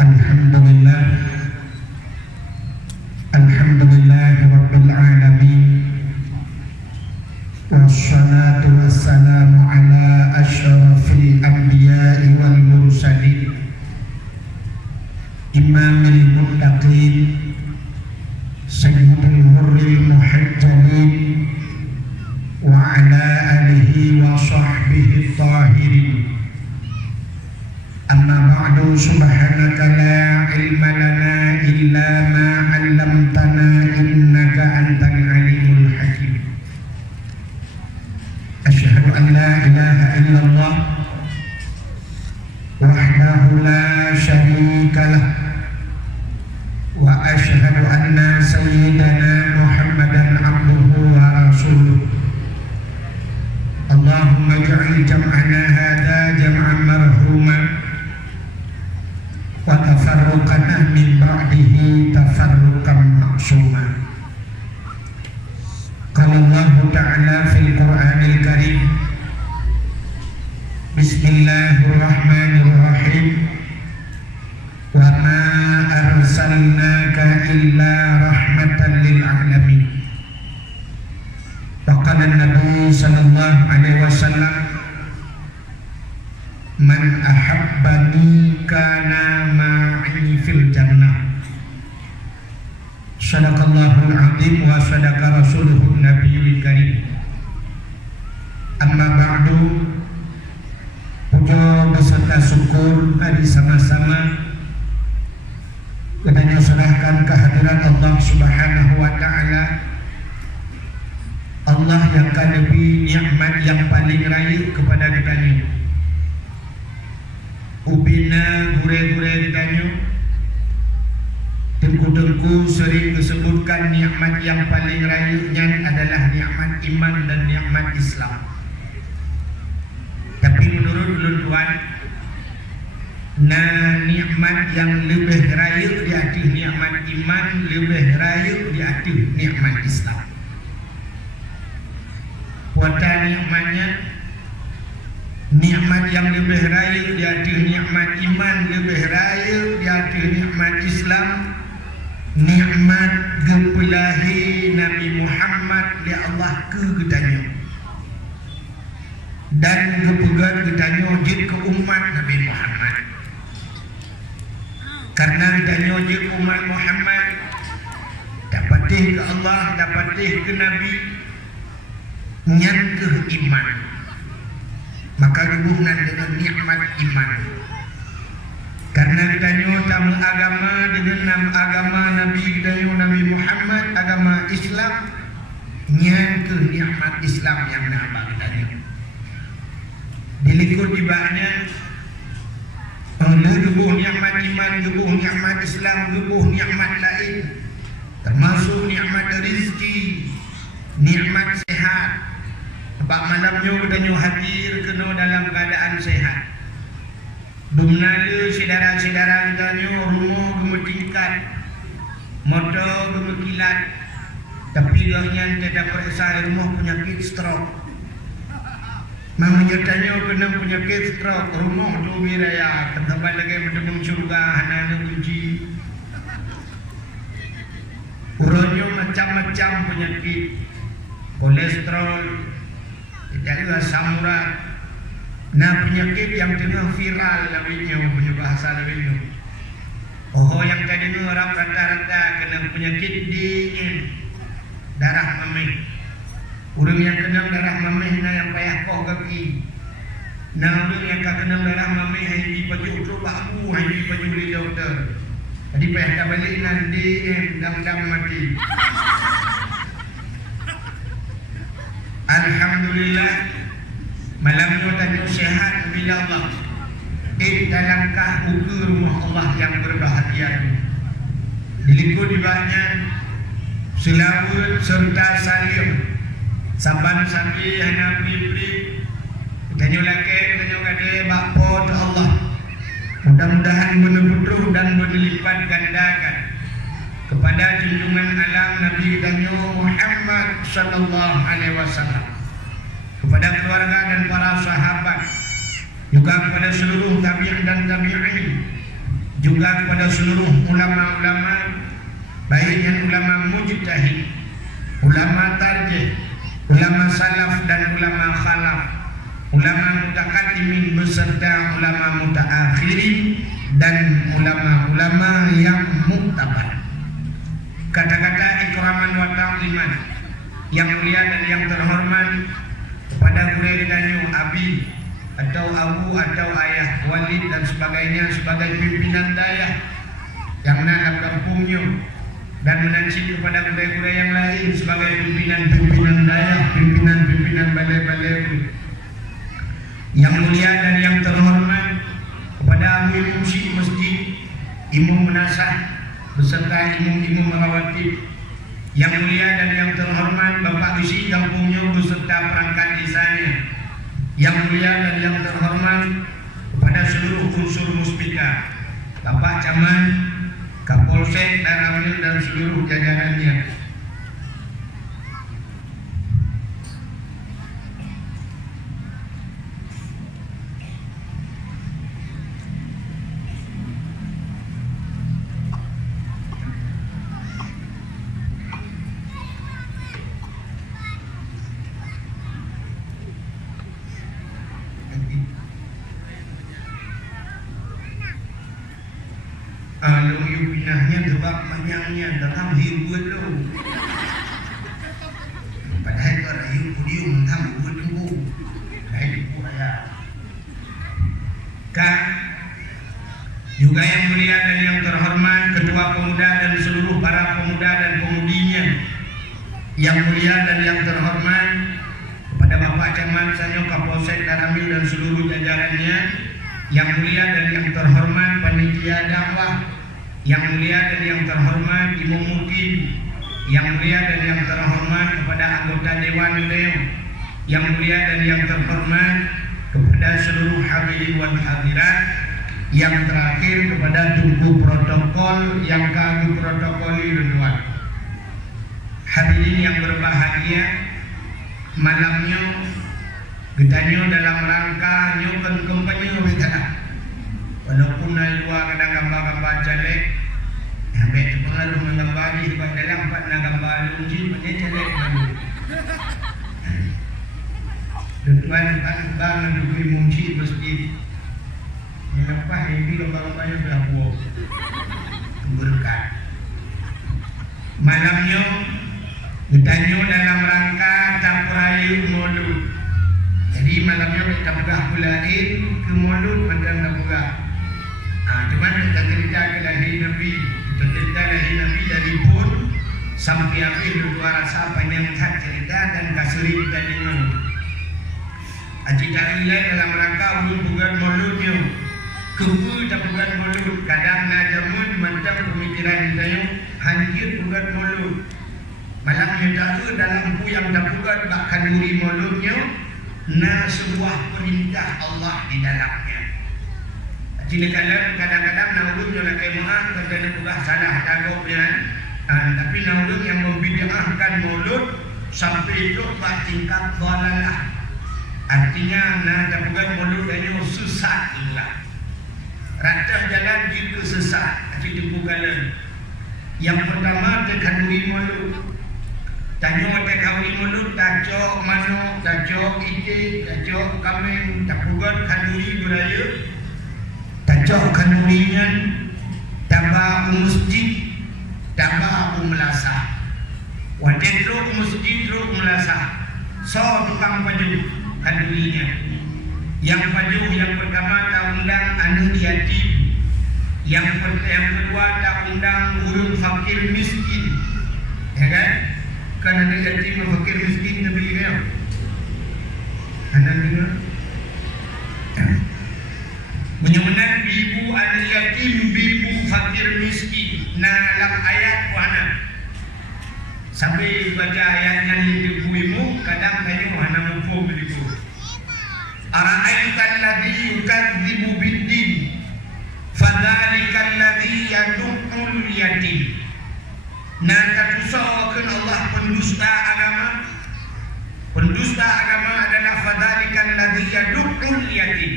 Alhamdulillah, Alhamdulillahi Rabbil Alamin, wassalatu wassalamu ala asyrafil anbiya'i wal mursalin, imamil muttaqin, sayyidil hurril muhajjalin, wa ala alihi wa sahbihi tahirin. Amma ba'du, subhanaka la ilma lana illa ma 'allamtana innaka antal alimul hakim. Asyhadu an la ilaha illallah wahdahu la syarika lah, wa asyhadu anna sayyidana Muhammadan abduhu wa rasuluh. Allahumma ij'al jam'ana hadha jam'an marhuma wa tafarruqana min ba'dihi tafarruqan ma'suma. Qala Allah Ta'ala fil Qur'anil Karim, Bismillahirrahmanirrahim, wa ma arsalnaka illa rahmatan lil alamin. Wa qala an-nabi sallallahu alaihi wasallam, man ahabbani kana ma'i fil jannah. Sadaqallahul azim wa sadaqa rasuluhun nabiyul karim. Amma ba'du, puja beserta syukur mari sama-sama kita serahkan kehadiran Allah Subhanahu wa taala, Allah yang lebih nikmat yang paling raya kepada kita ni. Ubina gure-gure ditanya, tengku-tengku sering disebutkan nikmat yang paling rayanya adalah nikmat iman dan nikmat Islam. Tapi menurut ulun tuan, nikmat yang lebih raya di atas nikmat iman, lebih raya di atas nikmat Islam. Kuatan nikmatnya, nikmat yang lebih raya di atas nikmat iman, lebih raya di atas nikmat Islam, nikmat gepelahi Nabi Muhammad di Allah ke getanya, dan gepegat getanya jid ke umat Nabi Muhammad. Karena getanya jid ke umat Muhammad, dapatih ke Allah, dapatih ke Nabi, nyan ke iman, maka hubungan dengan nikmat iman. Karena ditanya tamu agama dengan nama agama Nabi kita Nabi Muhammad, agama Islam, nyan ke nikmat Islam yang nak ditanya. Dilikut tibanya oleh gebuh nikmat iman, gebuh nikmat Islam, gebuh nikmat lain, termasuk nikmat rezeki, nikmat sehat. Sebab malamnya bertanya hadir kena dalam keadaan sehat. Dumnala saudara-saudara bertanya rumah gemetingkat, motor gemekilat, tapi gahnya tidak periksa rumah penyakit stroke. Mamanya tanya kena penyakit stroke, rumah tu biraya, ketebal lagi bertemu surga, hana uji. Urutnya macam-macam penyakit, kolesterol, jadi asam urat. Nah, penyakit yang tengah viral labitnya, punya bahasa labitnya. Oh, yang tadi orang rata-rata kena penyakit DN, darah mamih. Orang yang kena darah mamih na yang payah koh kaki. Nah, orang yang kena darah mamih hai di paju tu bahu, hai di paju di dokter. Jadi payah tak balik nan DN dam-dam mati. Alhamdulillah, malam itu tanya sehat bila Allah. Dalangkah muka rumah Allah yang berbahagia. Dilingkup di banyak selawat serta salim. Saban sambil hana beri-beri. Tanya lagi, tanya kade bakpo Allah. Mudah-mudahan benar-benar dan berlipat gandakan kepada junjungan alam Nabi kita Muhammad sallallahu alaihi wasallam, kepada keluarga dan para sahabat, juga kepada seluruh tabi'in dan tabi'in, juga kepada seluruh ulama-ulama, baik yang ulama mujtahid, ulama tarjih, ulama salaf dan ulama khalaf, ulama mutaqaddimin beserta ulama mutaakhirin dan ulama-ulama yang muktabar. Kata-kata ikraman wa ta'ziman yang mulia dan yang terhormat kepada Guru Danyu Abi atau Abu atau Ayah Walid dan sebagainya sebagai pimpinan daya yang dalam kampungnya, dan menancip kepada guru-guru yang lain sebagai pimpinan-pimpinan daya, pimpinan-pimpinan balai-balai yang mulia dan yang terhormat kepada Abu Imam Syekh Masjid, Imam Menasah beserta imam-imam merawatib yang mulia dan yang terhormat Bapak isi kampungnya beserta perangkat desanya yang mulia dan yang terhormat kepada seluruh unsur muspika, Bapak Camat, Kapolsek dan Ramil dan seluruh jajarannya. Kalau you pinahnya sebab banyaknya dalam hibuan lo. Padahal kalau you pudium dalam hibuan lo, kayak hibuan ya. Kak, juga yang mulia dan yang terhormat Ketua Pemuda dan seluruh para pemuda dan pemudinya, yang mulia dan yang terhormat kepada Bapak Camat Sanyo Kapolsek Daramil dan seluruh jajarannya, yang mulia dan yang terhormat panitia dakwah, yang mulia dan yang terhormat Imam Mukim, yang mulia dan yang terhormat kepada anggota Dewan Dewan, yang mulia dan yang terhormat kepada seluruh hadirin wal hadirat, yang terakhir kepada tunggu protokol yang kami protokoli Ridwan. Hadirin yang berbahagia, malamnya Getanyo dalam rangka nyukan kompanyo betana. Walaupun luar kadang gambar-gambar jelek, sampai itu pengaruh menggambar di sebab dalam empat nak gambar lunji banyak jelek baru. Tuan bang mendukui munci masjid. Yang lepas ini gambar-gambarnya berapa? Berkat. Malamnya Getanyo dalam rangka Taprayu Maulud. Jadi malamnya kita pegah pulain ke Maulud macam nak pegah. Cuman kita cerita ke lahir Nabi, kita cerita lahir Nabi dari pun sampai akhir dua rasa panjang cerita dan kasuri kita dengar. Cerita ini dalam rangka ulun bukan Mauludnya, kebu tak bukan Maulud. Kadang najamun macam pemikiran kita yang hancur bukan Maulud. Malamnya tak dalam buku yang tak bukan bahkan duri Mauludnya. Nah, sebuah perintah Allah di dalamnya. Jadi kadang-kadang naulun nak maaf kerana bukan salah tagoknya, tapi naulun yang membid'ahkan maulud sampai itu buat tingkat dhalalah. Artinya nak bukan maulud hanya sesat itulah. Ratah jalan juga sesat. Jadi bukan. Yang pertama tekaduri maulud. Tanyo tekawin mulut, tajok manok, tajok ide, tajok kambing, tapugan kanuri beraya, tajok kanurinya, tambah masjid, tambah melasah. Wajen ruk masjid ruk melasah. So tukang paju kanurinya. Yang paju yang pertama tak undang anu yatim. Yang kedua tak undang urun fakir miskin. Ya kan? Kerana dia yatim fakir miskin Nabi dia. Anda dengar? Menyebutkan ibu anak yatim, ibu fakir miskin. Dalam ayat wana. Sampai baca ayatnya di ibu kadang tanya wana mufhum begitu. Ara'aital ladzi yukadzibu bid-din fadzalikal ladzi yad'ul yatim. Nah, katusawakan Allah pendusta agama. Pendusta agama adalah fadzalikan ladzi yad'ul yatim.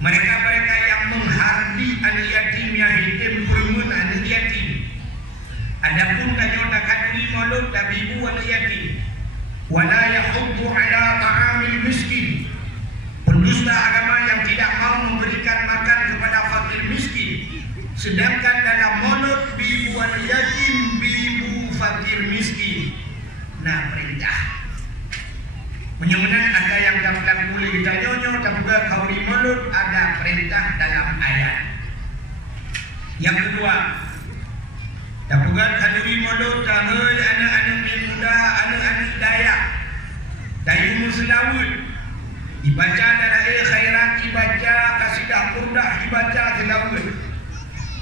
Mereka-mereka yang menghardi al-yatim yang hidup Adapun kayo nakadiri maulud tabibu wal yatim wala yahuddu ala ta'amil miskin. Pendusta agama yang tidak mau memberikan makan kepada fakir miskin, sedangkan dalam maulud bibu wal yatim bibu fakir miskin. Nah, perintah menyamakan ada yang dapat boleh kita nyonyo dan juga kauli maulud ada perintah dalam ayat. Yang kedua, dapat kaduri maulud tahul anak-anak yang muda, anak-anak Dayak, Dayu Muslawud, dibaca dalam khairat, dibaca kasidah kurdah, dibaca selawud.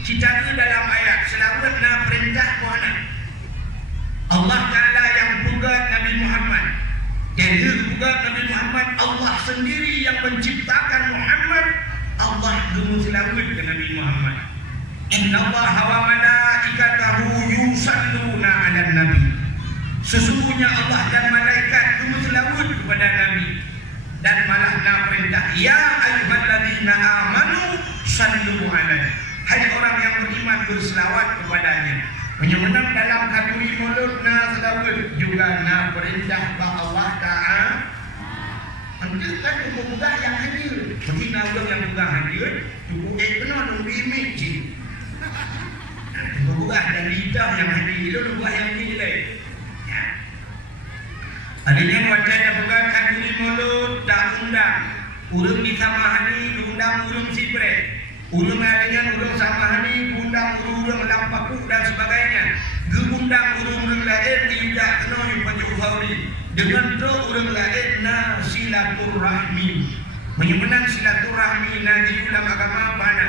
Kita ke dalam ayat selawud na perintah mana? Allah Ta'ala yang pugat Nabi Muhammad. Jadi pugat Nabi Muhammad, Allah sendiri yang menciptakan Muhammad. Allah gemus selawud ke Nabi Muhammad. Inna Allah wa malaikatahu yusalluna ala nabi. Sesungguhnya Allah dan malaikat gemus selawud kepada Nabi. Dan malah na perintah, ya ayyuhalladzina amanu sallu alaihi. Hai orang yang beriman berselawat kepadanya. Menyebutkan dalam kaduri maulud na selawat juga na perintah bahwa Allah Ta'ala menentukan umumah yang hadir. Begini orang yang bukan hadir, cukup benar lebih image. Bukan dan lidah yang hadir itu bukan yang nilai. Adanya wajah bukan kaduri maulud tak undang. Urung disamahani diundang urung sibre. Urung adanya urung samahani undang urung lampaku dan sebagainya. Geundang urung lain tidak kenoi penjuhauri. Dengan tu urung lain na silaturahmi. Menyebutkan silaturahmi na di dalam agama mana?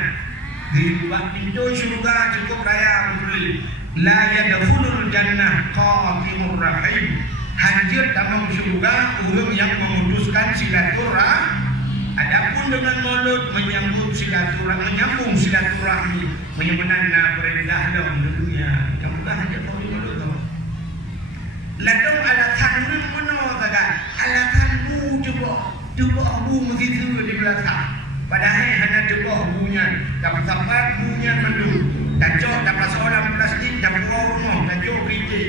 Di pintu syurga cukup raya betul. La yadkhulul jannah qatimur rahim. Hancur dalam syurga urung yang memutuskan silaturahmi. Adapun dengan maulud menyambung silaturahmi, menyebutkan perintah dalam dunia. Kamu dah hanya tahu maulud tu. Lalu alatan mana kata? Alatan cuba bu mesti tu di belakang. Padahal hanya cuba bunya, dapat sampai bunya mendu. Tajok dapat seorang plastik, dapat rumah, tajok kerja.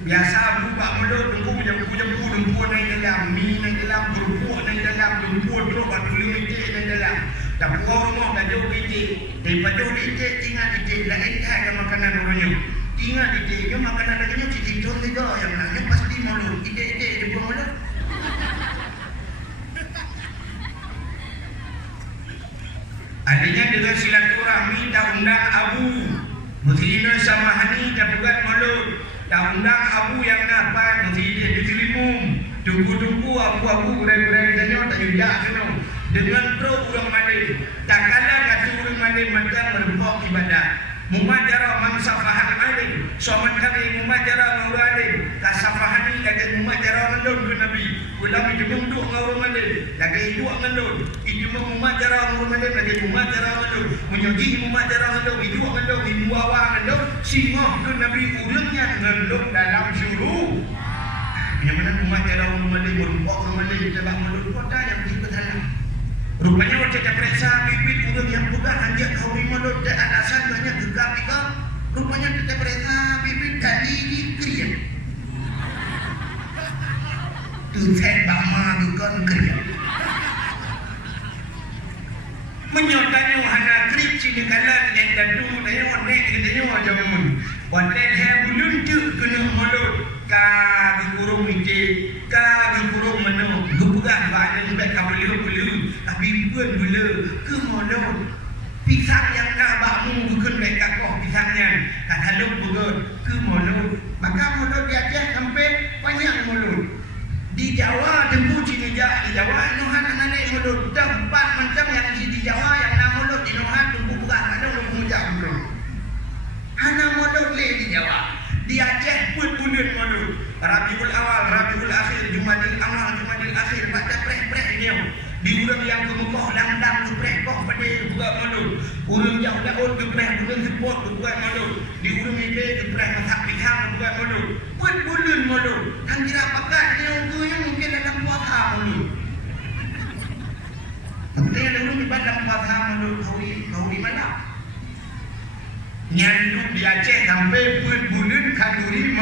Biasa buka maulud, tunggu jempu naik dalam, mi naik dalam, berbuat naik dalam, jempu terus batu limit naik dalam. Tak buka rumah, tak jauh licik. Daripada jauh licik, tinggal licik. Lain ada makanan orangnya. Tinggal licik, dia makanan orangnya cicik-cicik juga. Yang lainnya pasti maulud. Icik-icik, dia buat maulud. Adanya dengan silaturahmi, tak undang abu. Muslimah sama hani, tak buat maulud. Tak undang abu yang dapat mesti dia diselimum. Tunggu-tunggu abu-abu gurai-gurai tanya tak juga kena. Dengan teruk orang Malik. Tak kala kata orang Malik macam berbuat ibadah. Mumajarah mansafahan alim. Soaman kami mumajarah ngawur alim. Kasafahan ni lagi mumajarah ngelun ke Nabi. Ulama jemung duk ngawur Malik. Lagi duk ngelun. Ijumah mumajarah ngawur Malik. Lagi mumajarah ngelun. Menyuji mumajarah ngelun. Ijumah ngelun. Imuawa ngelun. Singoh ke Nabi ulangnya ngelun dalam syuruh. Yang mana mumajarah ngawur Malik. Berbuat ngawur Malik. Sebab ngelun kota yang kita salah. Rupanya waktu dia periksa bibit urang yang bukan hanya kau maulud dan alasan banyak gegap juga. Rupanya dia periksa bibit tadi dikrian. Tuhan bama bukan krian. Menyotanya hana krip sini kalah yang dadu dia onek dia macam mun. Wanten he bulun tu kena maulud ka kurung ite ka kurung mano gubugan badan baik kabelu tapi pun gula ke maulud pisang yang nak bakmu bukan baik kakoh pisangnya kata lu bukan ke maulud maka maulud di Aceh sampai banyak maulud di Jawa tembu sini di Jawa nuhan anak maulud tempat macam yang di Jawa yang nak maulud di nuhan tembu bukan ada lu jam bro hana maulud le di Jawa di Aceh pun bulan maulud Rabiul Awal, Rabiul Akhir, Jumadil Awal, Jumadil Akhir, pada preh-preh dia. Di urang yang kemukoh, landang kepreh koh pada buat maulud. Urang jauh daun kepreh, urang sepot buat maulud. Di urang ide kepreh masak pisang buat maulud. Buat bulan maulud. Hang kira pakat dia unggunya mungkin dalam puasa maulud. Penting ada urang ibadah puasa maulud, kauli malam. nyanduk di Aceh sampai bulan kaduri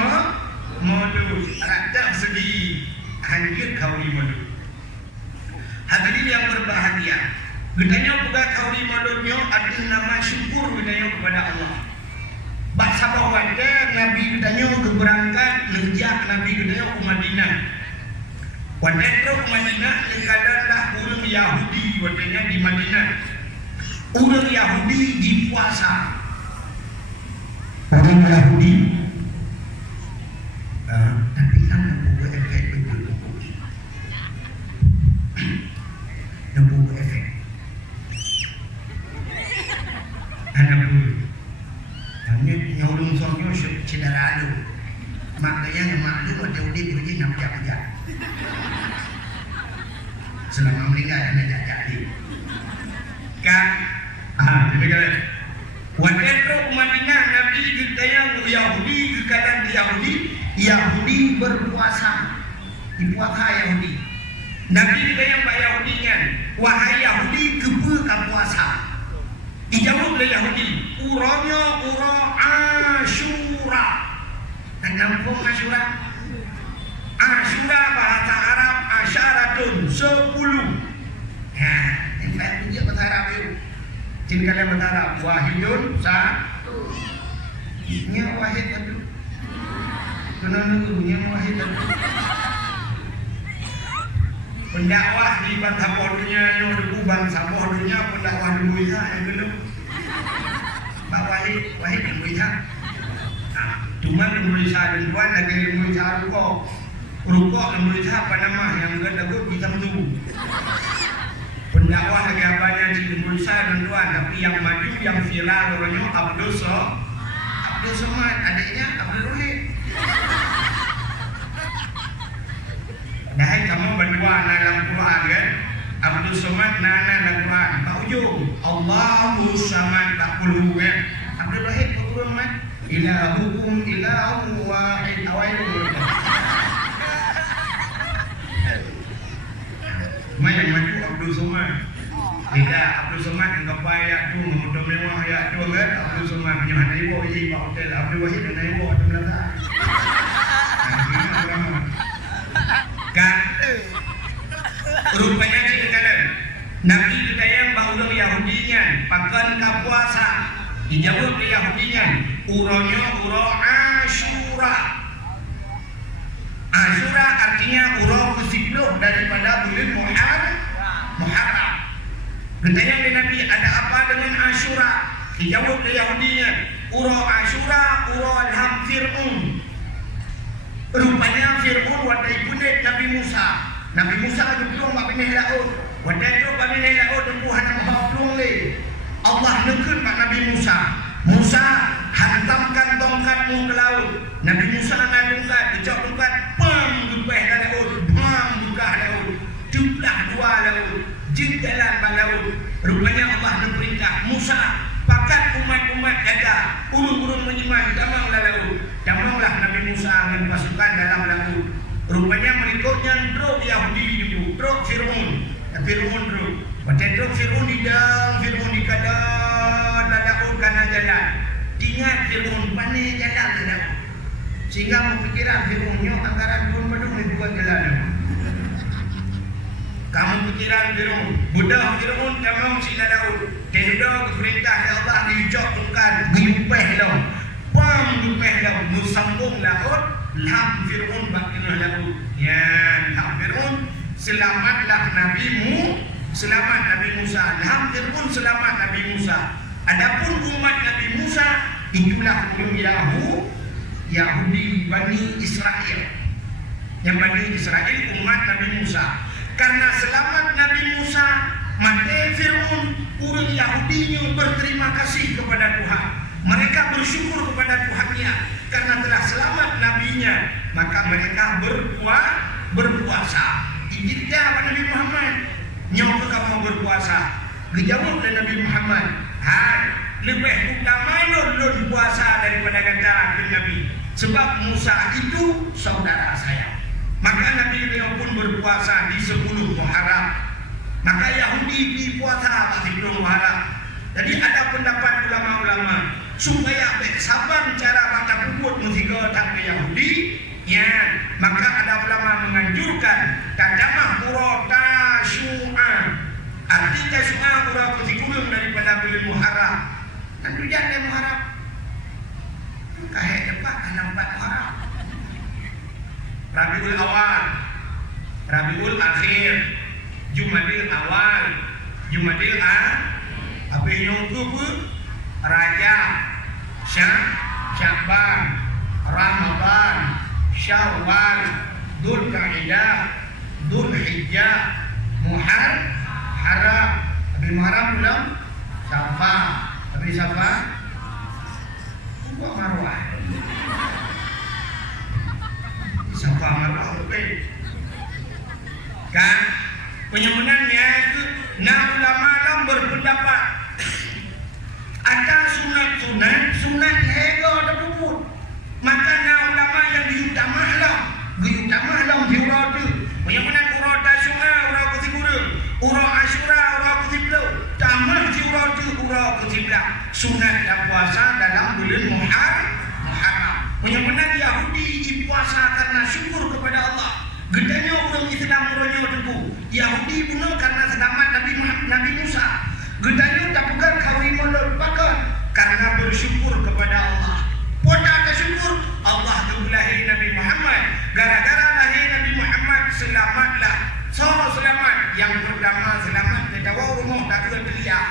modus rakyat segi hancur kauli modus. Hadirin yang berbahagia, gendanya bukan kauli modusnya ada nama syukur gendanya kepada Allah. Bahasa bahwa Nabi gendanya keberangkat lejak Nabi gendanya ke Madinah. Wadetro ke Madinah kadanglah orang Yahudi wadenya di Madinah. Orang Yahudi dipuasa. Orang Yahudi tapi kan membuat efek betul. Membuat efek. Anak dulu. Hanya nyolong songnya cedera lu. Maknanya mak lu ada udah pergi nak jap-jap. Selama meninggal ada jap-jap. Kan? Jadi kan. Wadetro Madinah Nabi ditayang Yahudi keadaan Yahudi berpuasa di puasa Yahudi. Nabi ditayang Pak Yahudi kan, wahai Yahudi kepe ka puasa. Dijawab oleh Yahudi, uranya ura Asyura. Dan nampung Asyura. Asyura bahasa Arab asyaratun 10. Ini dia bahasa Arab itu. Jin kalian berharap wahidun satu. Nya wahid satu. Kenapa nya wahid satu? Pendakwah di bataponya yang diubah samoh dunia pendakwah dulu ya yang belum. Pak wahid yang bisa. Cuma dulu bisa dan buat lagi dulu bisa rukuk dulu bisa apa nama yang enggak dapat bisa menunggu. Pendakwah lagi apanya di Indonesia dan tuan, tapi yang maju yang viral orangnya Abdul Somad, adiknya Abdul Rohid. Dah kamu berdua dalam Quran kan? Abdul Somad nana dalam Quran. Pak ujung Allahu Samad tak puluh kan? Abdul Rohid turun mat. Ilahukum ilahun wahid awailu. Yang maju Abdul Somad. Tidak Abdul Somad yang kepaya tu motor mewah ya tu kan Abdul Somad punya handai wo ye Pak Hotel Abdul Wahid dan handai wo di belakang. Kan rupanya cerita kalian Nabi ditayang bahwa Yahudinya pakan ka puasa. Dijawab oleh Yahudinya uranya ura Asyura. Asyura artinya urah ke-10 daripada bulan Muharram. Bertanya ke Nabi, ada apa dengan Asyura? Dijawab oleh Yahudinya, urah Asyura, urah Ilham Fir'un. Rupanya Fir'un wadai punit Nabi Musa. Nabi Musa duduk mak benih laut. Wadai tu benih laut dan Tuhan yang berflung le. Allah nekun mak Nabi Musa. Musa hantamkan tongkatmu ke laut. Nabi Musa nak tongkat, kejap tongkat, pam dupeh laut, pam buka laut. Jumlah dua laut, jalan ke laut. Rupanya Allah berperintah Musa pakat umat-umat jaga, urung-urung menyimak damanglah laut. Damanglah Nabi Musa dengan pasukan dalam laut. Rupanya berikutnya drop Yahudi itu, drop Fir'un. Fir'un drop. Macam drop Fir'un di dalam, Fir'un di kadang laut karena jalan. Ingat Fir'un pandai jalan ke laut. Sehingga mempikiran Fir'unnya anggaran Fir'un penuh dibuat jalan. Kamu pikiran Fir'un, budak Fir'un kamu sila laut. Tidak keperintah Allah diucapkan, diupeh laut. Pam diupeh laut, nusambung laut. Lam Fir'un bakinlah laut. Ya, lam Fir'un selamatlah Nabi Musa. Lam Fir'un selamat Nabi Musa. Adapun umat Nabi Musa itulah ulum Yahudi Bani Israel. Yang Bani Israel umat Nabi Musa. Karena selamat Nabi Musa, maka Fir'un orang Yahudi yang berterima kasih kepada Tuhan. Mereka bersyukur kepada Tuhannya karena telah selamat nabinya, maka mereka berpuasa. Ijitnya apa Nabi Muhammad? Nyoba kamu berpuasa. Dijawab oleh Nabi Muhammad, lebih utama non puasa daripada kata Nabi. Sebab Musa itu saudara saya. Maka Nabi beliau pun berpuasa di 10 Muharram. Maka Yahudi di puasa masih 10 Muharram. Jadi ada pendapat ulama-ulama supaya sabar cara baca puput musika tak Yahudi ya, maka ada ulama menganjurkan kadamah urota syu'a. Arti syu'a urota kurung daripada bulan Muharram. Dan tujuan dari Muharram kahek depan nampak Muharram. Rabiul Awal, Rabiul Akhir, Jumadil Awal, Jumadil apa yang tu Rajab, Sya'ban, Ramadan, Syawal, Dhul Qa'dah, Dhul Hijjah, Muharram. Habis Muharram belum? Safar. Habis Safar? Buat Marwah. Safar Marwah kan? Penyemenannya itu ulama dalam berpendapat ada sunat hego ada puput. Maka ulama yang diutamahlah diurah tu. Penyemenan urah tasyu'a, urah kutikurung, urah asyura, urah kutiblau. Tamah diurah tu urah kutiblau. Sunat dan puasa dalam bulan Muharram. Penyemenan Yahudi puasa karena syukur kepada Allah. Gedanya orang Islam orangnya teguh. Yahudi bunuh karena selamat Nabi Musa. Gedanya tak bukan kawin molot bakar karena bersyukur kepada Allah. Poda bersyukur Allah lahir Nabi Muhammad. Gara-gara lahir Nabi Muhammad selamatlah. So selamat. Yang pertama selamat kedawa rumah tak ada teriak.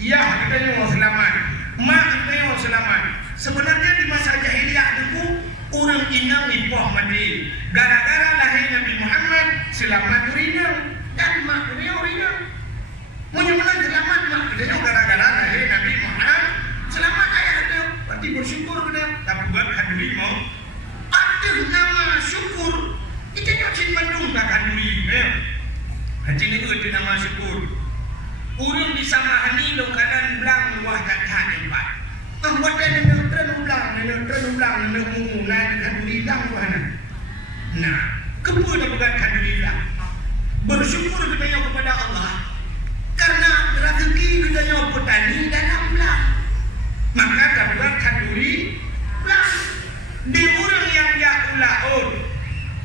Ya gedanya selamat. Mak gedanya selamat. Sebenarnya di masa jahiliyah itu orang inang ipoh mati. Gara-gara lahir Nabi Muhammad selamat rinang dan mak beliau rinang. Menyemenang selamat mak beliau gara-gara lahir Nabi Muhammad selamat ayah beliau. Berarti bersyukur beliau. Tapi buat haduri mau ada nama syukur. Itu nyocin Bandung tak haduri. Hati ni itu nama syukur. Orang bisa mahani lo kadang belang luah tak tempat. Buat dia tren ulang, haduri lang mana? Nah, kemudian bukan haduri lang. Bersyukur kita kepada Allah karena rezeki kita petani dan belang. Maka dapat haduri lang. Di orang yang yakulaut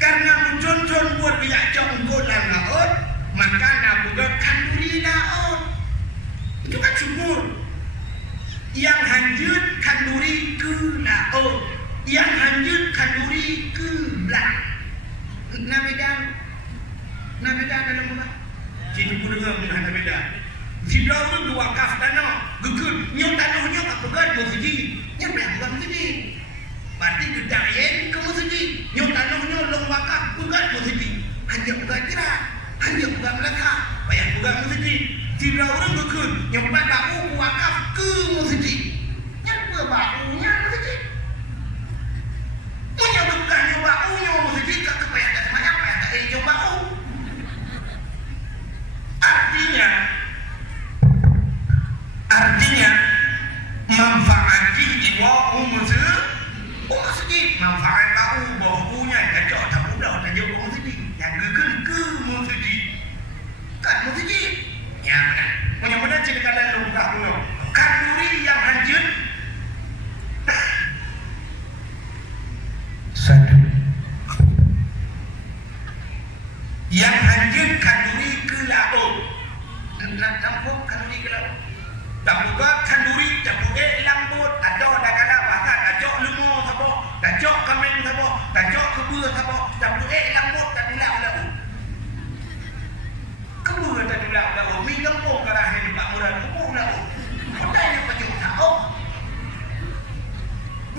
karena muncul buat biak jong golan laut, maka nabugat haduri laut. Itu kan syukur. Yang hanjut kanduri ke laut, yang hanjut kanduri ke belang. Nabedan dalam apa? Jadi pun dengar mengenai nabedan. Si daun dua kaf tanah, gegut, nyok tanahnya tak pegat masjid, nyok belang bukan masjid. Berarti gedayen ke masjid, nyok tanahnya long wakaf pegat masjid. Hanya pegat jerat, hanya pegat melaka, payah pegat masjid. Tidak orang gekun yang bau wakaf ke masjid. Yang baunya masjid. Punya bukannya baunya masjid tak kepayah tak semayang payah tak hijau bau. Artinya manfaati jiwa masjid. Manfaat bau baunya kacau tak mudah tak jauh masjid. Yang gekun ke masjid. Kan masjid. Ya benar. Mudah-mudahan cerita dalam buka dulu. Kanduri yang hancur. Satu. Yang hancur kanduri ke laut. Nak campur kanduri ke laut. Tak buka kanduri, tak buka lambut. Ada kala bahkan tajok lemur sabo, tajok kamen sabo, tajok kebur sabo, tak buka lambut tak dilak laut. Kebur tak dilak laut. Minggapung kerana di Pak Murad kebur laut. Ada yang penyuk tahu.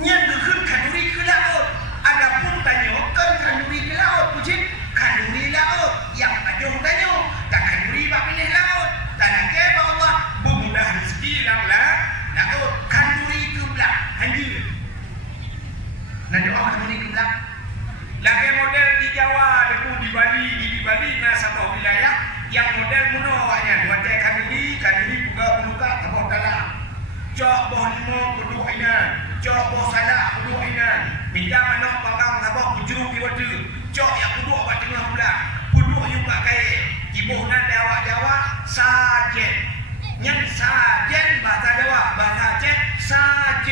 Yang gekun kanduri ke laut. Adapun tanyakan kanduri ke laut, pucit kanduri laut yang penyuk tanyakan. Tak kanduri bak pilih laut. Tak nak kira Allah bermudah rezeki dalam laut. Kanduri ke belak hancur. Nak doa kanduri ke belak. Lagi model di Jawa, di Bali, Nasabah wilayah yang model muno awaknya. Dua kanduri buka tabah dalam. Cok boh lima kedua inan. Cok boh salah kedua inan. Minta manok panggang tabah bujuruk di wadu. Cok yang kedua buat tengah bulan. Kedua yang buat kaya. Ibu nan Jawa sajen. Yang sajen bahasa Jawa, bahasa Aceh sajen.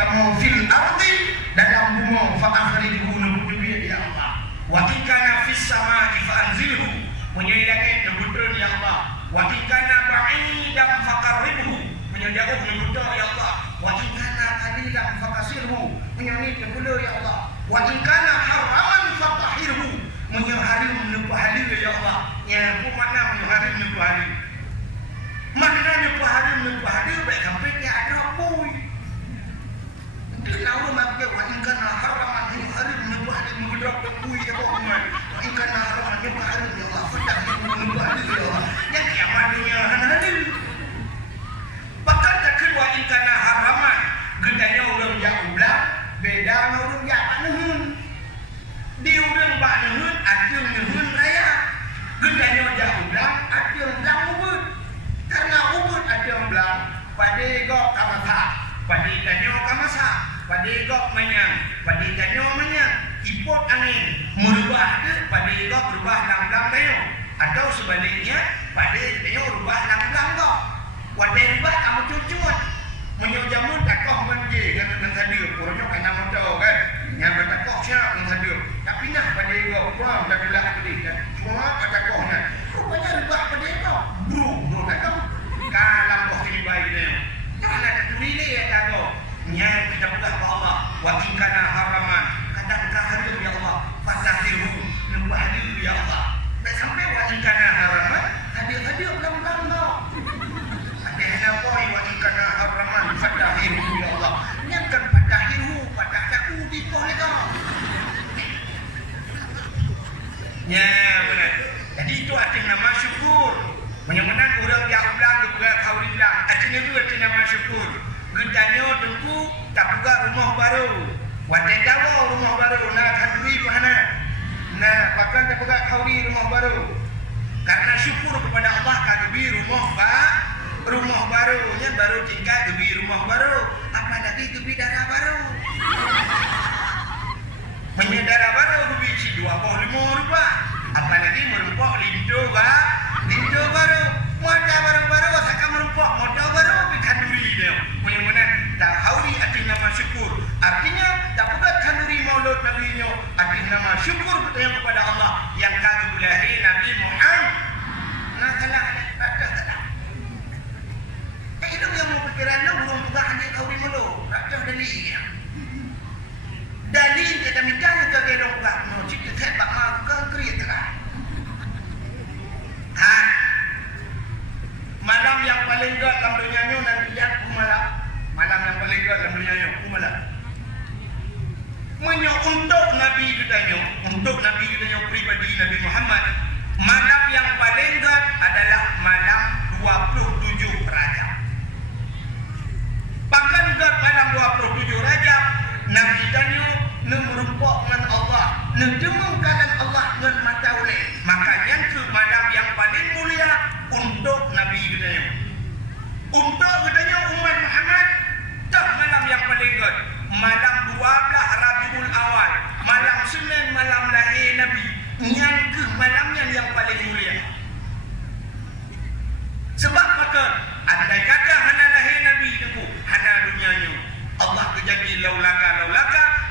kamu fil ardi dalam bumi fa akhrijhu nabi ya Allah. Wa in kana fis samai fa anzilhu punya langit nebutun ya Allah. Wa in kana ba'idan faqarribhu punya jauh nebutun ya Allah. Wa in kana qalilan faqasirhu punya ni nebutun ya Allah. Wa in kana haraman fatahhirhu punya harim nebu halim ya Allah. Ya apa makna punya harim nebu halim? Maknanya nebu harim nebu halim baik sampai dia ada pui. Kalau makna wa in kana haraman harim nebu halim mudrak pui ya Allah. Wa in kana haraman nebu halim ya Allah fatahhirhu nebu halim ya Allah. Yang kiamatnya hadim. Bahkan tak kedua in kana haraman gedanya orang jauh belah beda dengan orang jauh nuhun. Di orang bak nuhun ada nuhun raya. Gedanya jauh belah ada belah ubud. Karena ubud ada belah pada gok kamasa, pada tanyo kamasa, pada gok menyang, pada tanyo menyang. Ipot angin merubah ke pada gok berubah lang-lang tanyo. Atau sebaliknya pada tanyo berubah lang-lang gok. Wadai rubah kamu cucut. Menyojamun takoh banjir kan hadir. Orangnya kena motor kan. Yang bertakoh siap yang hadir. Tapi nah pada gok kurang dah gelak tadi kan. Cuma takohnya. Rupanya rubah pada gok. Bro takoh. Kalam kau sini baik dia. Jangan ada turile ya takoh. Yang kita buka Allah. Wa in kana haraman. Kadang-kadang hadir ya Allah. Fatahirhu. Lembah hadir ya Allah. Tak sampai wa in kana haraman. Hadir belum-belum kau. Ada poi wa in kana haraman fatahirhu ya Allah. Yang kan fatahirhu fatahku di poi kau. Ya benar. Jadi itu arti nama syukur. Menyamakan orang yang ulang juga kau bilang. Artinya itu arti nama syukur. Gedanya tunggu tak buka rumah baru. Wadai dawa rumah baru. Nah kadri mana? Nah bahkan tak buka kau di rumah baru. Karena syukur kepada Allah kadri rumah barunya baru tinggal gebi rumah baru. Apalagi gebi darah baru. Menyedara baru gebi si 25 rupiah. Apalagi merempok lindo baru. Mata baru akan merempok motor baru kanduri dia. Mudah-mudahan tak hauri arti nama syukur. Artinya tak bukan kanduri maulud Nabi nya. Arti nama syukur kepada Allah yang kagum lahir Nabi Muhammad. Nah kalah ada. Itu yang mau pikiran lu belum juga hanya kau di mulu. Rakyat dalilnya. Dalil kita minta ke gedong enggak. Mau cerita hebat mah ke kereta lah. Malam yang paling gelap dalam dunia ni nanti yang malam. Malam yang paling gelap dalam dunia ni malam. Untuk Nabi kita pribadi Nabi Muhammad. Malam yang paling gelap adalah malam 27 Rajab. Bahkan juga malam 27 Rajab Nabi tanya merumpok dengan Allah, ngedemungkan Allah dengan mata ulih. Makanya itu malam yang paling mulia untuk Nabi kita. Untuk katanya umat Muhammad, tak malam yang paling good. Malam 12 Rabiul Awal, malam Senin, malam lahir Nabi. Yang ke malamnya yang paling mulia. Sebab maka andai kata hana lahir Nabi itu, hana dunianya. Allah berjanji laulaka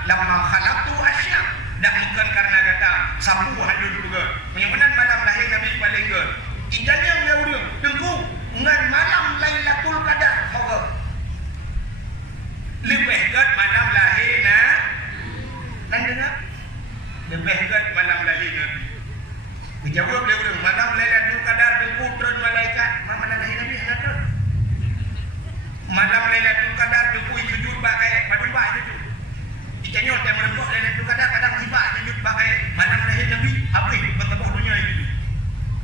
lama khalaqtu asya. Dan bukan karena kata sapu hadir juga. Menyebutkan malam lahir Nabi paling good. Idanya ngurung tunggu ngan malam Lailatul Qadar kau. Lebih good malam lahir dan dengar. Lebih good malam lahir Nabi. Dijawab dia urang malam Lailatul Qadar berputra malaikat. Malam lahir Nabi ada. Malam Lailatul Qadar dukui sujud bagai padun bah itu. Dicanyol dia merempok Lailatul Qadar kadang sibak sujud bagai malam lahir Nabi habis bertemu dunia itu.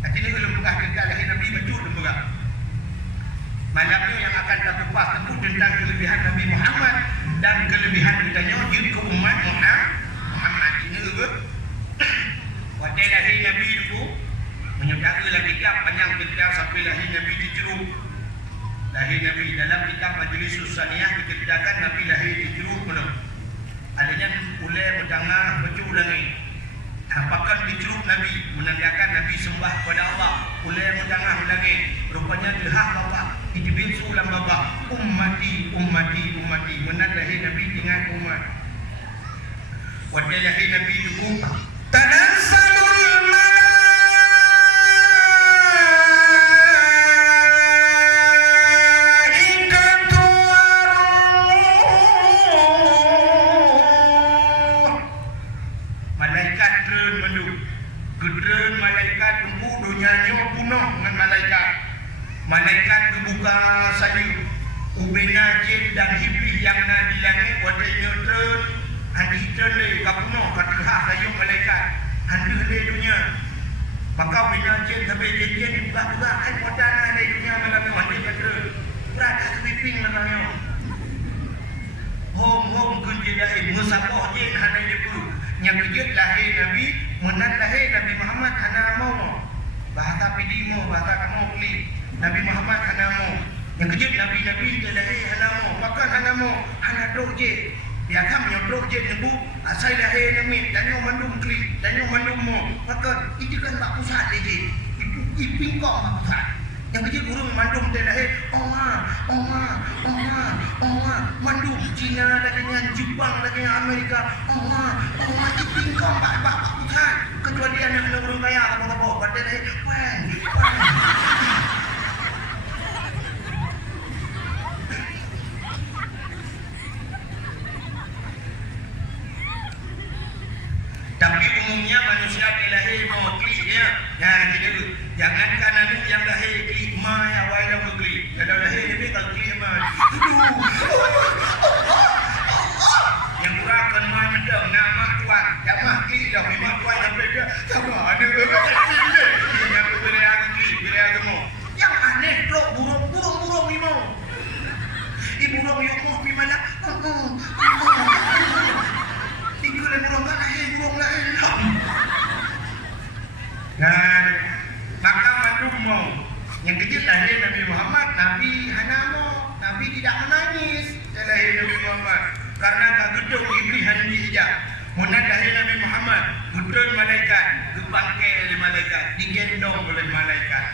Artinya belum buka tentang lahir Nabi betul juga. Malam itu yang akan terkupas tentu tentang kelebihan Nabi Muhammad dan kelebihan kitanya jadi ke umat Muhammad ini juga. Wadai lahir Nabi itu menyebutkan lagi kitab panjang cerita sampai lahir Nabi di Jeruk. Lahir Nabi dalam kitab Majlis Susaniyah diceritakan Nabi lahir di Jeruk belum. Adanya ulai berdengar betul langit. Apakah di Jeruk Nabi menandakan Nabi sembah kepada Allah. Ulai berdengar langit. Rupanya dihak bapak. Itu bisu lam baba ummati ummati ummati menadahi Nabi dengan umat. Wadahi Nabi itu tanassalul malaikatu waruh. Malaikat turun mendu. Gedren malaikat tunggu dunia punuh dengan malaikat. Malaikat berbuka saja ubena jin dan hibri yang nak di langit wadanya turun handi turun kapunuh kata hak saja malaikat handi di dunia. Maka ubena jin sampai jin buka-buka kan wadana di dunia malam handi turun berada sweeping malamnya. Hom kunjidai musabah jin hana jepu yang kejut lahir Nabi menat lahir Nabi Muhammad hana mau bahasa pidimo bahasa kamu kli Nabi Muhammad hana mau yang kejut Nabi-Nabi dia lahir hana mau bahkan hana mau hana dok je dia akan menyodok je nebu asal lahir Nabi dan yang mandum kli dan yang mandum mau maka itu kan tak pusat je itu iping kok tak pusat yang kejut burung mandum dia lahir Oma mandum Cina dengan Jepang dengan Amerika Oma iping kok tak pusat kecuali dia nak urung kaya apa-apa pada lahir wan tapi umumnya manusia dilahir mau klik ya. Jangankan anak yang lahir klik ma ya wala klik. Kalau lahir lebih kalau klik ma. Yang kurangkan ma mendang nama tuan. Yang mah klik dah memang tuan sampai dia sama ada yang berea klik berea demo. Yang aneh truk burung limau. Ibu burung yuk mimala. Ikulah burung lahir. Dan maka mandum mau yang kecil lahir Nabi Muhammad, Nabi hana mau, Nabi tidak menangis lahir Nabi Muhammad karena tak gedung iblis hanya diijak. Munad lahir Nabi Muhammad, gedung malaikat, dibangkai oleh malaikat, digendong oleh malaikat,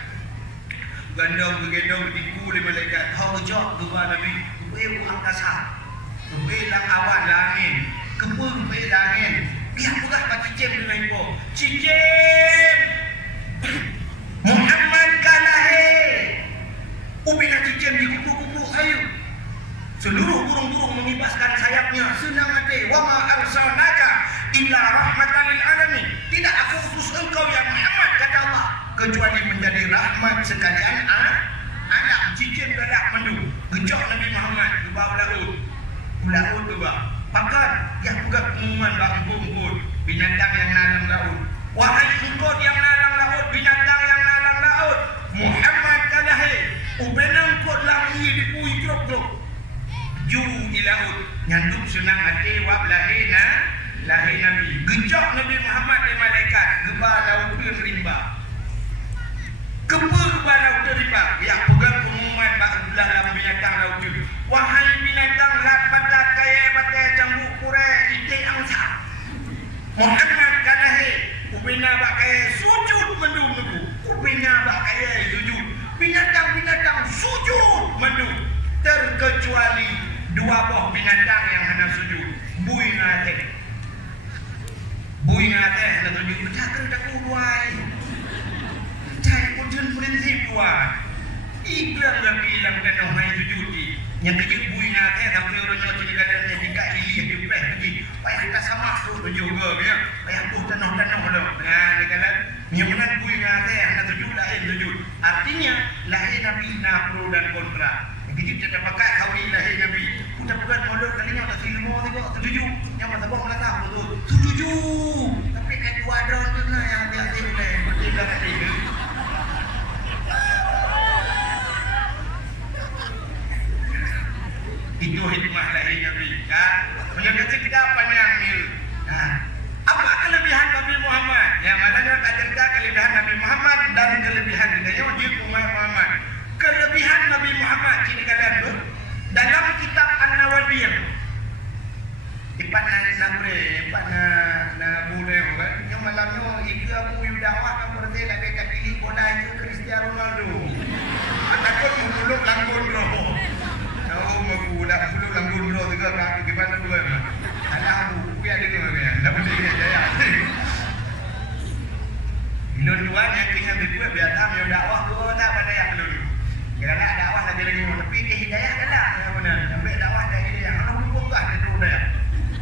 digendong ditipu oleh malaikat. Hau jawab kepada Nabi, ibu angkasa, ibu awan langit, kebun langit. Biar bukan Pak Cicim dengan ibu. Cicim Muhammad kalahir. Ubina Cicim di kupu-kupu kayu. Seluruh burung-burung mengibaskan sayapnya. Senang hati. Wa ma arsalnaka illa rahmatan lil alamin. Tidak aku utus engkau ya Muhammad kata Allah kecuali menjadi rahmat sekalian anak. Cicim gadak mandu. Gejok Nabi Muhammad ke bawah laut ke bawah. Bahkan yang juga pengumuman bangkung binatang yang nalang laut. Wahai engkau yang nalang laut, binatang yang nalang laut, Muhammad kalahir. Ubenang kau lahir di pui krok-krok. Ju di laut. Nyanduk senang hati wab lahir Nabi. Gejok Nabi Muhammad di malaikat. Gebah laut ke rimba. Gebah laut ke rimba. Yang pegang pengumuman dalam binatang laut itu. Wahai binatang lapat kaya batai jambu kurai ide angsa. Muhammad kalahir. Ubina bakai sujud mendung nebu. Ubina bakai sujud. Binatang-binatang sujud mendung. Terkecuali dua buah binatang yang hanya sujud. Bui ngate hanya sujud. Bercakap tak kuduai. Cai kujen prinsip buat. Iklan lagi yang kena main sujud di. Yang kecil bui ngate sampai orang nyocok di kanan yang dikak ilih di peh lagi. Payah kita sama tu juga ya. Payah tu tanah-tanah belum. Nah, di kanan nyaman bui ngate hanya sujud lahir sujud. Artinya lahir Nabi pro dan kontra. Yang kecil tidak pakai kawin lahir Nabi. Udah bukan modal kalinya tak ilmu tengok setuju. Yang masa bawah melatah betul. Setuju. Tapi kan dua drone tu lah yang biasa boleh. Betul tak ada. Itu hikmah lahir Nabi. Menyebutkan kita panjang mil. Apa kelebihan Nabi Muhammad? Yang malangnya tak cerita kelebihan Nabi Muhammad dan kelebihan dia wajib umat Muhammad. Kelebihan Nabi Muhammad ini kalian tu dalam kitab An-Nawawiyah. Ipat na nabre, ipat na bule kan. Yang malamnya mana buat. Alah aku biar dengar kan. Dah boleh dia jaya. Ilun tuan yang tinggal berdua biar tahu yang dakwah tu tak pada yang dulu. Kira nak dakwah lagi tapi ke hidayah kan lah. Yang benar. Sampai dakwah dari dia. Kalau bukan dia tu dah.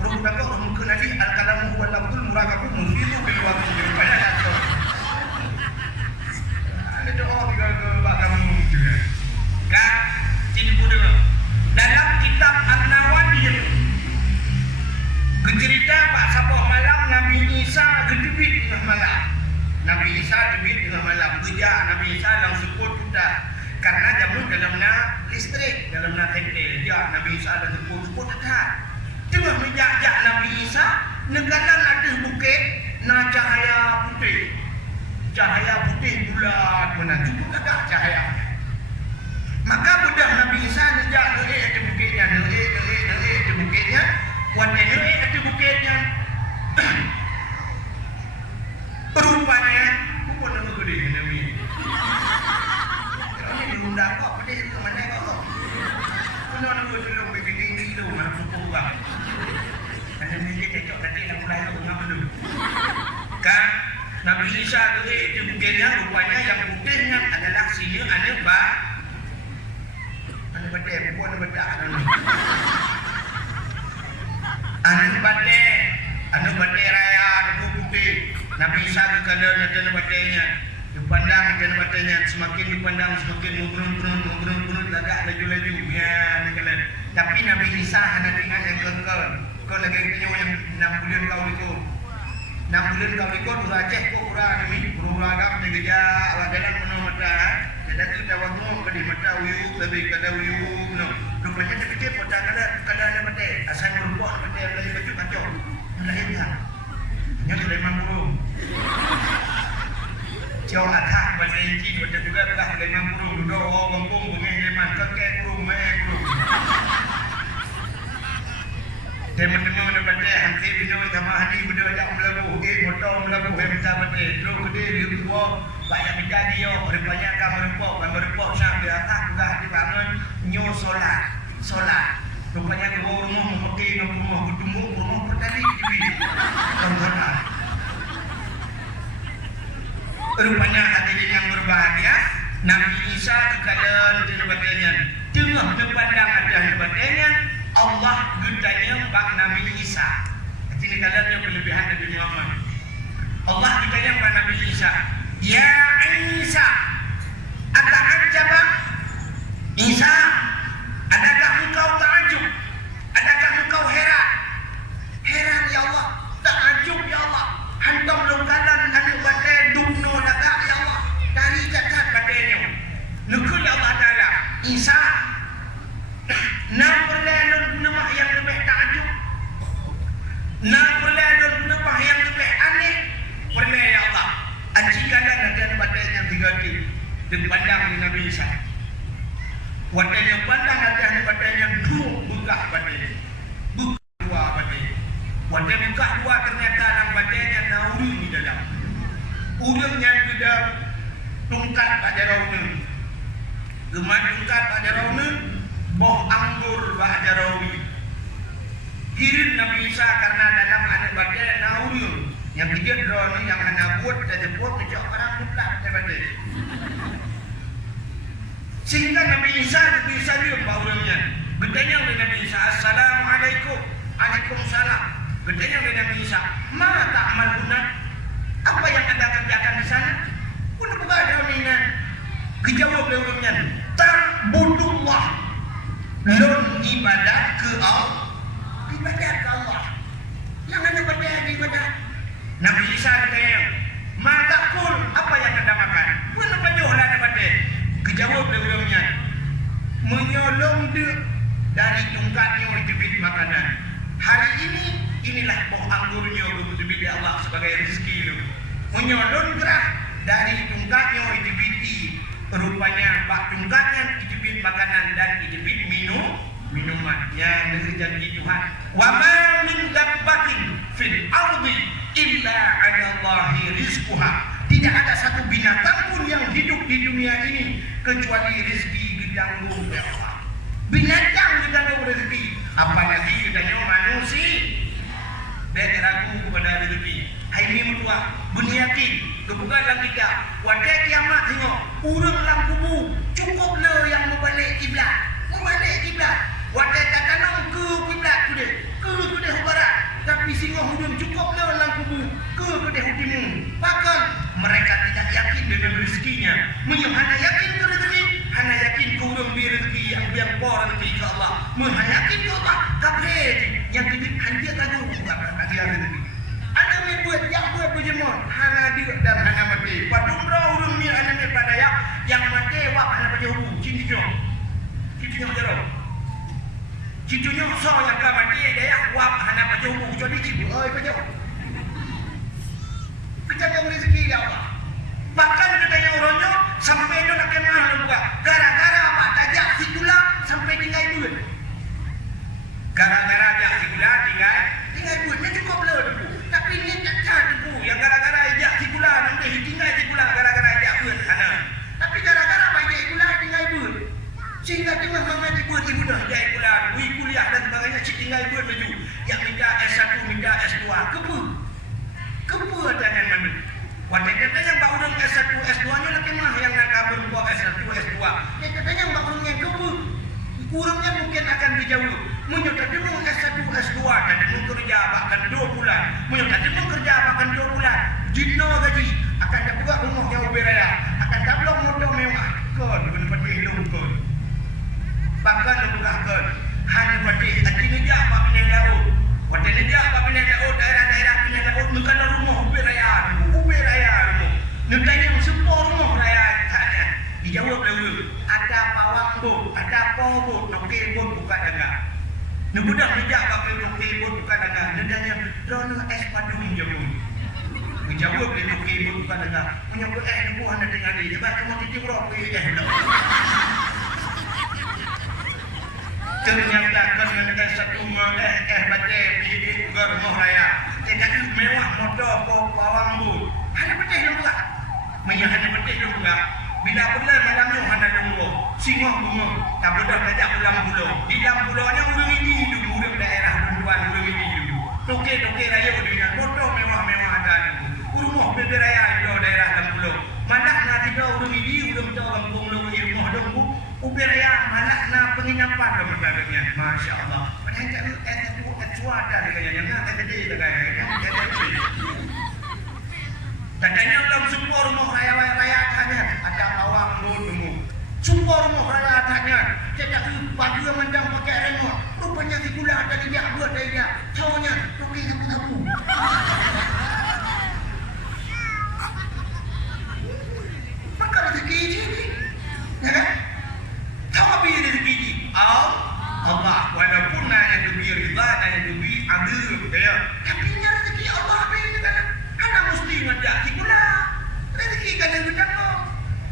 Orang bukan kau mungkin lagi al-kalamu wal lafzul murakabu mufidu bil waqti bil bayan tu. Ada doa juga bab kamu juga. Kan cipu dulu. Dalam kitab An-Nawawi cerita Pak Sabah malam Nabi Isa gedebit tengah malam. Nabi Isa gedebit tengah malam. Kerja Nabi Isa langsung sudah karena jamu dalamnya listrik, dalamnya kentel. Dia Nabi Isa dah sepuluh dah. Tengah menjajak Nabi Isa, negara ada bukit, na cahaya putih. Cahaya putih bulat mana cukup agak cahaya. Maka budak Nabi Isa nejak naik ada bukitnya, naik ada bukitnya. Kuatnya naik ada bukitnya. Rupanya, bukan nama gede Nabi. Kalau ni diundang kok, pedih ke mana kok? Kenapa nama dulu begini itu mana pukul buang? Karena dia cecok tadi nak mulai tu ngapa dulu? Kan Nabi Isa itu bukitnya rupanya yang putihnya adalah sini ada bah. Anu badai, bukan bedak anu badai raya anu putih. Nabi Isa kalau ada badainya, dipandang ada badainya, semakin dipandang semakin menurun agak laju ya kalau. Tapi Nabi Isa hanya ingat yang kau lagi tanya yang 6 bulan kau ikut. 6 bulan kau ikut ulah cek kau kurang ni, kurang agak mengeja dalam mata. Jadi kita waktu kadi mata uyuk lebih kada uyuk no. Rupanya dia fikir pada kada ada mata. Asal berbuat mata lagi baju kacau. Lahirnya. Nya Sulaiman Guru. Jauh atas bahasa Injil macam juga dah Sulaiman Guru. Duduk kampung bungai Sulaiman kakek guru mai guru. Teman-teman mana baca hanti bina sama hari benda ajak melaku motor melaku minta baca terus gede dia tua banyak menjadi yo rupanya akan merepok sampai atas juga dibangun nyo solat rupanya kedua rumah memakai rumah bertumbuh rumah berdali di tengah rupanya hati yang berbahagia Nabi Isa kekalian di badannya tengah dipandang ada badannya Allah gedanya bak Nabi Isa. Jadi kalian yang berlebihan dari dunia aman. Allah gedanya bak Nabi Isa. Ya Isa, ata'ajjaba? Isa, adakah engkau ta'ajub? Adakah engkau heran? Heran ya Allah, ta'ajub ya Allah. Hantam longkalan anu batai dukno laga ya Allah. Dari jagat batainya. Nukul Allah Ta'ala. Isa, nak berlalu nama yang lebih takjub, nak berlalu nama yang lebih aneh, berlalu ya Allah. Ajikanlah ada badan yang diganti dipandang di Nabi Isa. Badan yang pandang ada badan yang dua buka badan, buka dua badan. Badan buka dua ternyata dalam badannya nauri di dalam. Udang yang tidak tungkat pada rauna, gemar tungkat pada rauna. Boh anggur bahaja rawi. Kirim Nabi Isa karena dalam anak badan nauriun. Yang ketiga drone yang anak buat dan jemput kejauh orang mutlak daripada. Sehingga Nabi Isa dia baurnya. Gedenya oleh Nabi Isa. Assalamualaikum. Waalaikumsalam. Gedenya oleh Nabi Isa. Ma ta'maluna? Apa yang anda kerjakan di sana? Pun bukan ada minat. Kejawab baurnya. Ta'budullah. Lon ibadah ke Allah. Ibadah ke Allah. Yang ada ibadah. Nabi Isa katanya, "Matakul, apa yang anda makan?" Mana penjualan ibadah? Kejawab beliaunya, "Menyolong dia dari tungkatnya diberi makanan. Hari ini inilah buah anggurnya diberi Allah sebagai rezeki itu. Menyolong gerak dari tungkatnya diberi rupanya bak tungkatnya diberi makanan dan diberi minuman yang dijanji Tuhan. Wa ma min dabbatin fil ardi illa 'ala Allahi rizquha. Tidak ada satu binatang pun yang hidup di dunia ini kecuali rezeki ditanggung oleh Allah. Binatang ditanggung rezeki. Apalagi katanya manusia dia ragu kepada rezeki. Hai ni mutua berniatin kebukaan dalam kita pada kiamat tengok urang dalam kubur cukup le yang membalik kiblat pada katanong ke kiblat tu dia ke dia barat tapi singoh hudung cukup le dalam kubur ke dia timur bahkan mereka tidak yakin dengan rezekinya hanya yakin ke rezeki hanya yakin ke urang bi rezeki yang por rezeki ke Allah yakin ke Allah kabeh yang jadi hanya ragu bukan dia rezeki. Ada mi buat yang buat berjemur hana dia dan hana mati. Padumra urang mi ana mi pada yang mati wak hana pada huru cincinyo jero. Cincinyo so yang ka mati dia wak hana pada huru jadi cipu oi pada. Kita tengok rezeki dia Allah. Bahkan katanya orangnya sampai itu nak kemah lupa. Gara-gara apa tajak situla sampai tinggal duit. Gara-gara ajak situla tinggal duitnya cukup le tu. Tapi ni tak tu yang gara-gara ajak cikula nanti tinggal cikula gara-gara ajak buat sana. Tapi gara-gara banyak cikula tinggal buat. Sehingga tengah mama dibuat ibu dah ajak cikula, kuliah dan sebagainya tinggal buat baju. Yang minta S1, minta S2, kepu jangan mana. Wadah katanya mbak urang S1, S2-nya lagi mah yang nak kabur buat S1, S2. Dia katanya mbak urang yang kepu. Kurangnya mungkin akan dijauh. Menyudah demo S1, S2 dan demo kerja bahkan 2 bulan. Menyudah demo kerja bahkan 2 bulan. Jino gaji akan dapat rumah yang beraya. Akan dapat motor mewah. Kon berpati hidup kon. Bahkan lebih kon. Hanya pati hati neja apa penyelau. Wadah neja apa penyelau daerah-daerah penyelau. Bukan rumah beraya. Rumah. Negara yang semua rumah beraya. Dijawab dulu. Ada pawang bu, ada pobo, nokir pun bukan enggak. Nubudak bijak pakai nokir pun bukan enggak. Nedanya drone es padung jamu. Dijawab di nokir pun bukan enggak. Menyebut nubu anda dengar dia. Sebab cuma titik roh dah. Ternyata kan satu baca di rumah raya. Jadi mewah motor pawang bu. Hanya betul juga. Hanya betul juga. Bila bulan malamnya hana dulu, singoh bunga, tak bedah kajak ulang pulau. Di dalam pulaunya urang ini dulu, urang daerah duluan urang ini dulu. Toke raya dunia, motor mewah-mewah ada dulu. Rumah bebe raya itu daerah dalam pulau. Manak nak tiga urang ini, urang tahu kampung lu rumah dulu. Ubi raya manak nak penginapan dalam sebagainya. Masya Allah. Padahal tak ada dengan yang nak terjadi dengan katanya dalam semua rumah raya tanya ada awang dulu. Semua rumah raya tanya tidak bagi yang mendang pakai remote. Rupanya si gula ada dia buat dia. Taunya rugi sapu-sapu. Maka rezeki ini, ya kan? Tahu apa rezeki ini? Allah walaupun yang diberi ridha yang diberi adil, ya. Tapi rezeki Allah apa ini kan? Anak mesti ngajak cikula. Rezeki kan yang ditanggung.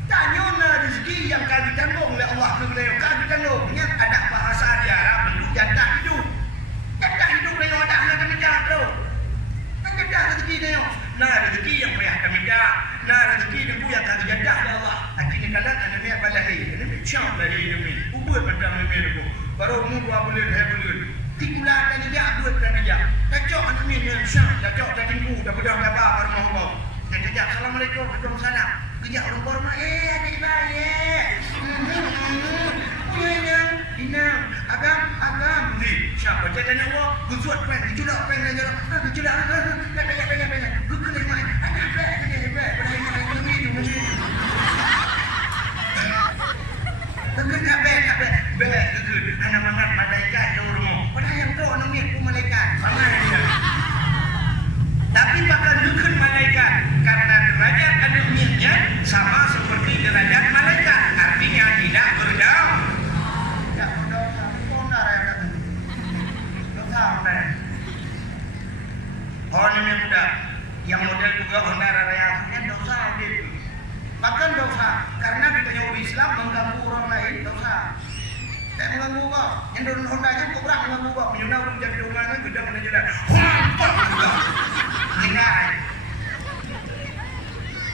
Tanya rezeki yang kan ditanggung oleh Allah Subhanahu kan ditanggung. Ingat ada bahasa di Arab bentuk jatah hidup. Jatah hidup dia ada nak minta tu. Jatah rezeki dia. Nah rezeki yang payah kami minta. Nah rezeki dia yang kan jatah oleh Allah. Akhirnya kalau ada ni apa lagi? Ini syam lagi ini. Ubur macam ni tu. Baru mu 2 bulan 2 bulan. Tikula kan dia buat kan dia. Kacau anak ni syam, kacau dah tinggu dah bedah dah baru mau. Dan dia assalamualaikum waalaikumsalam. Kerja orang korma adik baik. Inang agam ni. Siapa jadi nak buat? Gusut pen, dicudak pen aja. Dicudak. Banyak. Gukul mai. Ada hebat. Pada ini. Kabeh. Gukul. Anak mangat malaikat dormo. Pada yang tu anak ni ku malaikat. Sama dia. Tapi bakal gukul malaikat karena derajat anugerahnya sama seperti derajat malaikat. Artinya tidak berdosa. Tidak berdosa. Dosa raya. Dosa raya. Orang ini muda yang model juga Honda raya punya dosa itu. Bahkan dosa karena kita umat Islam mengganggu orang lain dosa. Tak mengganggu kau. Yang dorong Hondanya kau berang mengganggu kau. Menyunau belum jadi rumahnya gede mana jelas. Hampa juga. Dengar.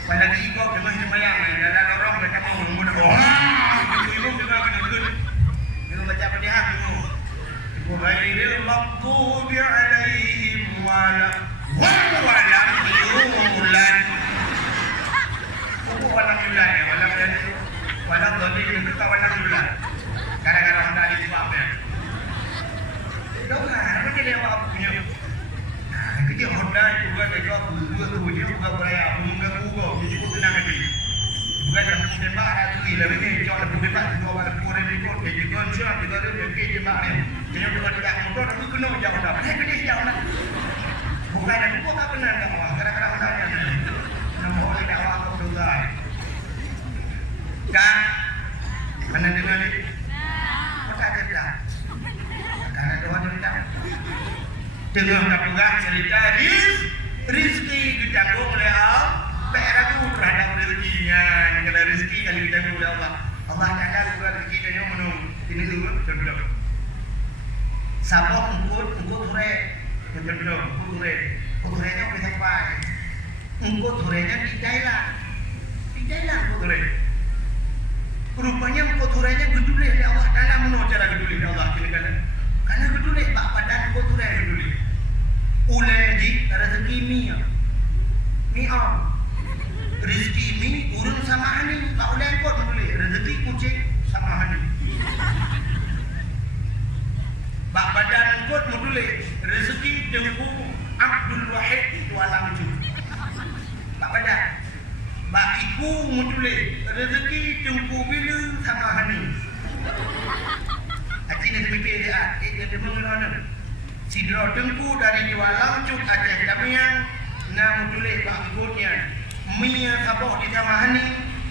Padahal kau memang semayang. Dalam orang mereka mau mengguna. Ibu juga kena ikut. Ibu baca Fatihah dulu. ghairil maghdubi alaihim walam yulad. Walam yulad ya, walam dhalin itu tak walam yulad. Gara-gara hendak disebabnya. Đâu cả nó cái đeo vào punya. Cái dia Honda itu juga mereka dua tu dia juga beraya mengganggu kau. Jadi kau tenang hati. Bukan yang tembak ada tu gila ni. Jangan lebih tembak dua orang kurang ni kau. Jadi kau siapa kita ada pergi tembak ni. Jadi kau tidak motor aku kena jauh dah. Pergi jauh dah. Bukan aku kau tak benar dah awak. Gara-gara Honda ni. Nama orang dah awak kau juga. Kan? Mana dengar ni? Kau tak ada. Karena doa cerita tengah pegang cerita rizki ditanggung oleh Allah. Peragu terhadap rezekinya. Kalau rezeki yang ditanggung oleh Allah, Allah Taala juga rezeki dia menung. Ini dulu contoh. Sabok engkut sore contoh kurenya boleh sampai. Engkut sorenya di Thailand engkut sore. Rupanya engkut sorenya gedulih oleh Allah Taala menung cara gedulih oleh Allah kira-kira. Karena gedulih bak badan kau tu dah gedulih. Ulai di rezeki mi rezeki mi urun sama hani bak ulai kau gedulih rezeki kucing sama hani. Bak badan kau gedulih rezeki Tengku Abdul Wahid itu alam tu. Bak badan bak iku gedulih rezeki Tengku Bilu sama hani. Aci ni terpikir dia, dia mengenal sidro Tengku dari jualan cuk Aceh Damiang, na mudulih bak ikutnya, Mia sabok di sama hani,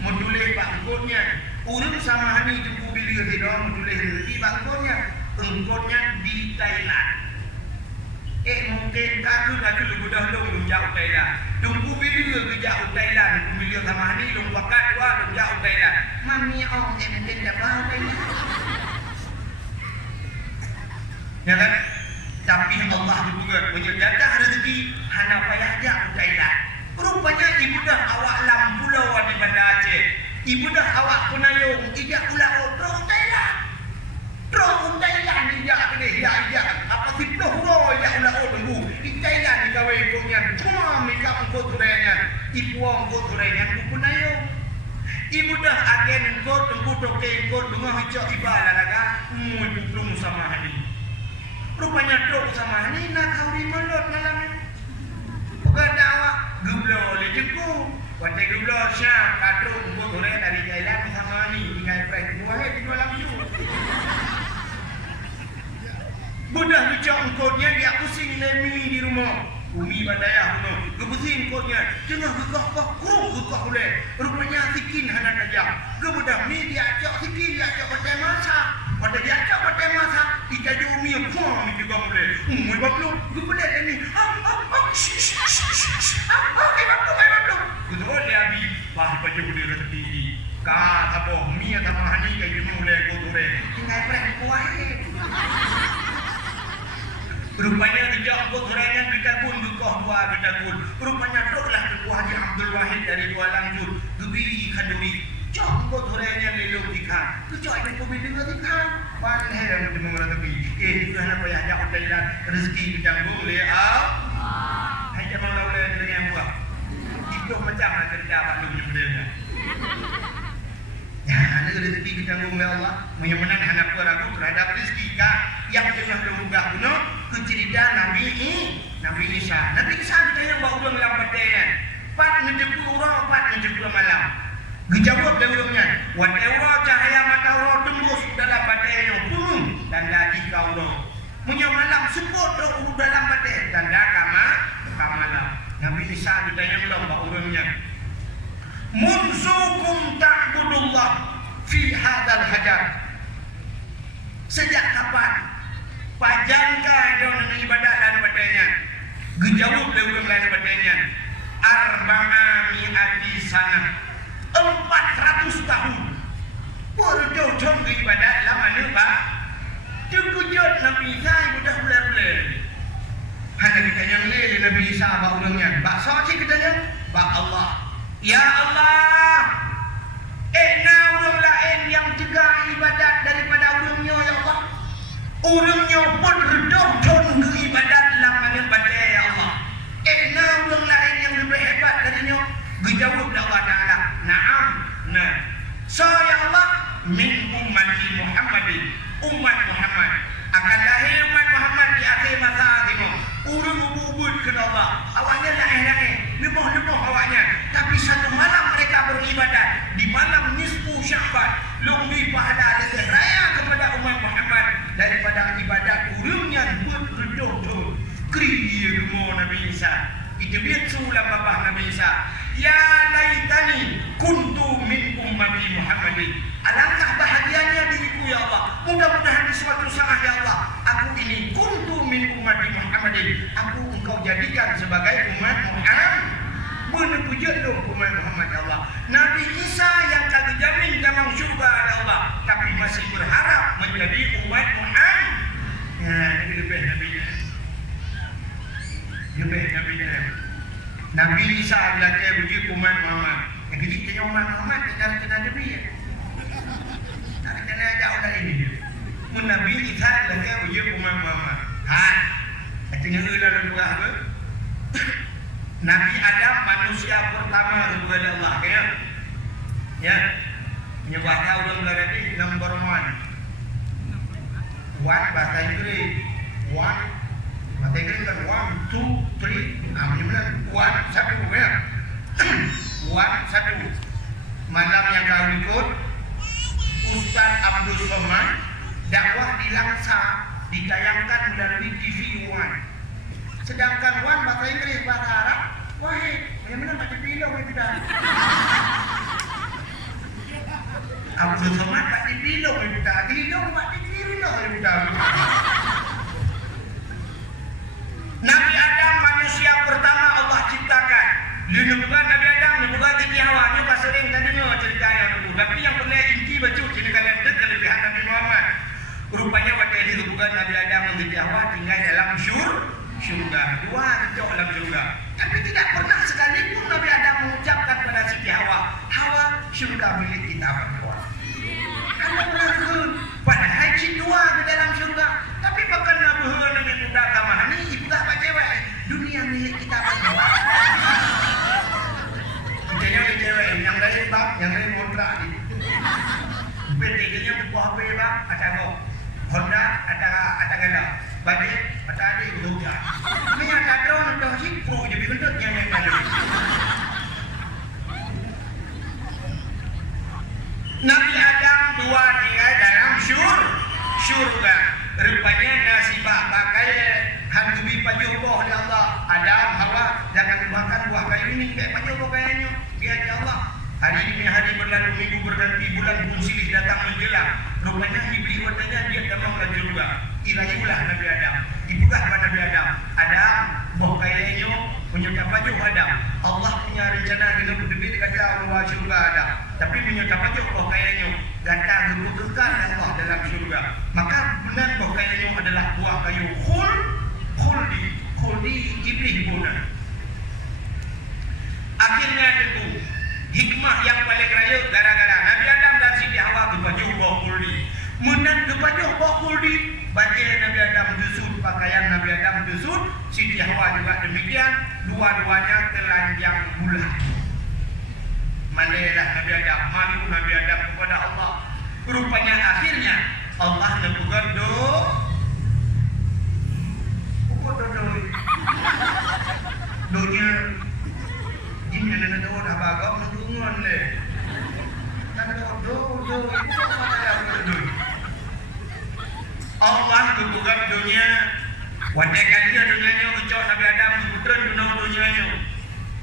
mudulih bak ikutnya, urun sama hani Tengku Bilir sidro mudulih rezeki bak ikutnya di Thailand. Mungkin aku lebih dahulu jauh Thailand. Tengku Bilir ke jauh Thailand, Tengku Bilir sama hani, lung pakat dua jauh Thailand. Mami orang yang tidak tahu Thailand. Ya kan? Tapi Allah juga menyediakan rezeki hana payah dia Thailand. Rupanya ibu dah awak lam pulau di Banda Aceh. Ibu dah awak penayung ijak pulau Thailand. Thailand ijak ni ijak apa sih pulau ijak pulau tunggu. Di Thailand di gawe punya cuma mereka angkut turenya. Ibu angkut turenya ku penayung. Ibu dah agen angkut tunggu toke angkut dengan hijau ibala laga belum sama hari. Rupanya dok sama ni nak kau di melot malam ni. Bukan awak gublo oleh Tengku. Waktu gublo syah kadro umur orang dari Thailand sama ni tinggal price buah di dalam tu. Budak bincang engkaunya dia pusing lemi di rumah. Umi badaya rumah. Kepusing engkaunya tengah gegah boleh. Rupanya sikin hana tajam. Kebudak ni dia ajak sikin dia ajak pakai masak. Pada dia ajak pakai masak. Ika je umi yang kuah ni juga boleh. Umi bablu. Kebudak ni. Bablu. Kedua dia habis. Bah baca boleh rezeki. Kata boh. Mi atau mahani kaya boleh kotor. Tinggal pernah kuah rupanya dijak kotorannya gedakun gekoh dua gedakun. Rupanya doklah ketua Haji Abdul Wahid dari dua lanjut. Gebi kaduri. Jok kotorannya lelung ikan. Kecok ini kopi dengan ikan. Panai yang menurut tepi. Sudah nak payah jauh Thailand. Rezeki ditanggung oleh Allah. Hanya malah oleh dengan buah. Itu macam nak kerja apa tu sebenarnya. Ya, ada rezeki ditanggung oleh Allah. Menyemenang anak ragu terhadap rezeki yang tengah berubah kuno kecerita Nabi Isa. Nabi Isa kita yang bawa orang dalam pertanyaan. Pat ngejepul orang, pat ngejepul malam. Dijawab dari orangnya. Whatever cahaya mata orang tembus dalam badan yang penuh dan lagi kau orang. Punya malam sebut roh dalam badan dan dah malam. Nabi Isa kita yang bawa orangnya. Munzukum ta'budullah fi hadal hajar. Sejak kapan pajangkah dengan ibadat dan badannya? Gejawab dari orang lain badannya. Arba'ami'ati sana. 400 tahun. Berjauh-jauh ke ibadat lama ni Pak. Terkejut Nabi Isa mudah bulan-bulan. Hanya kita yang lele Nabi Isa bawa orangnya. Pak Soci kita yang Pak Allah. Ya Allah. Orang lain yang cegah ibadat daripada orangnya ya Allah. Urangnya pun redup ke ibadat lamanya badai ya Allah. Orang lain yang lebih hebat darinya dijawab oleh Allah Ta'ala. Naam. Nah. So ya Allah, min ummati Muhammadin, umat Muhammad akan lahir umat Muhammad di akhir masa ini. Urang ubud ke Allah. Awaknya lahir-lahir, lebih-lebih awaknya. Tapi satu malam mereka beribadat di malam nisfu Sya'ban. Lebih pahala lebih raya kepada umat Muhammad daripada ibadat urangnya berredup tu. Kriya rumah Nabi Isa. Itu biasa bapak Nabi Isa. Ya laitani kuntu min ummati Muhammadin. Alangkah bahagianya diriku ya Allah. Mudah-mudahan di suatu saat ya Allah, aku ini kuntu min ummati Muhammadin. Aku engkau jadikan sebagai umat Muhammad. Menuju umat Muhammad ya Allah. Nabi Isa yang kami jamin dalam syurga ya Allah, tapi masih berharap menjadi umat Muhammad. Ya, ini lebih Nabi. Lebih Nabi. Nabi Isa adalah dia uji umat Muhammad. Yang kecil umat Muhammad kita kena Nabi ya. Tak kena jauh dari ini. Nabi Isa adalah dia uji umat Muhammad. Artinya ulah buat apa? Nabi Adam manusia pertama kepada Allah kan? Ya. Menyebabnya orang berada number 1. Bahasa Inggeris. Bahasa Inggeris kan 1, 2, 3. Menyebabnya 1 ya. 1. Malam yang kau ikut Ustaz Abdul Somad dakwah di Langsa ditayangkan melalui TV One. Sedangkan One bahasa Inggris, bahasa Arab wahid. Bagaimana baca film itu dah. Abdul Somad baca film itu dah. Film baca film itu dah. Nabi Adam manusia pertama Allah ciptakan. Bukan Nabi Adam, bukan Siti Hawa. Ini pas sering tadinya ceritanya dulu. Tapi yang pernah inti baca sini kalian dengar kelebihan Nabi Muhammad. Rupanya pada itu bukan Nabi Adam dan Siti Hawa tinggal dalam syurga. Dua hidup dalam syurga. Tapi tidak pernah sekalipun Nabi Adam mengucapkan pada Siti Hawa, Hawa syurga milik kita berdua. Anda pernah padahal dua di dalam syurga. Tapi bahkan Nabi dengan mudah sama ini ibu tak baca dunia milik kita berdua. Kecilnya cewek yang lain bang, yang lain Honda ni. PT-nya buku HP bang, ada kok. Honda ada gala. Bagi ada adik Honda. Ini ada drone ada hipo jadi bentuk yang ada. Nabi Adam dua tinggal dalam syurga. Rupanya nasibah pakai hantubi pajoboh oleh Allah. Adam, Hawa jangan makan buah kayu ini kayak pajoboh kayaknya. Biar Allah. Hari ini hari berlalu, minggu berganti, bulan pun silih datang menjelang. Rupanya iblis watanya dia memang lagi juga. Ilahiulah Nabi Adam. Dibuka pada Nabi Adam. Adam, buah kayaknya menyukai pajoh Adam. Allah punya rencana dengan berdebit kata Allah syurga Adam. Tapi menyukai pajoh buah kayaknya gata gebukan Allah dalam syurga. Maka benar buah kayaknya adalah buah kayu khuldi iblis pun. Akhirnya tentu hikmah yang paling raya gara-gara Nabi Adam dan Siti Hawa kepajuh buah khuldi. Menang kepajuh buah khuldi, baju Nabi Adam dusut, pakaian Nabi Adam dusut, Siti Hawa juga demikian, dua-duanya telanjang bulat. Malah Nabi Adam, malu Nabi Adam kepada Allah. Rupanya akhirnya Allah membuka dunia ini ada dah bagai mengungun le. Ada Allah membuka dunia. Wadekan dia dunianya ucap Nabi Adam putera dunianya.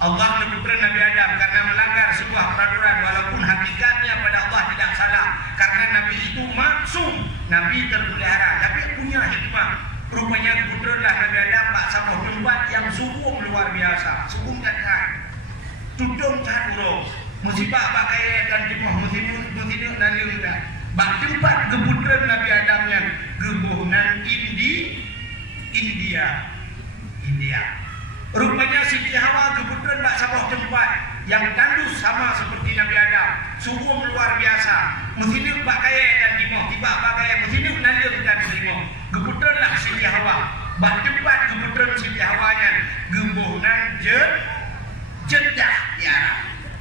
Allah memputra Nabi Adam karena melanggar sebuah peraturan walaupun hakikatnya pada Allah tidak salah karena Nabi itu maksum, Nabi terpelihara tapi punya hikmah. Rupanya putralah Nabi Adam pak sama tempat yang sungguh luar biasa, sungguh jahat. Tudung jahat urung, musibah pakai dan timah musibah dan liudah. Bak tempat keputra Nabi Adam yang gebunan India. Rupanya Siti Hawa kebetulan tak sama tempat yang tandus sama seperti Nabi Adam. Sungguh luar biasa. Mesinuk pakai dan timah, tiba pakai mesinuk nalir dan timah. Geputerlah Siti Hawa. Bah tempat geputer Siti Hawanya gembohnan Jeddah di Arab.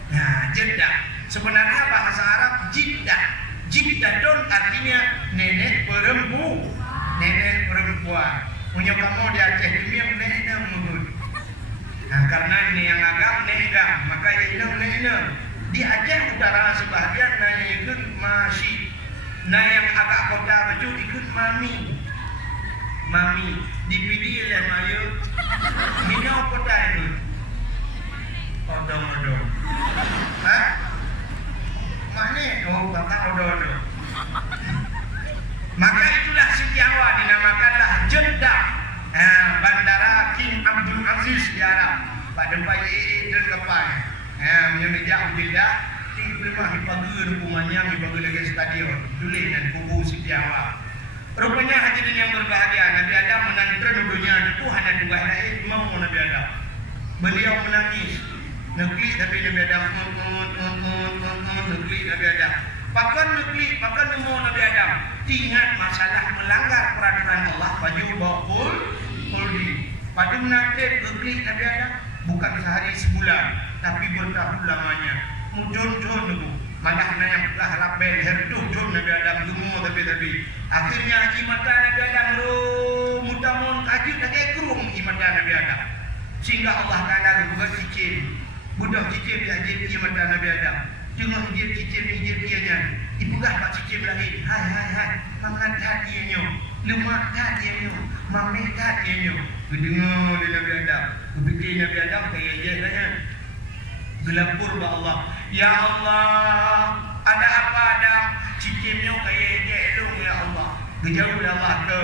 Nah, Jeddah. Sebenarnya bahasa Arab Jiddah. Jiddadun artinya nenek perempuan. Nenek perempuan. Punya kamu di Aceh ini yang nenek menurut. Nah, karena ini yang agam nenek, maka ini nenek. Di Aceh Utara sebahagian nanya ikut masih. Nah yang agak kota baju ikut mami. Mami dipilih oleh Mayu. Minau kota itu. Odong-odong. Hah? Mana? Oh, bapak odong-odong. Maka itulah Siti Hawa dinamakanlah Jeddah. Bandara King Abdul Aziz di Arab. Pada pagi dan kepai. Yang jauh Jeddah. Memang dipagi hukumannya dipagi lagi stadion. Tulis dan kubu Siti Hawa. Rupanya hadirin yang berbahagia, Nabi Adam menantang dunia itu hanya dua lain mau Nabi Adam. Beliau menangis. Negeri tapi Nabi Adam negeri Nabi Adam. Pakan negeri, pakan nemu Nabi Adam. Ingat masalah melanggar peraturan Allah baju bakul kuldi. Pada menanti negeri Nabi Adam bukan sehari sebulan, tapi bertahun lamanya. Muncul-muncul nemu. Malah yang telah label herduh jom Nabi Adam semua tapi akhirnya imatan Nabi Adam mutamun kajut lagi kerung imatan Nabi Adam sehingga Allah Ta'ala buat cicil budak cicil diajib imatan Nabi Adam cuma hijir cicil ianya ibugah pak cicil lagi hai mangat hatinya lemak hatinya mamit hatinya dengar dari Nabi Adam berfikir Nabi Adam kayak je gelapur ba Allah. Ya Allah, ada apa Adam? Cikimnya kayak elong ya Allah. Gejauh ya Allah ke.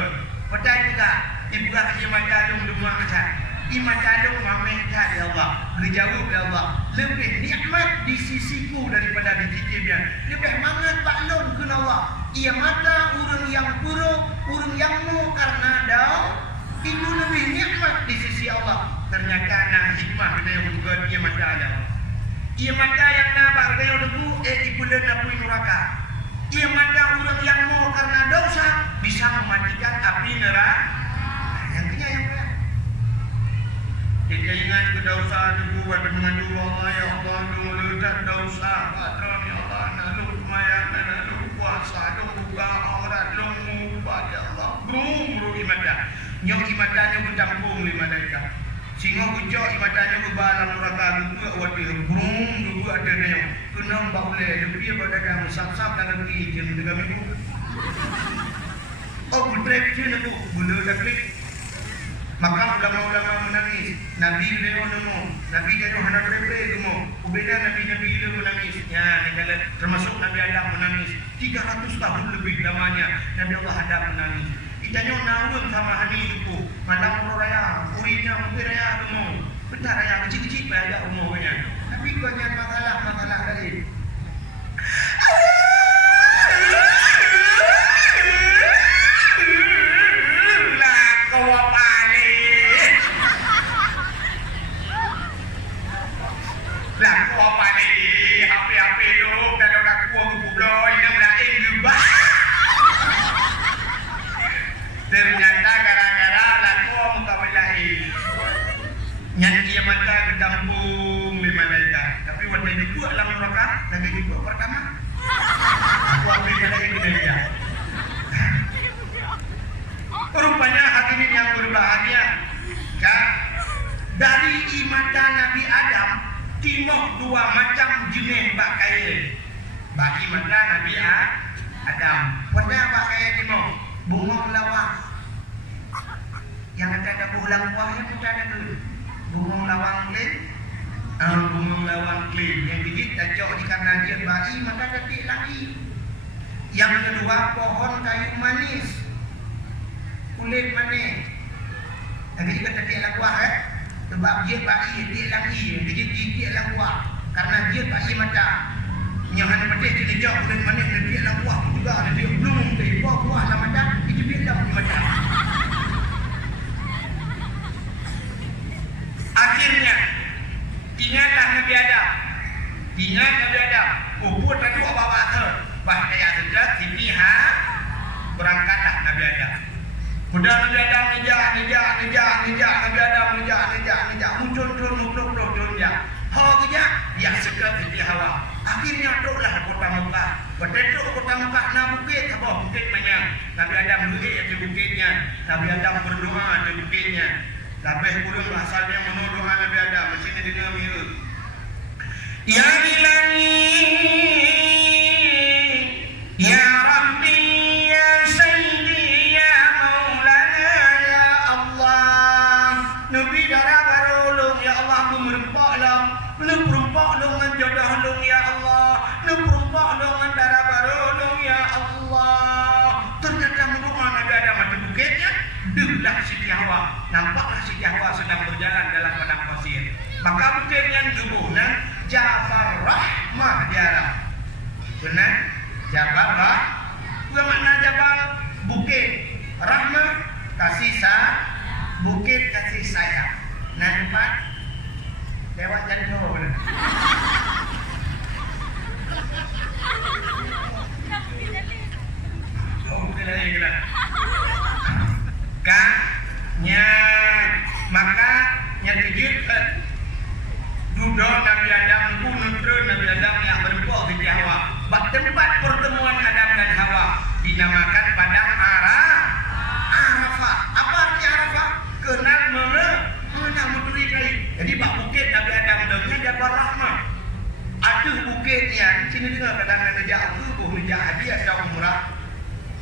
Padahal juga ibu iman dalung rumah macam. Iman dalung mameh ya Allah. Gejauh ya Allah. Lebih nikmat di sisiku daripada di cikimnya. Lebih mangat Pak Lon ke Allah. Ia mata orang yang buruk, orang yang mu karena dau. Itu lebih nikmat di sisi Allah. Ternyata anak hikmah yang juga dia mata ada. Ia mata yang nabar gaya debu ibulan api neraka. Ia mata orang yang mau karena dosa bisa mematikan api neraka. Yang kena yang kena. Jadi ingat ke dosa debu ada mengadu Allah ya Allah dulu tak dosa patron ya Allah lalu kemayan lalu puasa lalu buka aurat lalu pada Allah buru ibadah. Nyok ibadahnya bercampur lima mereka. Sehingga bucok ibadahnya berbalan neraka dua wadah burung dua ada dia kenang bauleh lebih pada kamu sap-sap dalam kijin dengan ibu. Oh butrek je nak bulu taklik. Maka ulama-ulama menangis. Nabi beliau nemu. Nabi jatuh hendak berpe kamu. Ubeda Nabi beliau menangis. Ya, negara termasuk Nabi Adam menangis. 300 tahun lebih lamanya Nabi Allah Adam menangis. Itanya naun sama hani itu malam raya urinya mungkin raya umum bentar raya kecil-kecil banyak umumnya tapi banyak masalah dari lah kau apa ni lah kau apa ni hape tu kalau nak kuah kubloh ini melain juga ternyata gara-gara laku muka belahi nyanyi yang mata ditampung lima malaikat tapi waktu itu alam neraka lagi itu pertama aku ambil lagi ke dia rupanya hadirin yang berbahagia kan dari imata Nabi Adam timur dua macam jenis bakaya bagi imata Nabi Adam pada bakaya timur bunga lawang yang ada bulan buahnya pun ada dulu bunga lawang clean bunga lawang clean yang digigit dan jauh karena dia bayi maka detik lagi yang kedua pohon kayu manis kulit manis lagi juga detik lah buah sebab dia bayi detik lagi digigit lah buah karena dia bayi mata yang ada petik dia jauh kulit manis detik lah buah juga ada dia belum ke buah lah mata itu dia dah mata akhirnya ingatlah Nabi Adam kubur tadi bawa ke bahaya sudah sini berangkatlah Nabi Adam Udah Nabi Adam nejak, Nabi Adam nejak, muncul ya. Hawa kejak, dia sekat di Hawa. Akhirnya duduklah kota Mekah. Berduduk kota Mekah, nah bukit apa? Bukit banyak. Nabi Adam duduk di bukitnya. Nabi Adam berdoa di bukitnya. Labih kurung asalnya menurut doa Nabi Adam. Di sini dia mirip. Ya ilahi, ya Rabbi, ya Sayyidi, ya Maulana, ya Allah. Nabi darah barulung, ya Allah, merempak long. Merempak long menjodoh long, ya Allah. Merempak long darah barulung, ya Allah. Ternyata mendoa Nabi Adam di bukitnya. Duduklah Siti Hawa. Nampaklah Siti Hawa sedang berjalan dalam padang pasir. Maka bukitnya gebunan Jabal Rahmah diarah. Benar? Jabal Rahmah. Apa makna Jabal? Bukit. Rahmah kasih bukit kasih sayang. Nah tempat lewat jantung benar. Oh bukan lagi kena. Maka kejut duduk Nabi Adam itu nuntur Nabi Adam yang berbuat di Hawa. Tempat pertemuan Adam dan Hawa dinamakan padang Arafah. Apa arti Arafah? Kenal mengenal menteri kali. Jadi bak bukit Nabi Adam dengan Jabal Rahmah. Ada bukitnya sini dengar kadang-kadang kerja aku kerja haji atau umrah.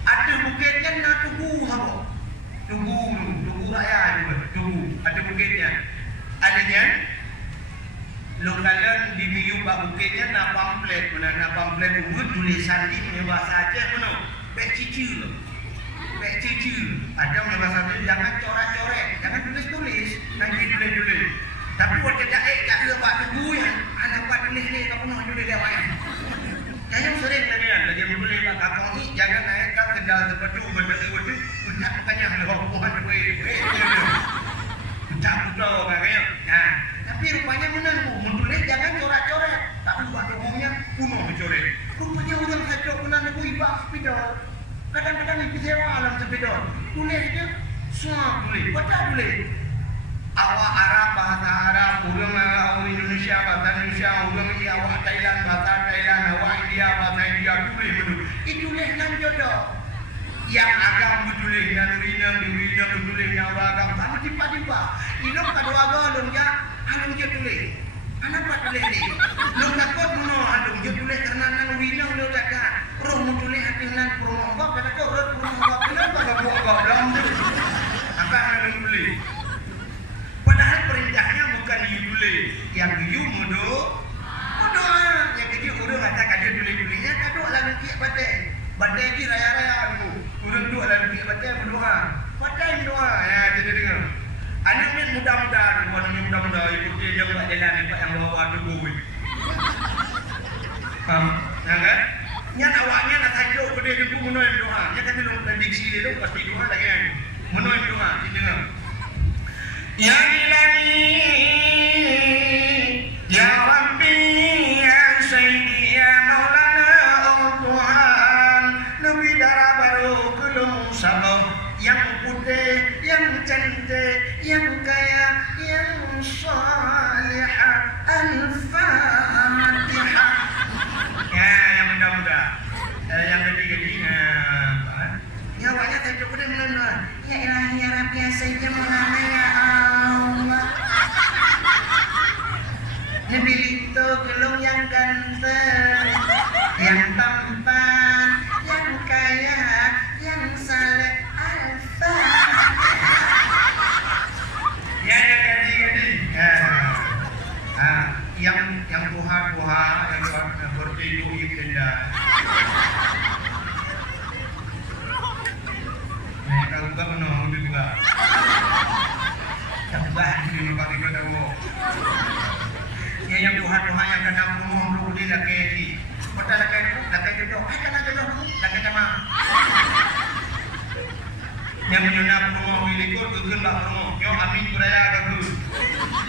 Ada bukitnya nak tunggu apa? Tunggu raya juga. Tunggu. Ada bukitnya. Adanya lo kalian di minggu bak bukitnya nak pamflet urut tulisan di punya bahasa Aceh mana? Bek cicu. Ada punya bahasa Aceh jangan coret-coret, jangan tulis-tulis, nanti tulis. Tapi buat kerja tak ada bak tunggu yang anak buat tulis ni tak pernah tulis dia banyak. Jangan sering lagi tulis bak kakak ni jangan naikkan kendal seperti betul. Ucap bukannya ada hubungan ucap betul kakaknya. Nah, tapi rupanya menulis jangan coret-coret. Tak buat umumnya kuno mencoret. Rupanya orang saja pernah ibu sepeda. Kadang-kadang ibu sewa alam sepeda. Tulis dia semua tulis. Baca tulis. Awak Arab bahasa Arab, orang Indonesia bahasa Indonesia, orang awak Thailand bahasa Thailand, awak India bahasa India tulis betul. Itu tulis nan jodoh. Yang agam bertulis dan Rina bertulis yang agam sama tiba-tiba. Ilok kedua agam ya. Halung je tulis. Kenapa tulis ni? Lu takut mana halung je tulis kerana nang wina lu takkan. Roh mu tulis hati nan promo kata kau roh promo kenapa kau buat kau dalam tu? Apa halung tulis? Padahal perintahnya bukan you tulis, yang you mudo. Yang kecil urang kata dia tulis-tulisnya kaduk lalu kiak batai di raya-raya dulu. Urang duk lalu kiak batai berdoa. Batai berdoa. Ya jadi dengar. Anak ni muda-muda, bukan ni muda-muda ikut dia jauh tak jalan ikut yang bawa tubuh. Ya kan? Yang awaknya nak tajuk pada dia menoi doa. Dia kata lu prediksi dia tu pasti doa lagi kan. Menoi doa, kita dengar. Ya Ilahi, ya Rabbi, ya Sayyidi, ya Maulana, oh Tuhan. Nabi darah baru kelum sabah. Yang putih, yang cantik, yang kaya, yang salihah. Al-Fatihah. Ya, yang muda-muda. Yang ketiga-tiga. Ya, awaknya tajuk pada mana? Ya Ilahi, ya Rabbi, ya Sayyidi, Maulana, ya Allah. Nabi itu kelung yang ganteng, yang tampan, yang kaya, yang saleh. Ya yang ganti. Yang buha yang bertidur di tenda. Kalau enggak menang juga. Tak bah di rumah kita tahu. Ya yang buha yang kena rumah dulu di lagi. Pada lagi jodoh. Lagi sama. Yang menyunat rumah milikku gugur bak rumah. Yo amin beraya bagus.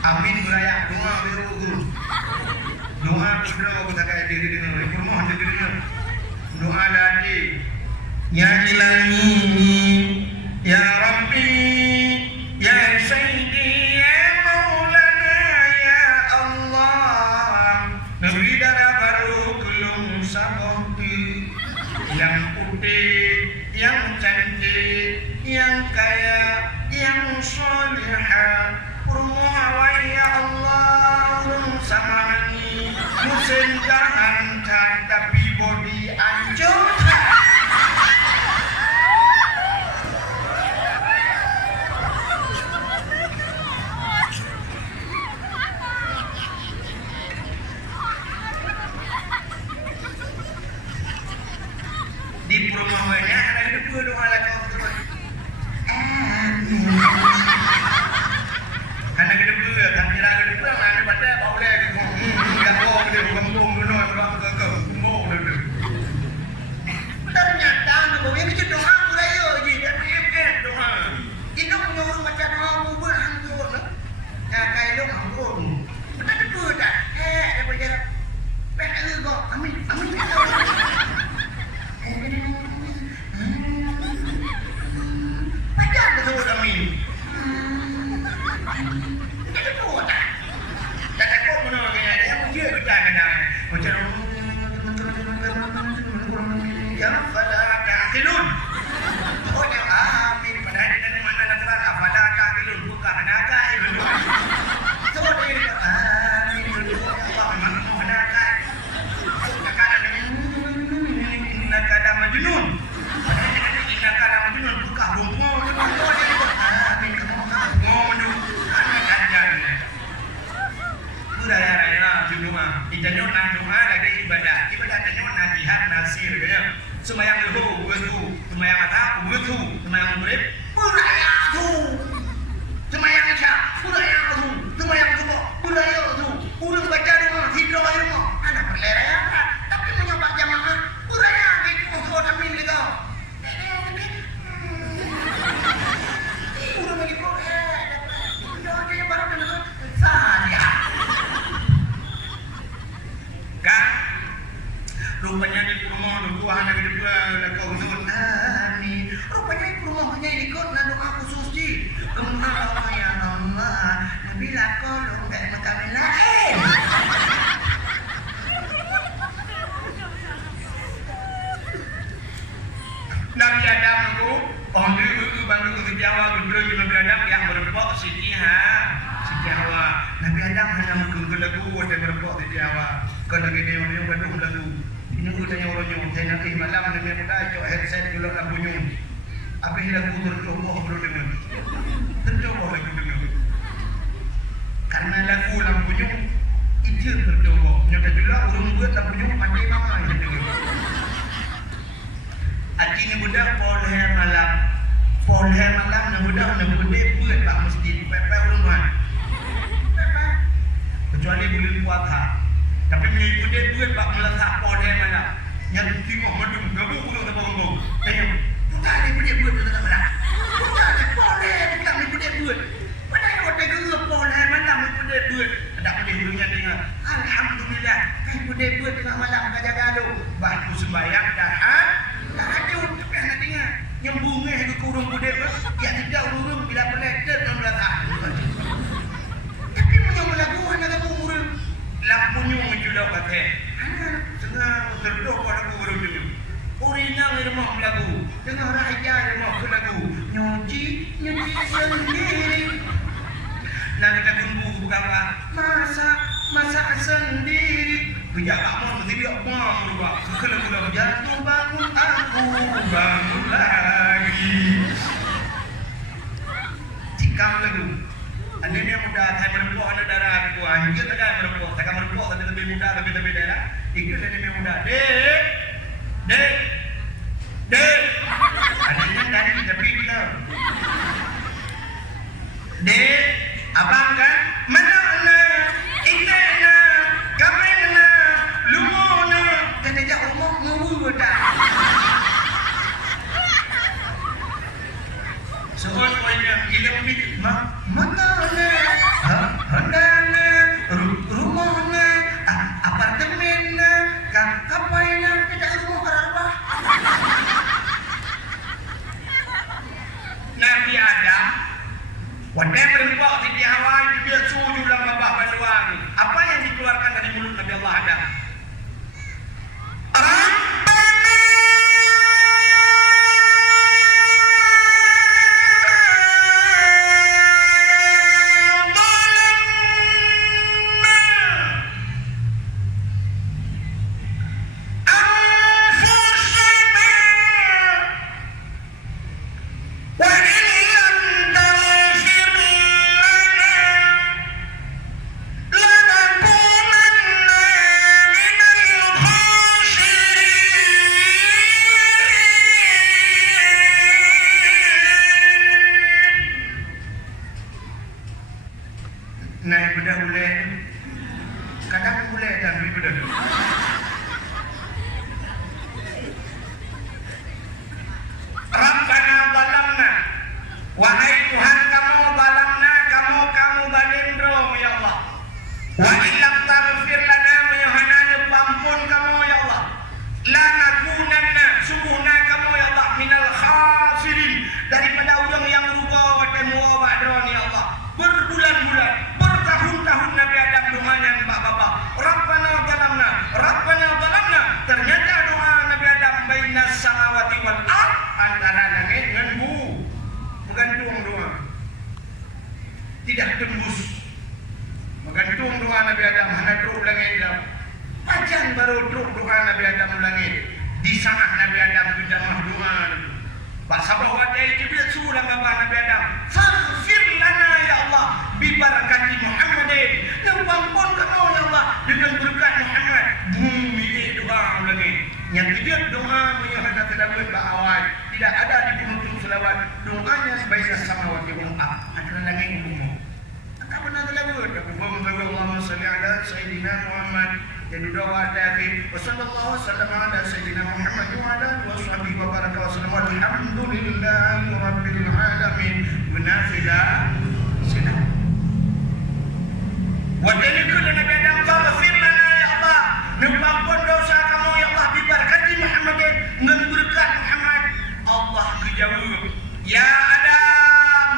Amin beraya doa biru. Doa kudra kita kaya diri dengan rumah diri dengan doa lagi. Ya Ilahi, ya Rabb. Kita tahu tak? Tak takut mana kaya dia mujur kita kena. Macam ya fala ta'qilun. Oh ya amin pada dengan mana nak terang fala ta'qilun bukan naga itu. Coba dia amin dulu Allah memang mau naga. Nak ada majnun. Nak ada majnun bukan bungo. Amin kamu mau dulu. Raya-raya Jumat, itanyo na Jumat lagi ibadah tanyo na jihad nasir kaya. Sumayang luhu wudu, sumayang ata wudu, sumayang maghrib raya tu. Sumayang isya raya tu, sumayang subuh raya tu. Urang baca doa tidur rumah, anak berleraya tapi menyoba jamaah raya gitu untuk amin gitu. Urang lagi kok doa dia baru dengar saya. Kan rupanya di rumah lu anak kedua kau zon ani rupanya di rumahnya ini kau nak doa khusus di Allah ya Allah bila kau lu enggak makan lain Nabi Adam aku dulu bantu ke Jawa kedua Nabi Adam yang berempok Siti Hawa Nabi Adam hanya menggunakan lagu dan berempok di Jawa kalau lagi dia orang yang bandung lagu ini udahnya orangnya saya nanti malam Nabi muda cok headset dulu lagunya apa yang lagu tercoba belum dengar tercoba lagu dengar karena lagu lagunya itu tercoba nyata juga orang buat lagunya pandai mama yang dengar artinya budak polher malam na budak na gede buat pak masjid pepe rumah kecuali bulan puasa tapi mengikuti buat pak meletak polher malam yang tengok madung gabu urang tak bangun tengok bukan ni buat tak malam bukan polher bukan mengikuti buat pada kota geus polher malam mengikuti buat ada pedih urangnya dengar alhamdulillah mengikuti buat tengah malam jaga lu bantu sembahyang dah ada tapi anak dengar nyembungnya ke kurung budek ya tidak urung bila pelekter dan belakang tapi menyambung lagu anak lagu urung lagunya menjulau kata anak tengah terdok lagu urung dulu urinang rumah lagu tengah raja rumah ke lagu nyuci sendiri nanti lagu bukan masak sendiri bijak kamu mesti dia mau berubah sekali jatuh bangun aku bangun lagi jika lagu anda ni muda saya merempok anda darah aku anjir tak ada merempok saya merempok tapi lebih muda tapi darah ikut anda ni muda dek adanya dari tepi kita dek abang kan mana ikna kamena lumona kena jak rumah nguru dah soal banyak ilmu mana handana rumahna apartemenna kapaina tidak rumah berapa Nabi Adam wadai berempok di Hawa dia suju dalam babak banduan apa yang dikeluarkan dari mulut Nabi Allah Adam naik bedah boleh kadang boleh dan beli bedah Rabbana zalamna wahai Tuhan kamu zalamna kamu balindro ya Allah wa illam taghfir lana ya hanana pampun kamu ya Allah la nakunanna sungguhna kamu ya Allah minal khasirin daripada orang yang rugi wa temu wa badron ya Allah berbulan tidak tembus. Menggantung doa Nabi Adam, hana doa langit dah. Pajan baru doa Nabi Adam langit. Di saat Nabi Adam berjamah doa. Bahasa bahwa dia Jibril surah Nabi Adam. Faghfir lana ya Allah bi barakati Muhammadin. Ampun kamu ya Allah dengan berkat Muhammad. Bumi doa langit. Yang kedua doa menyuhada terdahulu awal. Tidak ada di penutup selawat. Doanya sebaiknya sama wakil Allah. Adalah langit umum. Tak benar selawat. Allahumma salli ala Sayyidina Muhammad. Jadi doa tadi. Wassallallahu wasallam ala Sayyidina Muhammad wa ala washabihi wa baraka wa sallam. Alhamdulillahi rabbil alamin. Benafilah sinar. Wadani kula Nabi Adam faghfir lana ya Allah. Mengampun dosa kamu ya Allah bi barakati Muhammadin. Dengan berkat Muhammad. Allah kejawab. Ya Adam,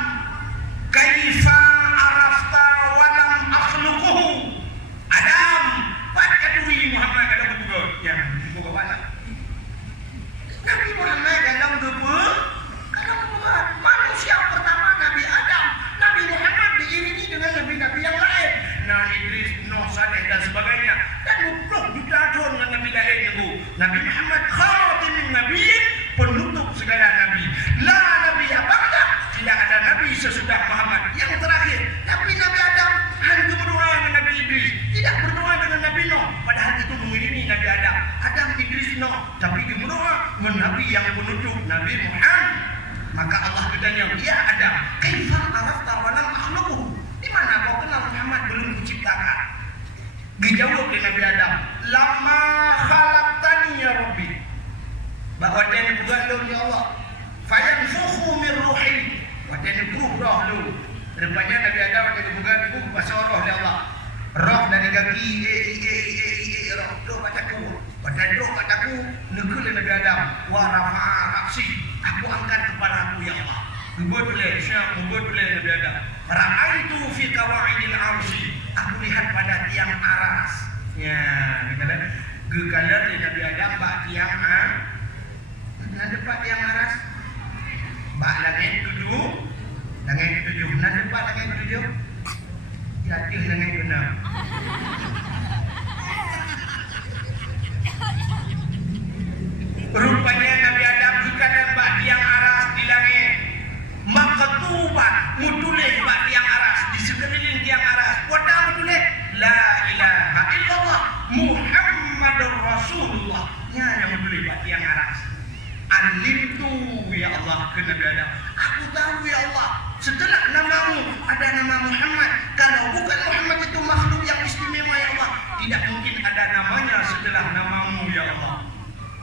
kaifa arafta wa lam akhluquhu. Adam, what kadui Muhammad ada buku yang buku apa? Nabi Muhammad dalam buku manusia pertama Nabi Adam. Nabi Muhammad diiringi dengan nabi-nabi yang lain. Nah, Idris, Nuh, Saleh dan sebagainya. Dan mutlak ditadun dengan nabi lain itu. Nabi Muhammad khatimin nabiyyin, penutup segala nabi. La nabi ba'da, tidak ada nabi sesudah Muhammad. Yang terakhir, Nabi Adam hanya berdoa dengan Nabi Idris, tidak berdoa dengan Nabi Nuh. Padahal itu mengiringi Nabi Adam, Idris, Nuh. Tapi dia berdoa dengan Nabi yang penutup, Nabi Muhammad. Maka Allah bertanya, ya Adam, kaifa arafta wa lam akhluquhu? Di mana kau kenal Muhammad belum kuciptakan? Dijawab oleh Nabi Adam, lama khalaqtani ya Rabbi. Bahwa dia ni buat lu ya Allah. Fayanfukhu min ruhi. Wa dia ni roh lu. Rupanya Nabi Adam dia buat itu bahasa roh ya Allah. Roh dari kaki roh doh kataku. Pada doh kataku negul Nabi Adam wa rafa'a ra'si. Aku angkat kepadaku ya Allah. Gubudle syah gubudle Nabi Adam. Ra'aitu fi qawaidil arsy. Aku lihat pada tiang aras. Ya, kita gegalan Nabi Adam bak tiang nak dapat yang aras. Bak langit tujuh. Nak dapat langit tujuh. Jatuh langit benar. Rupanya Nabi Adam gegalan bak tiang aras di langit. Maqtubat mutulih bak tiang aras di sekeliling tiang aras. Wadah mutulih la ilaha illallah Muhammadur Rasulullah. Yang mutulih bak tiang aras. Alimtu ya Allah ke Nabi Adam. Aku tahu ya Allah, setelah namamu ada nama Muhammad. Kalau bukan Muhammad itu makhluk yang istimewa ya Allah, tidak mungkin ada namanya setelah namamu ya Allah.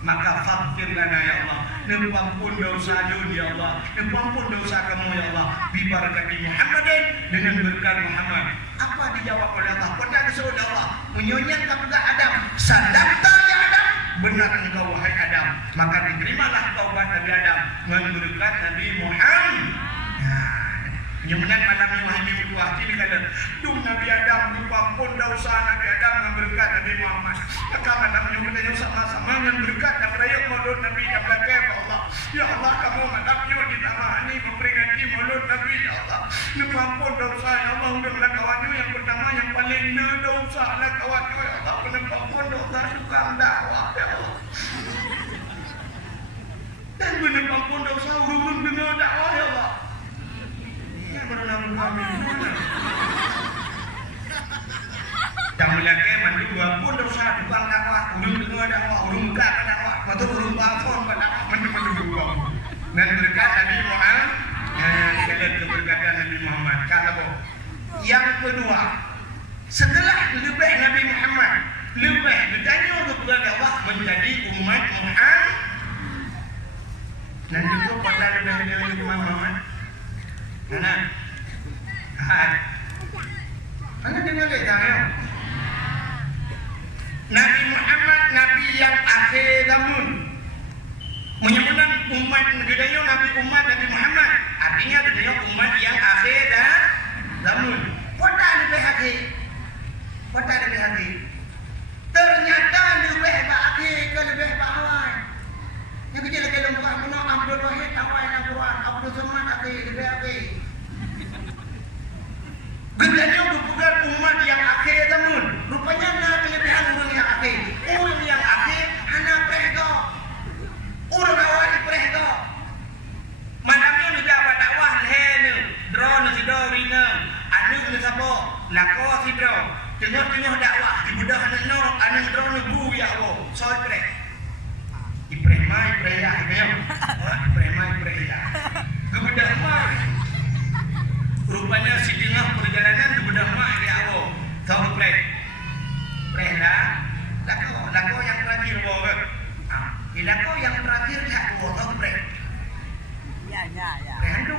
Maka faghfir lana ya Allah. Ampun dosa jun ya Allah. Ampun dosa kamu ya Allah. Bi barakati Muhammadin, dengan berkat Muhammad. Apa dijawab oleh Allah? Pada kesuruh Allah menyonyat kepada Adam. Sadaqta ya Adam. Benar engkau wahai Adam. Maka diterimalah taubat Nabi Adam dengan berkat Nabi Muhammad. Nyemenan malam ni wahai mimpi buah ini kata, dung Nabi Adam lupa pun dosa Nabi Adam dengan berkat Nabi Muhammad. Maka malam ni kita sama-sama dengan berkat dan raya mulut Nabi yang belakang Allah. Ya Allah, kamu malam ni kita mahani memperingati mulut Nabi ya Allah. Lupa pun dosa ya Allah. Udah kawan yang pertama yang paling dosa lah kawan ya Allah. Lupa pun dosa tukang dakwah ya Allah. Dan lupa pun dosa urun dengar dakwah ya Allah. Jangan lagi mandu pun dosa tukang dakwah, urung dengar dakwah, urung buka dakwah, atau urung balfon dakwah, mandu dua. Dan berkat Nabi Muhammad, kita keberkatan Nabi Muhammad. Kalau yang kedua, setelah lebih Nabi Muhammad, lebih bertanya kepada Allah menjadi umat Muhammad. Dan juga pada lebih dari umat Muhammad. Mana? Mana dengar lagi tak? Nabi Muhammad, Nabi yang akhir zaman. Menyebutkan umat gedenya Nabi Muhammad. Artinya gedenya umat yang akhir zaman. Kota lebih akhir. Ternyata lebih akhir ke lebih awal. Yang kecil lagi lembut guna Abdul Wahid awal yang Quran, Abdul Somad akhir lebih akhir. lako sidro tengah-tengah dakwah di budak anak drone nebu ya Allah soal prek ipremai preya ya ipremai preya kebudak mai rupanya si tengah perjalanan kebudak mai ya Allah soal prek prela lako yang terakhir bawa lako yang terakhir tak bawa soal prek ya rendu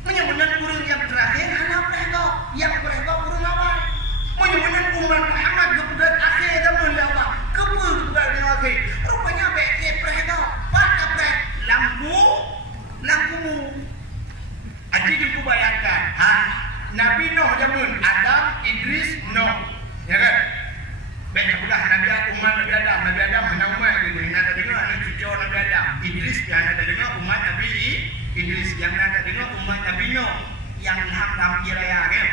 menyebutkan burung yang terakhir anak mereka yang mereka burung awal menyebutkan umat Muhammad kemudian akhir zaman Allah kemudian akhir rupanya beknya mereka pada prek lampumu aji aku bayangkan Nabi Nuh zaman Adam Idris Nuh ya kan baik belah Nabi umat Nabi Adam menamai gitu yang ada dengar anak cucu Nabi Adam Idris yang ada dengar umat Nabi Idris yang ada dengar umat Nabi Nuh yang ham raya kan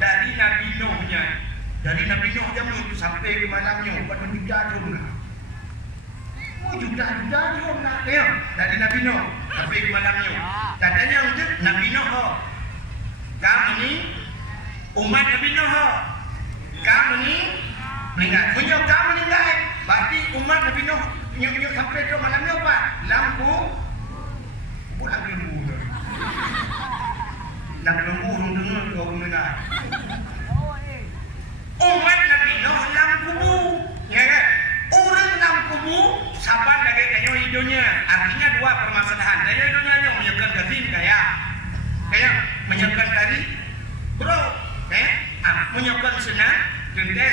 dari Nabi Nuhnya zaman sampai ke malamnya pada jadum lah juta jadum lah ya dari Nabi Nuh sampai ke malamnya katanya untuk Nabi Nuh kamu ni umat Nabi Nuh kamu ni meninggal punya kamu meninggal berarti umat Nabi Nuh nyuk sampai ke malamnya apa lampu pulang lembu urung dengar kau mendengar umat Nabi Nuh lampu ya kan orang lampu sabar lagi kayo hidupnya artinya dua permasalahan kayo hidupnya menyekan gatin kayak menyekan dari bro menyekan senang denda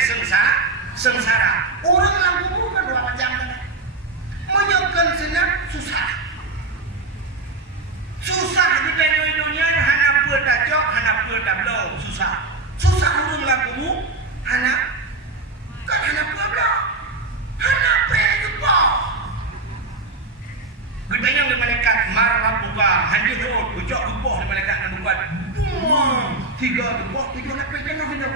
sengsara orang lampu kan dua macam menyekan senang susah di dunia hana pedacok hana pedablo susah urung lampu hana pedablo hana pedupa gedanya oleh malaikat marabuka hancur roh ucap gepoh oleh malaikat nabukat buang 3 gepoh 7 lapis jenuh hidup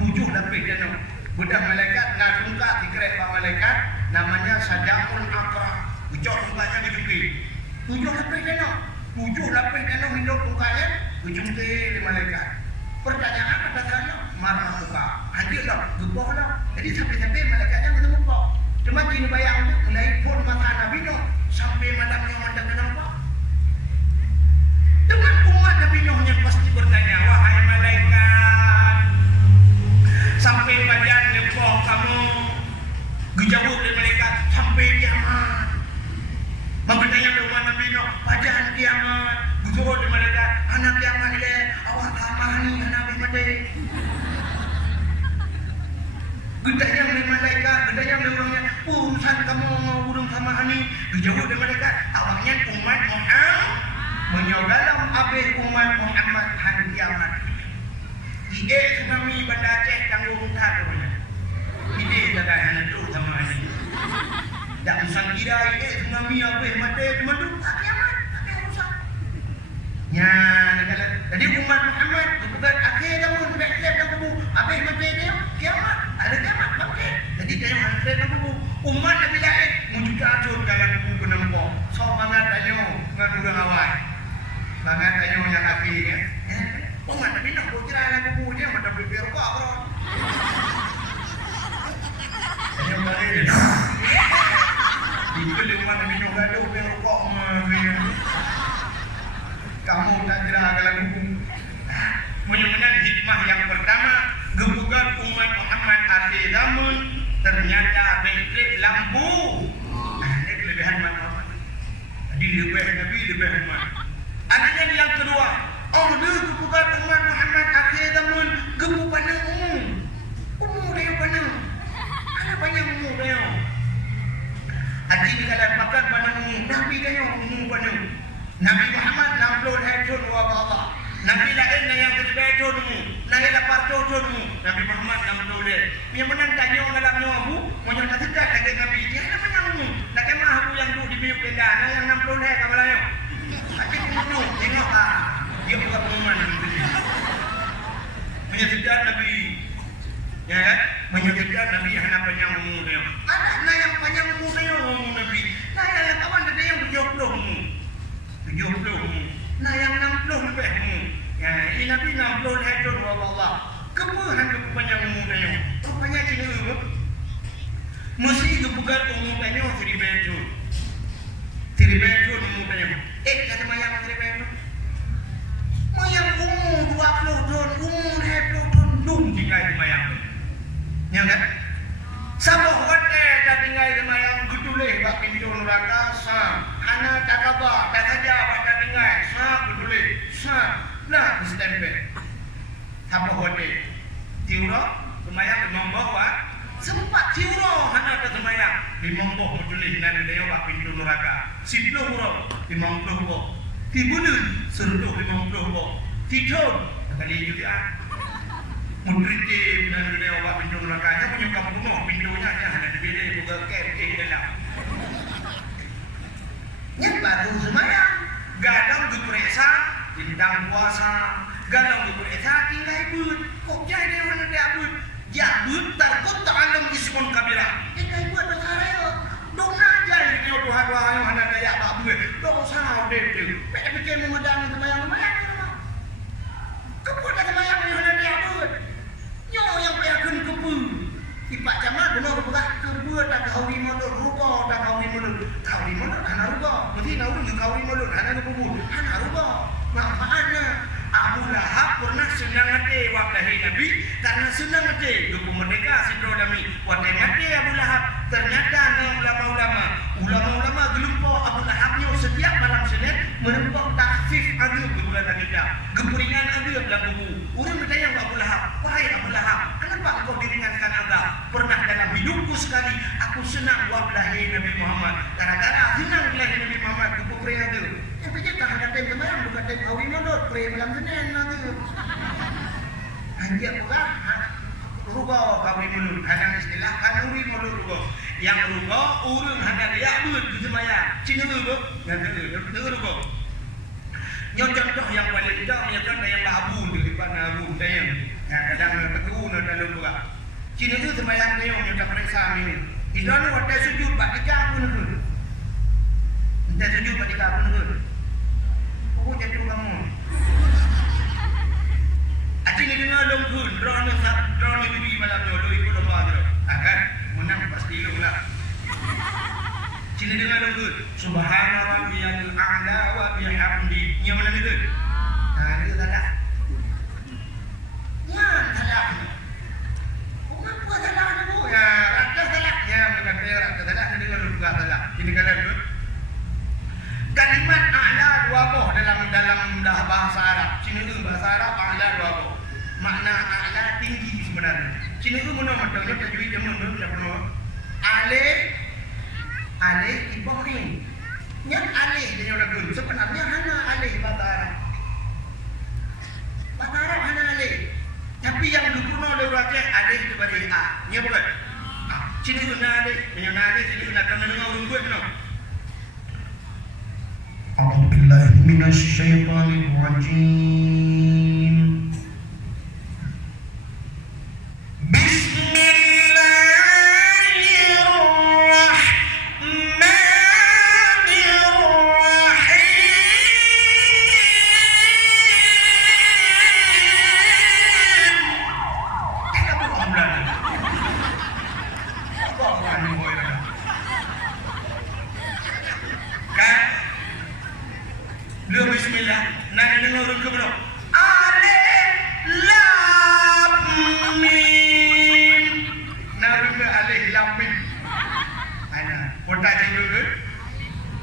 7 lapis jenuh budak malaikat ngadungka dikerek pak malaikat namanya Sajamul Akra ucap mukanya dijuki 7 lapis jenuh 7 lapis jenuh hidup mukanya ujung ke malaikat pertanyaan pada sana marabuka hancur lah gepoh lah jadi sampai-sampai malaikatnya ketemu kok cuma gini bayang mulai pun mata Nabi Nuh sampai malamnya mandang kenapa dengan umat Nabi Nuhnya pasti bertanya wahai malaikat sampai badan lepoh kamu gejauh dari malaikat sampai kiamat bertanya ke umat Nabi Nuh badan kiamat gejauh dari malaikat anak kiamat le awak tamah ni anak mati gedanya oleh malaikat, gedanya oleh orangnya urusan kamu urung sama ini dijauh dari malaikat awalnya umat Muhammad menyogalam abis umat Muhammad hari kiamat ide tsunami Banda Aceh tanggung tak ide tak ada tu sama ini tak usah kira ide tsunami abis mati menduka kiamat tak usah ya jadi umat Muhammad bukan akhir zaman backstep dan kubu abis mati dia kiamat ada kiamat bangkit. Jadi dia antren aku umat Nabi lain mujud acur kalau kubu penempok. So banget tanyo ngadurang awal. Banget tanyo yang akhirnya. Umat Nabi nak kira lah kubu dia mata bibir kok bro. Tanyo balik dia. Itu umat Nabi nak gaduh bibir kok kamu tak kira kalau kubu. Mudah-mudahan hikmah yang pertama gebukan umat Muhammad akhir zaman ternyata beklip lampu. Ini kelebihan Muhammad. Jadi lebih Nabi lebih umat. Adanya yang kedua, gebukan umat Muhammad akhir zaman gebukan umum. Umum dia banyak. Ada banyak umum dia. Haji dikatakan makan banyak umum. Nabi dia umum banyak. Nabi Muhammad 60 hajun wa Allah. Nabi lain yang terbedo dulu, nabi lapar dulu. Nabi Muhammad nama dulu. Yang menang tanya orang dalam nyawa mau yang terdekat lagi Nabi dia nama yang nak kemah aku yang duduk di bilik benda, yang 60 dah kamu lain. Tapi tengok dia bukan pengumuman Nabi. Menyedihkan Nabi, ya kan? Menyedihkan Nabi yang panjang umur dia. Ada yang panjang umur dia umur Nabi. Nah yang kawan ada yang 70 umur. 70 umur. Nah yang 60 lebih ya Jadi Nabi nampak hajur Allah. Kemudian kepanjang umumnya. Rupanya cina itu. Mesti kebukan umumnya 3 bedroom. 3 bedroom umumnya. Kata mayang 3 bedroom. Mayang umur 20 tahun, umur 20 tahun, dum tinggal di mayang. Ya kan? Sabah hotel tak tinggal di mayang geduleh bak pintu neraka sah. Anak tak khabar, tak saja tak tinggal sah geduleh sah. Nah, stempel. Sabah hotel. Tiuro, mayang membawa sempat tiuro anak ke mayang. 50 geduleh nan dia bak pintu neraka. 10 huruf 50 huruf. Tibulan serutuh 50 huruf. Tidur kali juga. Mudriti dan dunia awak pintu neraka punya kampung pintunya hanya di bilik buka kem dalam. Yang baru semayang gadang diperiksa bintang puasa gadang diperiksa tinggal ibut kok jadi mana dia ibut jabut takut ta'alam ismun kabira tinggal ibut besar yo dong aja ini Tuhan wahai hana daya tak buat dong sah deh pikir memedang semayang kebut semayang ni hana dia ibut nyo yang payahkan kebu ipak jamak benar berat kebuat tak kawin mulut rupa tak kawin mulut hana rupa mesti nak urus kawin mulut hana kebu hana rupa manfaatnya Abu Lahab pernah senang hati waktu Nabi karena senang hati dukung merdeka sidro dami waktu hati Abu Lahab ternyata ulama-ulama gelumpuk Abu Lahabnya setiap malam Senin menempok takhfif agak di bulan Ramadan keperingan agak dalam buku orang bertanya Abu Lahab wahai Abu Lahab kenapa kau diringankan agak pernah dalam hidupku sekali aku senang wablahi Nabi Muhammad gara-gara senang wablahi Nabi Muhammad keperingan itu yang kerja tak ada time kemarin bukan time kawin mulut peri malam Senin nanti anjir bukan rugau kawin mulut kadang istilah kanuri mulut rugau yang rugau urung hanya dia buat di semayang cina rugau yang rugau contoh yang paling jauh contoh yang babu daripada abu tayang kadang teguh dalam buka cina itu semayang tayang yang tak periksa ini itu ada waktu sujud pak dikah pun itu entah sujud pak dikah pun itu oh jadi kamu Aci ni dengar longkun, drone bibi malam dulu ikut lomba tu, akan menang pasti lu lah. Cina dengar longkun, Subhana Rabbiyal A'la wa bihamdi. Yang mana itu? Nah itu salah. Ya salah. Kenapa salah tu? Ya rata salah. Ya bukan dia rata salah, dia dengar juga salah. Ini kalian tu. Kalimat a'la dua boh dalam bahasa Arab. Cina itu bahasa Arab a'la dua boh. Makna a'la tinggi sebenarnya. Cina itu mana macamnya tajwid dia mana macam alif ibrahim. Yang alif dia orang dulu sebenarnya hana alif bahasa Arab. Bahasa Arab hana alif. Tapi yang dikuno dia baca alif itu bagi a. Nya bukan. Cina itu na alif, yang alif ini kena dengar orang buat no. أعوذ بالله من الشيطان الرجيم بسم الله الرحمن Bismillah, nak dengar orang ke belum? Alif Lam Mim. Nak dengar Alif Lam Mim? Mana? Kota cikgu ke?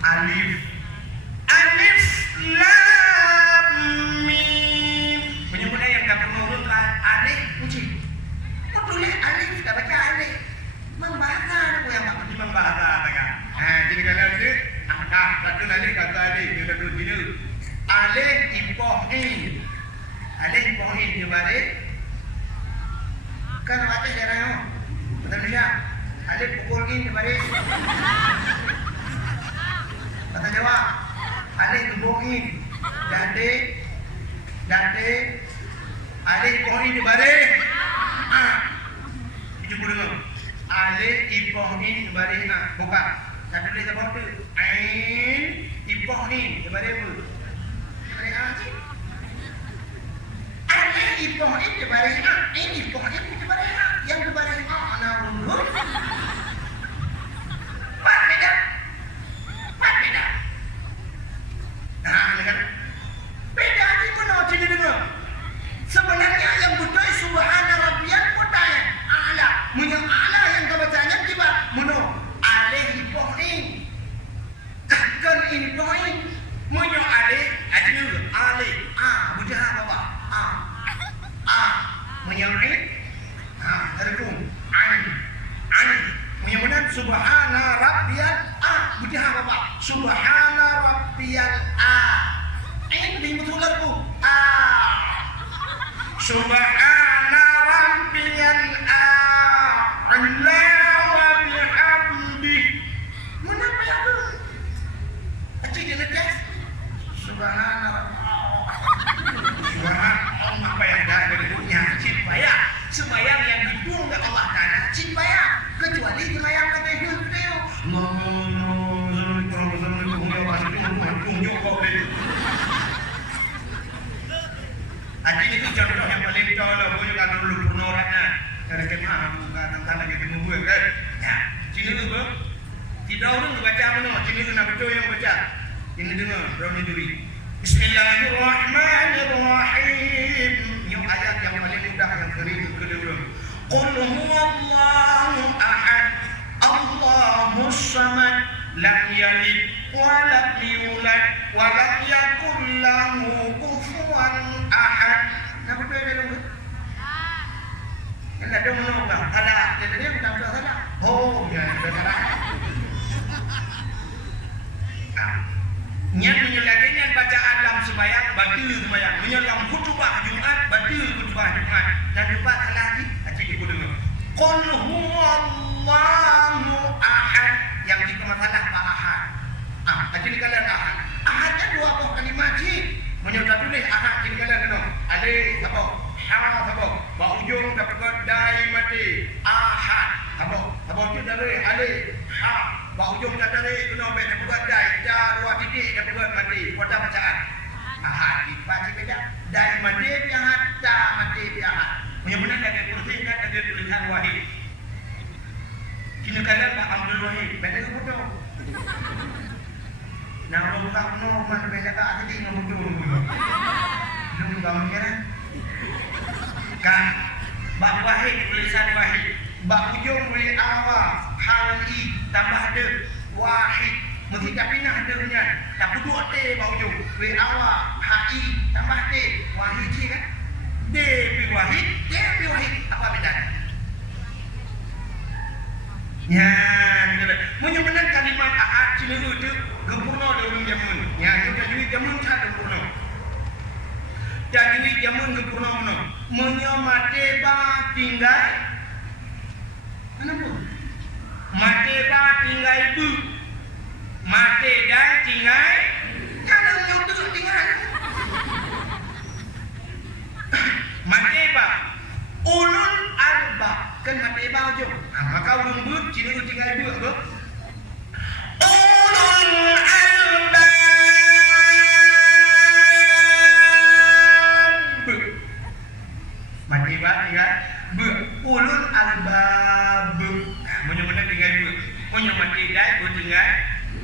Alif Lam Mim. Menyebut yang tak pernah urut Alif uji. Kau tulis Alif, tak baca Alif. Membahasa aku yang tak pergi membahasa kan? Jadi kalau ada satu Alif kata Alif, dia satu bila. Alif ipohin dia balik kan baca sekarang betul tak? Alif pukul in dia balik kata jawab Alif ipohin dade Alif ipohin dia balik itu boleh Alif ipohin dia balik bukan satu dia sebut tu ipohin dia balik ipoh itu barang ini ipoh itu barang yang barang ana urut. Mat beda. Nah, kan? Beda di mana sini dengar. Sebenarnya yang betul subhana rabbiyal a'la. Munya a'la yang kebacanya tiba muno alaihi poin. Kan ini poin. Munya alaihi ajnu alaihi budah apa? Munya ain. Terkum ain. Munya mana subhana rabbiyal budah apa? Subhana rabbiyal ain di betul aku. Subhana rabbiyal a'la wa bihamdi. Kenapa ya tu? Acik dia lepas. Subhana apa yang dah berikutnya cip payah. Sembayang yang dibuang oleh Allah Ta'ala cip payah. Kecuali sembayang kata itu. Ini tu contoh yang paling tahu lah. Boleh kalau dulu penorangnya dari kemah bukan tentang lagi tunggu kan? Ya, sini tu bro. Tidak orang tu baca mana? Sini tu nak betul yang baca. Ini dengar, berani duri. Bismillahirrahmanirrahim. Yang ayat yang paling mudah yang kering kedua. Qul huwallahu ahad, Allahus samad, lam yalid wa lam yulad wa lam yakul lahu kufuwan ahad. Kenapa tu ada dulu? Yang ada mana orang? Ada. Yang ada bukan tak salah. Oh, ya, sudah salah. Yang menyelagainya bacaan dalam sembahyang, batil sembahyang. Menyelam khutbah Jumat, batil khutbah Jumat. Dan lepas lagi, acik ibu dengar. Qul huwallahu ahad. Yang jika masalah Pak Ahad. Acik dikatakan ahad. Ahadnya dua buah kalimat cik. Menyerta tulis ahad cik dikatakan kena. Alif apa? Ha apa? Bak ujung dapat dai mati. Ahad. Apa? Apa tu dari alif ha. Bak ujung tak dari kena baik dapat dai. Dah dua titik dapat mati. Pada bacaan. Ahad dibaca beda. Dai mati bi ahad, ta mati bi ahad. Punya benar ada kursi kan ada tulisan wahid. Kini kalian Pak Abdul Wahid, beda ke bodoh. Nak buka penuh mana beda ke akhir dengan bodoh. Belum kamu kira? Kan Bak Wahid tulisan wahid. Bak ujung boleh awal hal i tambah de wahid. Mesti tak pindah de punya. Tak dua t bak ujung. Boleh awal hi tambah t wahid cik kan? D pi wahid, D pi wahid. Apa bedanya? Ya, punya benar kalimat ahad cina itu gempurna dalam jamun. Ya, kita jadi jamun tak gempurna. Jadi jamun gempurna mana? Punya mate ba tinggal. Kenapa? Mate ba tinggal itu. Mate dan tinggal. Kalau nyutu tinggal. Mate ba. Ulul alba. Kan mati bao je. Maka ulun but cina tu tinggal dua ke? Ulul albab. Mati ba tinggal dua. Ulul albab. Munya-munya tinggal dua. Munya mati dai tu tinggal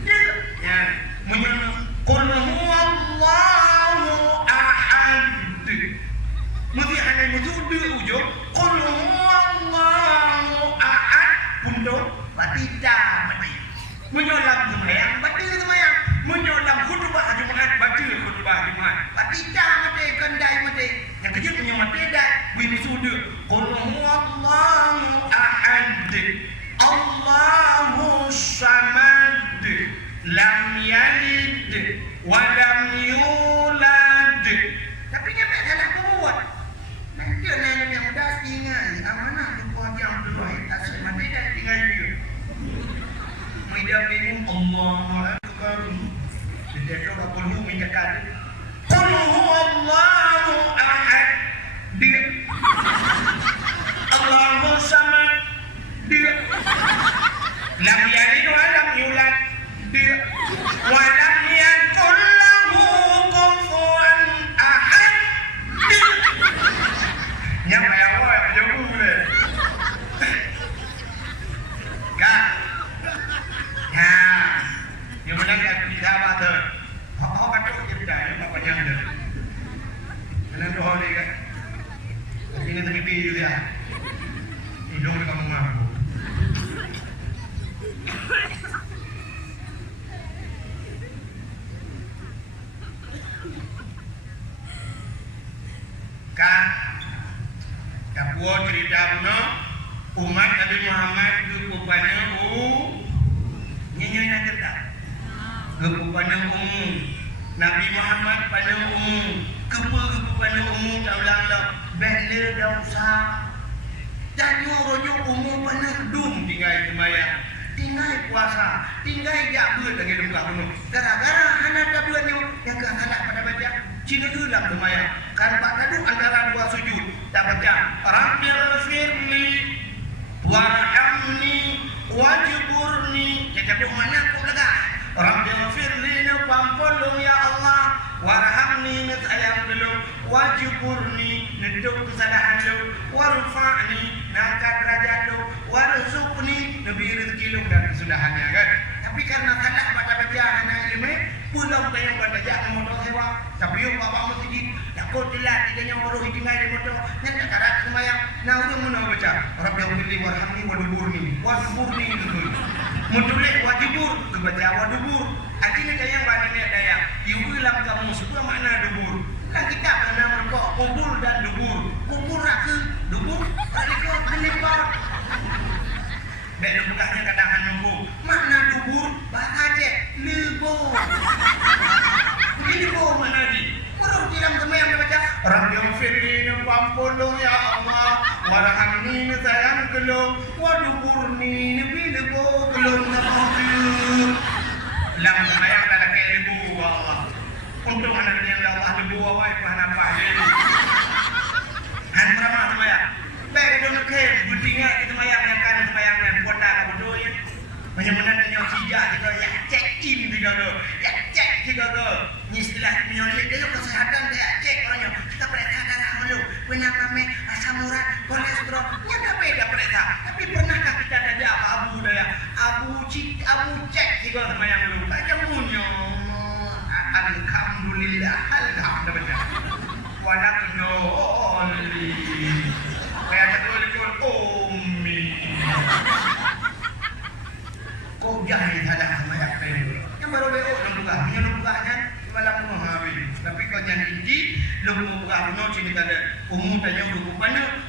dua. Ya. Munya qul huwallahu ahad. Mesti hanya musuh dua ujung. Qul tidak mati. Menyolam sembahyang, batil sembahyang. Menyolam khutbah Jumaat, batil khutbah Jumaat. Tidak mati, kendai mati. Yang kecil punya mati dah. Wini sudu. Qul huwallahu ahad. Allahu samad. Lam yalid wa lam yulad. Tapi dia tak salah buat. Nanti orang yang muda tinggal. Amanah lupa yang dulu. Asal mati dah tinggal dia. Dia minum Allah Akbar. Dia coba perlu minta kata. Qul huwallahu ahad. Dia Allahu samad. Dia lam yalid wa lam yulad. Dia wa lam yakul lahu kufuwan ahad. Dia Tinggal tepi dia. Hidung kamu ngaku. Kapuo cerita puno umat Nabi Muhammad gepupana nyanyi nak tak? Gepupana Nabi Muhammad pada gepupana tak ulang-ulang bela dah usah dan nyuruh pada dum tinggal sembahyang tinggal puasa tinggal jaga lagi dalam puno gara-gara anak dabuannya yang ke anak pada baca cina ulang sembahyang kan pak tadu antara dua sujud tak baca Rabbighfirli warhamni wajburni jadi mana kau lega Rabbighfirli pampolong ya Allah warhamni sayang belum wajburni neduk kesalahan lu warfa'ni ngangkat derajat lu warzuqni lebih rezeki lu dan kesudahannya kan tapi karena salah pada bacaan anak ilmu pulang tayang pada jak motor sewa tapi yuk bapak masjid takut telat diganya orang hitungan di motor nanti karat semayang nah udah mana baca Rabbighfirli warhamni wajburni mutulik wajibur kebaca wadubur artinya tayang pada niat daya ibu bilang kamu sudah mana dubur kan kita pernah merkok kubur dan dubur raka dubur alikot kelipar baik lembukahnya katakan nunggu makna dubur bahasa Aceh lebur ini lebur mana di orang tidak semayang baca Rabbighfirli pampolong ya Allah warhamni sayang kelong waduburni lebih lebur kelong nabahu lam semayang dalam kelebu Allah untuk anak yang Allah lebu awal pahan apa han berapa semayang baik itu nak guntingnya itu semayang yang kan semayang yang kota kabodoh ya menyembuhkan yang sijak juga ya check in juga ya check juga ni istilah menyolek dia kesehatan dia cek orangnya kita periksa darah dulu kenapa asam urat kolesterol nya beda periksa tapi pernahkah kita ada abu daya abu cek juga semayang dulu macam punya alhamdulillah alhamdulillah walaknoli kayak betul ummi kau jangan ada semayang dulu yang baru beo lembukahnya malam menghari tapi kau jangan tinggi lembukah penuh sini ada umum tanya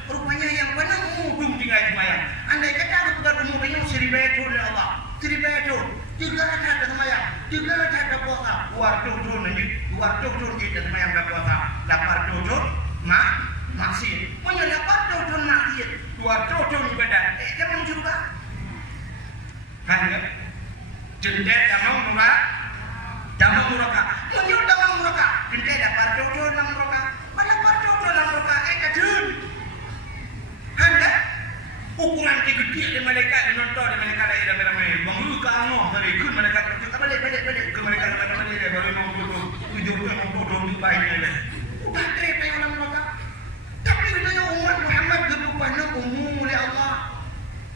rupanya yang mana umum tinggal semayang andai kata ada tukar umum tanya seribu oleh Allah juga ada semayang juga ada puasa waktu kita semayang dan puasa lapar tutur maksir punya lapar tutur maksir waktu ibadah jangan juga kan jendet damang muraka menyul damang muraka jendet dapat tutur nam muraka balapar tutur nam muraka kadun kan ukuran gede di malaikat nonton di malaikat ada ramai bang lu ka ngoh dari kun malaikat balik ke malaikat balik baru mau tujuh di baiknya udah trepe orang mereka tapi dia umat Muhammad berupana umum oleh Allah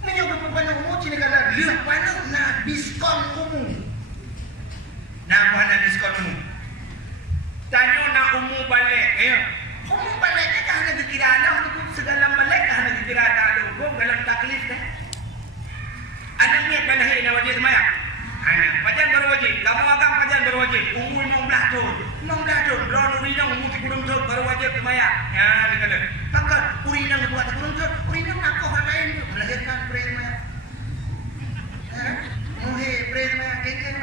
menyebut berupana umum sini kata lihat pana na diskon umum nah pana diskon umum tanya nak umum balik umum balik kan hanya dikira anak untuk segala balik kan hanya dikira tak ada hukum dalam taklif kan anak niat pada hari nak wajib semayang anak pajan berwajib kamu agam pajan berwajib umur 16 tahun drone urinang umur 30 tahun baru wajib semayang ya dikata maka urinang buat 30 tahun urinang nak kau lain melahirkan pre semayang muhe pre semayang keken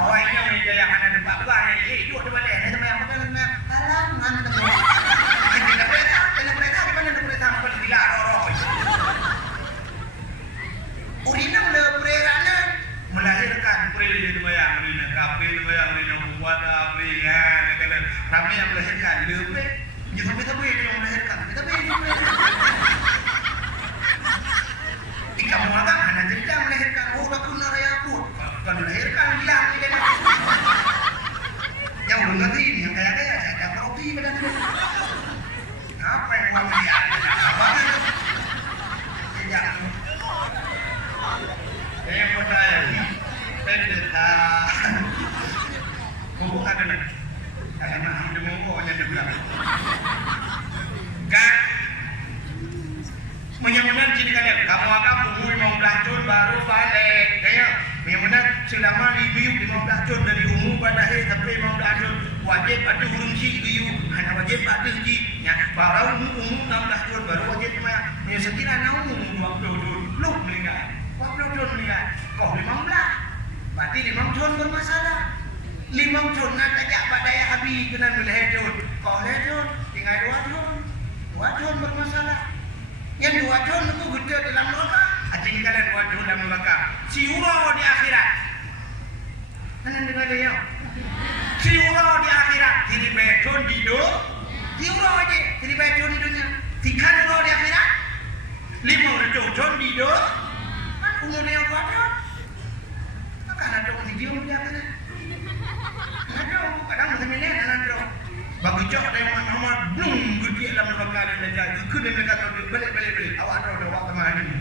awalnya meja yang ada tempat buang duduk di balik semayang apa semayang alam mana tempat kita perintah di mana perintah apa tidak roh urinang le prerana melahirkan pre di semayang urina kafe semayang urina buat apa ya kata ramai yang melahirkan le pre jangan kita yang melahirkan kita kamu agak hanya cerita melahirkan aku naraya aku kalau melahirkan bilang ni kan yang belum ngerti ini yang kaya saya dapat roti pada tu apa yang kamu lihat apa sejak yang percaya pendetaan bukan ada nak kalau nak hidup hanya di belakang sini kalian, kamu agak umur 15 tahun baru balik. Kayak, yang mana selama review 15 tahun dari umur pada hari sampai 15 tahun wajib ada urung si review, hanya wajib ada si. Ya, baru umur 16 tahun baru wajib cuma. Ya sekiranya umur 20 tahun, lu meninggal. 20 tahun meninggal. Kau 15, berarti 5 tahun bermasalah. 5 tahun nak ajak pada yang habis kena boleh tahun. Kau tahun, tinggal 2 tahun. 2 tahun bermasalah. Yang 2 tahun itu gede dalam neraka. Artinya kalian 2 tahun dalam neraka. Si urau di akhirat. Kalian dengar dia? Si urau di akhirat. Jadi beton di do. Si urau aja. Jadi beton di dunia. Tikan urau di akhirat. 5 tahun di do. Kan umurnya 2 tahun. Maka ada orang dia di akhirat. Ada orang kadang macam ni ada. Bagi cak ada yang Muhammad belum gede dalam neraka dan neraka. Kena mereka tahu balik. Awak ada awak kemana ni?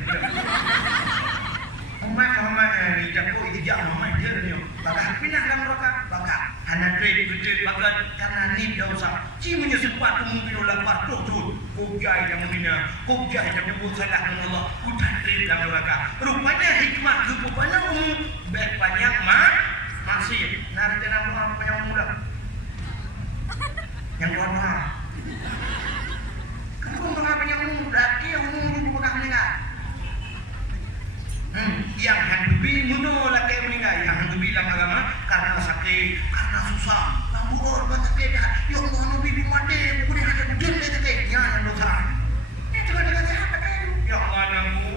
Muhammad ni jago itu jam Muhammad dia ni. Bakal pindah dalam neraka. Bakal hana trade bakal karena ni dosa. Ci menyespat mungkin ulang waktu tu. Kujai yang menghina, kujai yang menyebut salah dengan Allah. Udah trade dalam neraka. Rupanya hikmah kepada baik banyak masih. Nari jangan doa banyak muda. Yang doa. Kamu doa banyak muda, dia umur bukan meninggal. Yang handubi menolak dia meninggal. Yang handubi dalam agama karena sakit, karena susah. Lambuor sakit. Ya Allah nabi di mati, kemudian ada hujan dia sakit. Ya yang dosa. Ini juga dengan siapa kan? Ya Allah namu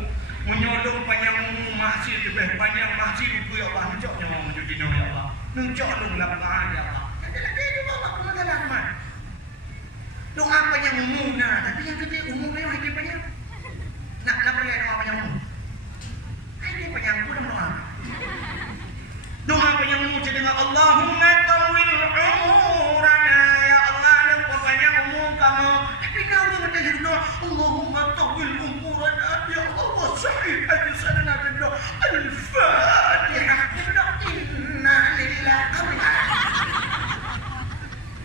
menyolong panjang masih lebih panjang masih itu ya Allah nucoknya mau mencuci ya Allah. Nucok lu lapang ya Allah. Ada lagi juga Allah pemasalah teman. Doa panjang umumnya, tapi yang gede umumnya yang gede panjang. Nak boleh doa panjang umum. Ini panjang pun doa. Doa panjang umum jadi dengan Allahumma tawil umurana ya Allah dan panjang umur kamu. Tapi kau dengan dia doa Allahumma tawil umurana ya Allah sahih ajsadana dan doa al-Fatihah. Inna lillahi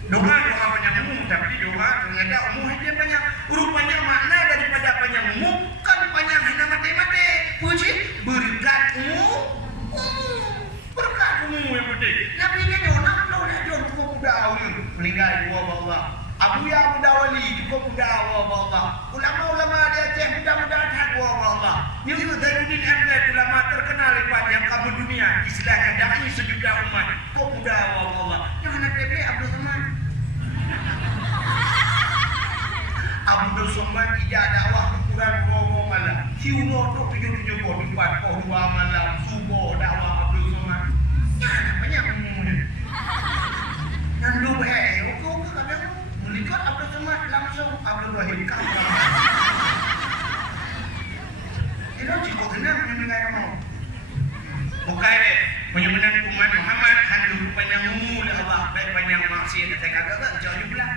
doa panjang umum tapi doa ternyata umum dia banyak rupanya makna daripada panjang umum kan panjang hanya mati-mati puji berkat umum berkat umum yang penting Nabi ni dia cukup muda awal meninggal dua Allah Abu Ya Abu Dawali cukup muda Allah ulama-ulama dia Aceh muda-muda dua Allah Yusuf Zainuddin Hamid ulama terkenal lepas yang kabur dunia istilahnya dai sejuta umat cukup muda Allah yang anak bebe Abdul Somad Abdul Somad tidak dakwah ukuran 2 malam siuno tu 7 puluh 4 malam subuh dakwah Abdul Somad ya banyak umumnya yang dulu hukum kadang melihat Abdul Somad langsung Abdul Wahid Kamra itu cukup kenal mendengar kamu bukan penyembuhan umat Muhammad hanya panjang umur Allah baik panjang maksiat saya kagak jauh pula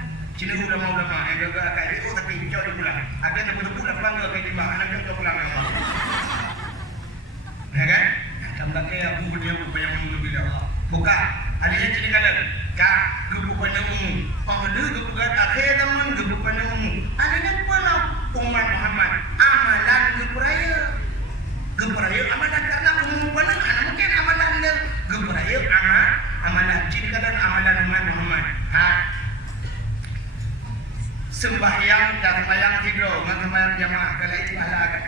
Cina ulama-ulama yang gagal akan itu tapi jauh pula ada yang betul-betul dah bangga kayak di bahan ada yang pulang ya kan tampaknya Abu dia panjang umur bila Allah bukan adanya Cina kalian kak gebu panjang umur ada gebu kat akhir zaman gebu panjang umur adanya pula umat Muhammad amalan geberaya amalan karena umum panjang mungkin amalan dia geberaya amalan Cina kalian amalan umat Muhammad sembahyang dan sembahyang tidur dengan sembahyang jamaah kalau itu pahala kan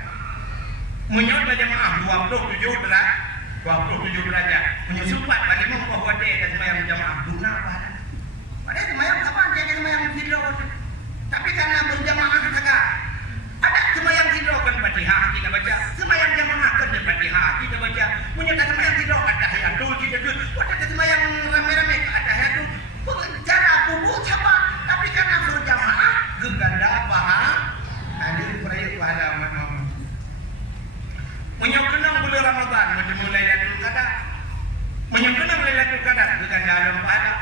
menyebut jamaah 27 derajat menyusupat bagi membuat dan sembahyang jamaah guna pahala padahal sembahyang apa jangan sembahyang tidur tapi karena berjamaah tegak ada sembahyang tidur kan Fatihah kita baca sembahyang jamaah kan Fatihah kita baca menyebut sembahyang tidur at-tahiyatul kita tu ada sembahyang ramai-ramai at-tahiyatul cara bubu siapa tapi karena berjamaah geganda paham ada perayaan pahala Muhammad menyokenang bulan Ramadan menjemu Lailatul Qadar menyokenang Lailatul Qadar geganda dalam pahala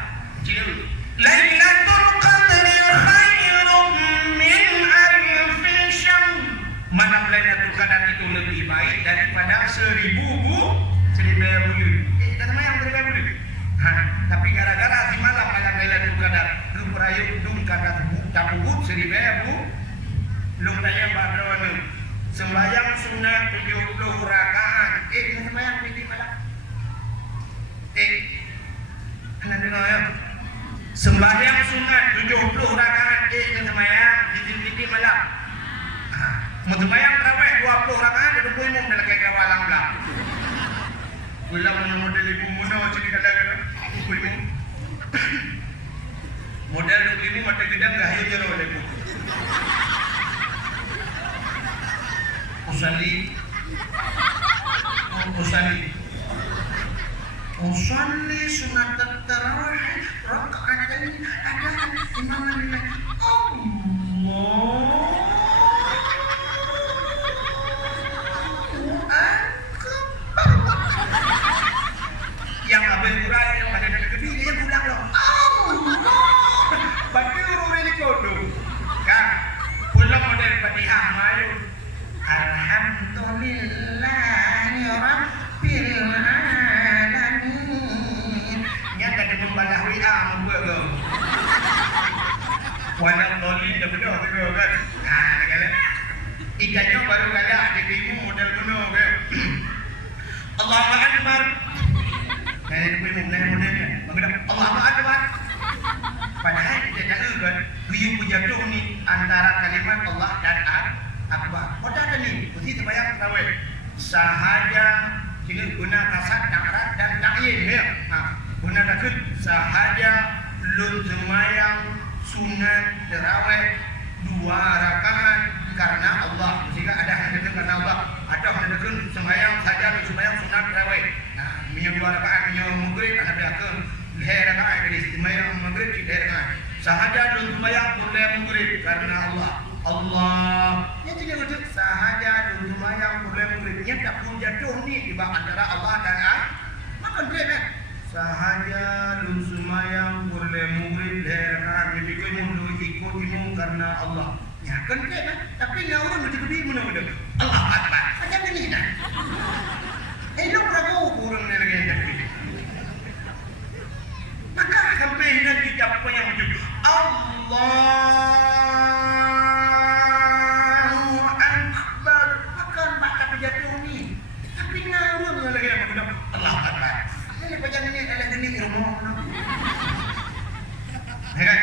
cilu Lailatul Qadri khairun min alfi syahr mana Lailatul Qadar itu lebih baik daripada 1000 bulan nama yang 1000 bulan tapi gara-gara di malam Lailatul Qadar perayaan dung kata tabuk 1000 lu tanya badrawanu Sembahyang sunat 70 rakaat. Kita sembahyang di mana? Kena dengar ya. Sembahyang sunat 70 rakaat. Kita sembahyang di malam. Sembahyang tarawih 20 rakaat ada pun umum dalam kaya walang belah. Ulang model ibu muna cerita kadang-kadang. Model ibu mata gedang dah ayo jero oleh ibu. Usalli sunat tarawih rakaat ini ada imam Allah. Yang abang kurang yang pada nak kedua dia pulang loh. Bagi orang ini kodoh. Kan? Pulang model Fatihah mayu. Alhamdulillahi Rabbil Alamin. Yang ada membalas WA membuat kau. Walau dolin dah benar kan? Kan? Ikannya baru kala ada ibu model benar kan? Allahu Akbar. Kayak ibu model-modelnya. Allahu Akbar. Padahal kita jaga kan, buyung jatuh ni antara kalimat Allah dan Akbar. Kau dah ada ni, mesti sembahyang tarawih. Sahaja dengan guna kasat, nakrat dan ta'yin ya. Guna takut sahaja belum sembahyang sunat tarawih 2 rakaat karena Allah. Mesti ada yang karena Allah. Ada yang sembahyang saja belum sembahyang sunat tarawih. Minyak 2 rakaat, minyak maghrib, ada belakang. Leher rakaat dari sembahyang maghrib di leher rakaat. Sahaja belum sembahyang boleh maghrib karena Allah. Allah. Yang tidak wujud sahaja belum sembahyang boleh maghrib. Yang tak pun jatuh ni di bawah antara Allah dan maka dia kan. Sahaja belum sembahyang boleh maghrib leher rakaat. Jadi kau belum ikut imam karena Allah. Ya kan dia kan. Tapi nak orang macam ni mana-mana. Allah Akbar. Macam ni dah. Elok ragu orang ni lagi yang tak. Maka sampai dengan kita apa yang wujud Allahu Akbar. Maka maka berjatuh ni. Tapi ngawang yang lagi nak guna Allahu Akbar. Ini pajang ini adalah jenis rumah. Kan?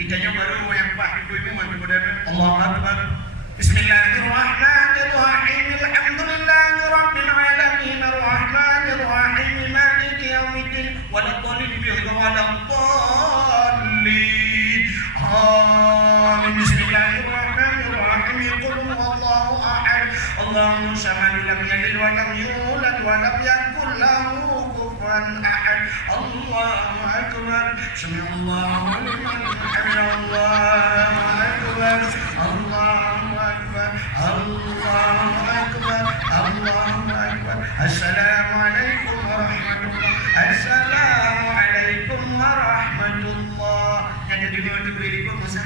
Idanya baru yang pak ibu-ibu macam modern Allahu Akbar. Bismillahirrahmanirrahim. Alhamdulillahirabbil alamin arrahmanir rahim maliki yaumiddin waladdallin bihi waladdallin. Amin. Bismillahirrahmanirrahim. Qul huwallahu ahad. Allahus samad lam yalid wa lam yulad wa lam yakul lahu kufuwan ahad. Allahu akbar. Sami'allahu liman hamidah. Allahu akbar. Allahu akbar. Allahu akbar. Allahu akbar. Assalamualaikum warahmatullahi. Assalamualaikum warahmatullahi. Yang jadi itu beri di Musa.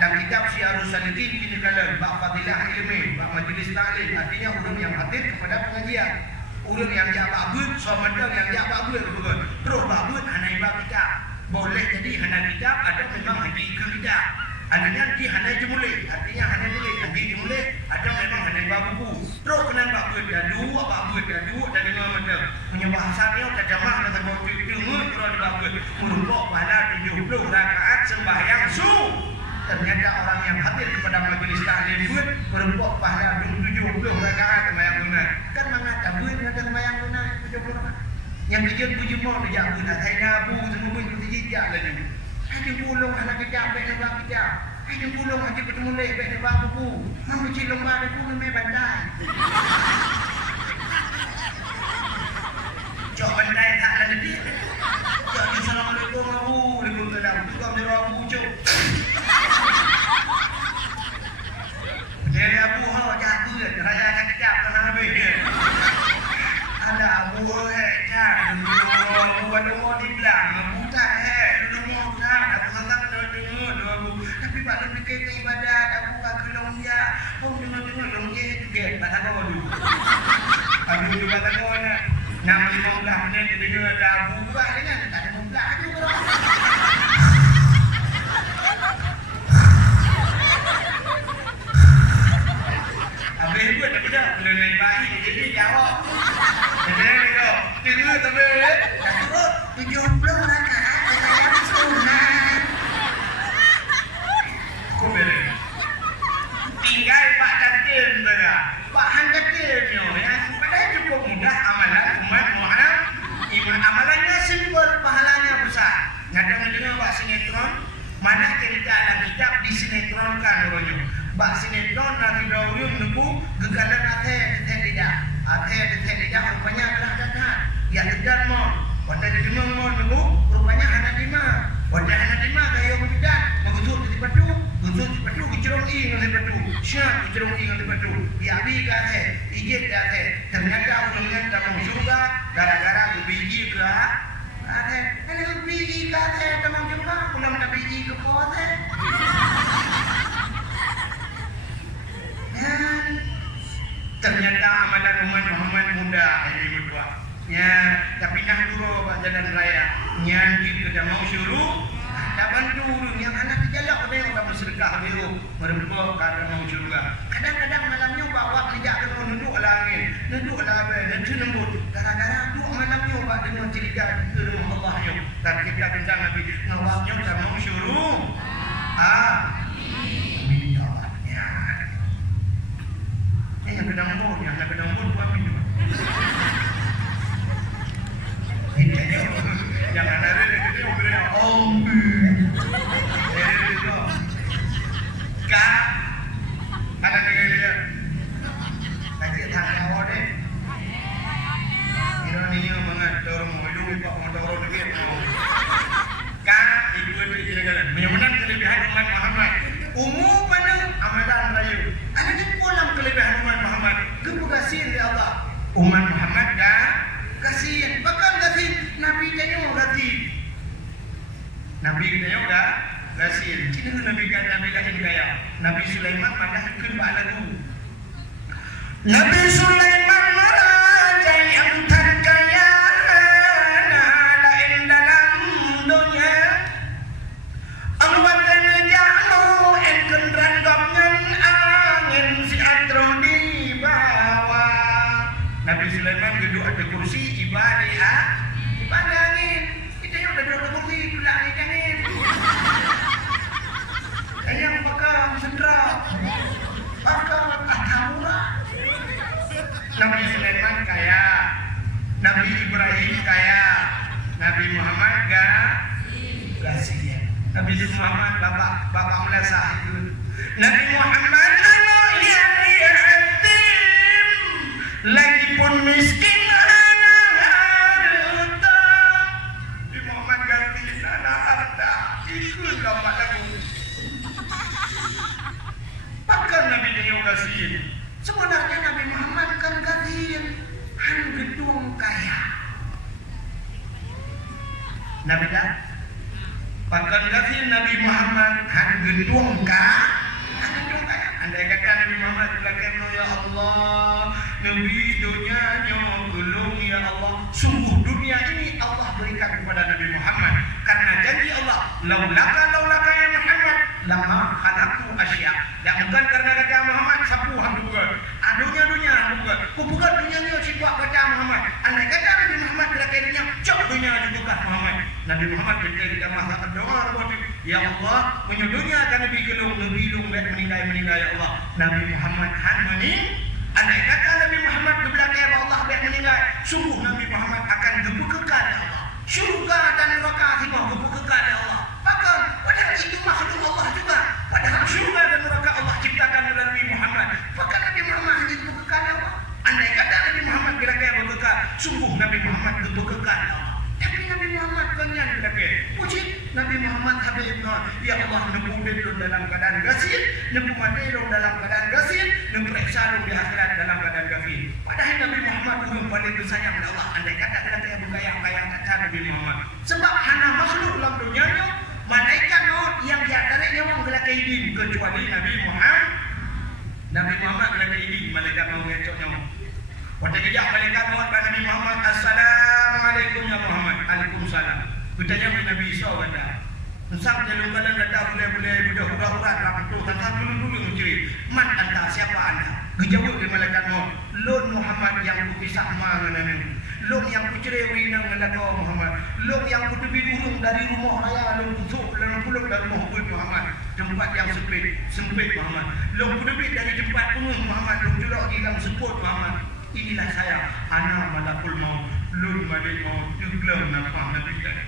Dan kitab Syiarus Salitin kini kala bab fadilah ilmi, bab majlis taklim, artinya orang yang hadir kepada pengajian. Orang yang jawab abud, somadang yang jawab abud betul. Terus abud hanai bab kitab. Boleh jadi hanai kitab ada memang haji ke kitab. Adanya di hanai jemulih, artinya hanai jemulih, haji jemulih, ada memang hanai bab buku. Terus kena bab abud dan dua bab abud dan dua dan lima macam. Punya bahasanya terjemah dengan bab itu terus bab abud. Merupakan pada 70 rakaat sembahyang ternyata orang yang hadir kepada majlis taklim pun berbuat pahala 70 rakaat sembahyang sunat. Kan mengatakan buat ada sembahyang sunat 70 rakaat. Yang kerja berjemur tu jaga dah. Saya nabu semua pun kita jejak lah ni. Haji pulung anak kejap baik nak buat kejap. Haji pulung haji bertemu lek baik nak buat buku. Mampu cilung bar aku memang bandai. Cok bandai tak ada lebih. Cok assalamualaikum abu. Waalaikumsalam. Tukar dia abu cok. Dia abu ha jaga raya anak kejap kan habis dia. Ada abu cak dulu di belang bukan dulu tak aku sangat dengar abu tapi pak lebih ke ibadat aku kan kelong dia dengar dong dia juga tak tahu dulu aku juga tak tahu nak 15 menit dia dengar ada abu buat dengan tak ada 15 aku habis buat tak ada belum main baik jadi jawab dengar tapi 70 rakaat saya sunat. Kau boleh. Tinggal Pak Katil saja. Pak Han Katil ni ya. Padahal cukup mudah amalan umat Muhammad. Amalannya simple, pahalanya besar. Kadang dengar Pak sinetron, mana cerita dalam kitab disinetronkan orangnya. Pak sinetron Nabi Daud nubu gegalan ateh tidak. Ateh tidak rupanya adalah dadah. Ya dekat mau. Wanda diterima mau nunggu, rupanya anak lima. Wanda anak lima gaya berbidat, mengusut di padu, kecerong ing di padu, syah kecerong ing di padu. Biabi kate, ijit kate. Ternyata orang tak mau surga, gara-gara biji ke kate. Kalau biji kate tak mau surga, belum ada biji ke kate. Dan ternyata amalan umat Muhammad muda ini berdua. Ya, tapi nak dulu buat jalan raya. Yang kita mau suruh, tak bantu dulu. Yang anak terjalak pada yang tak bersedekah biru. Merempuk kadang mau surga. Kadang-kadang malamnya bawa kerja dengan duduk ala angin. Duduk ala abang, nanti lembut. Gara-gara duduk malamnya bawa dengan cerita ke rumah Allahnya. Dan kita bintang Nabi, ngawaknya tak mau suruh. Amin ya Allah. Yang kedang bud buat minum. Jangan ada dia beri Kak ada dia lagi tak awak deh ironinya mengatur modu pak motor duit Kak ibu dia jalan menyamakan kelebihan umat Muhammad umum pada amalan raya ada di pulang kelebihan umat Muhammad kebukasian ya Allah umat Muhammad dah kasihan bahkan kasihan Nabi tanya kasih Nabi tanya dah kasihan cina Nabi kasih kaya Nabi Sulaiman mana ikut lagu Nabi Sulaiman raja yang terkaya lain dalam dunia angwatan jamu engkendran gomngan angin si atro di bawah Nabi Sulaiman duduk ada kursi ibadah angin kita yang udah duduk kursi pula angin yang bakal sendera bakal atamura Nabi Sulaiman kaya Nabi Ibrahim kaya Nabi Muhammad kasih Nabi Muhammad bapak melasah itu Nabi Muhammad yang yatim lagi pun miskin dapat lagu. Bahkan Nabi dia kasihin. Sebenarnya Nabi Muhammad kan kasihin. Han gedung kaya. Nabi dah. Bahkan kasihin Nabi Muhammad han gedung kaya. Andai kata Nabi Muhammad bilang ya Allah, Nabi dunianya gelung ya Allah. Sungguh dunia ini Allah berikan kepada Nabi Muhammad. Karena janji Allah, laulaka ya Muhammad, lama khalaqtu asya. Dan bukan karena kata Muhammad sapu hang juga. Dunia juga. Bukan dunia ni sibuk kata Muhammad. Andai kata Nabi Muhammad berikan dunia, cok dunia juga Muhammad. Nabi Muhammad kita masa doa buat ya Allah, punya dunia kan Nabi gelung meninggal ya Allah. Nabi Muhammad han andai kata Nabi Muhammad belakang Allah meninggal, sungguh Nabi Muhammad akan gebuka Syurga dan neraka semua berkekal oleh Allah. Bahkan padahal itu makhluk Allah juga. Padahal syurga dan neraka Allah ciptakan melalui Muhammad. Bahkan Nabi Muhammad hanya berkekal Allah. Andai kata Nabi Muhammad kira-kira berkekal, sungguh Nabi Muhammad berkekal Allah. Tapi Nabi Muhammad kanyan kira-kira. Puji Nabi Muhammad habibna, ya Allah nebudin dalam keadaan gasir, nebu mati dalam keadaan gasir, neperiksa di akhirat dalam keadaan kafir. Padahal Nabi Muhammad belum paling bersayang Allah. Andai kata kira-kira bergayang-gayang kata Nabi Muhammad. Sebab hana makhluk dalam dunia malaikat maut yang diantaranya orang gelakai idin kecuali Nabi Muhammad. Nabi Muhammad gelakai idin, malaikat maut ngecok nyawa. Pada kejap malaikat maut pada Nabi Muhammad, Assalamualaikum ya Muhammad. Waalaikumsalam. Bertanya Nabi Isa kata, "Usap jalur kanan kata boleh-boleh budak hura-hura rapitu tentang dulu mencuri. Man anta siapa anda?" Kejawab di malaikat maut, "Lun Muhammad yang kupisah manganan. Lun yang kuceri urinang ngelako Muhammad. Lun yang kutebi urung dari rumah raya lun tusuk dalam pulau dari rumah hubud Muhammad. Tempat yang sempit Muhammad. Lun kutebi dari tempat penuh Muhammad. Lun julak di dalam seput Muhammad. Inilah saya, ana malakul maut, lun malik maut, juglam nampak Nabi tadi.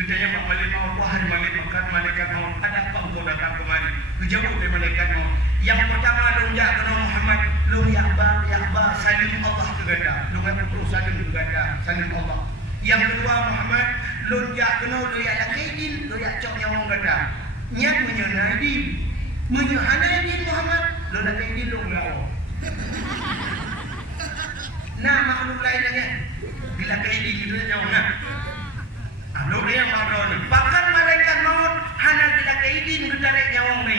Ditanya Pak Malik maut, wahai Malik makan malaikat maut, ada apa engkau datang kemari? Dijawab oleh malaikat maut. Yang pertama lun jak kena Muhammad, lun yakba salim Allah keganda. Lun yang salim keganda, salim Allah. Yang kedua Muhammad, lun jak kena lu yak lakidin, lu yak cok yang orang ganda. Nyat menyenadin, menyenadin Muhammad, lun lakidin lun lawa. Nah makhluk lain lagi bila kaidin itu jauh nak. Lalu dia mahu ni. Bahkan malaikat maut hanya bila kaidin bertarik nyawang ni.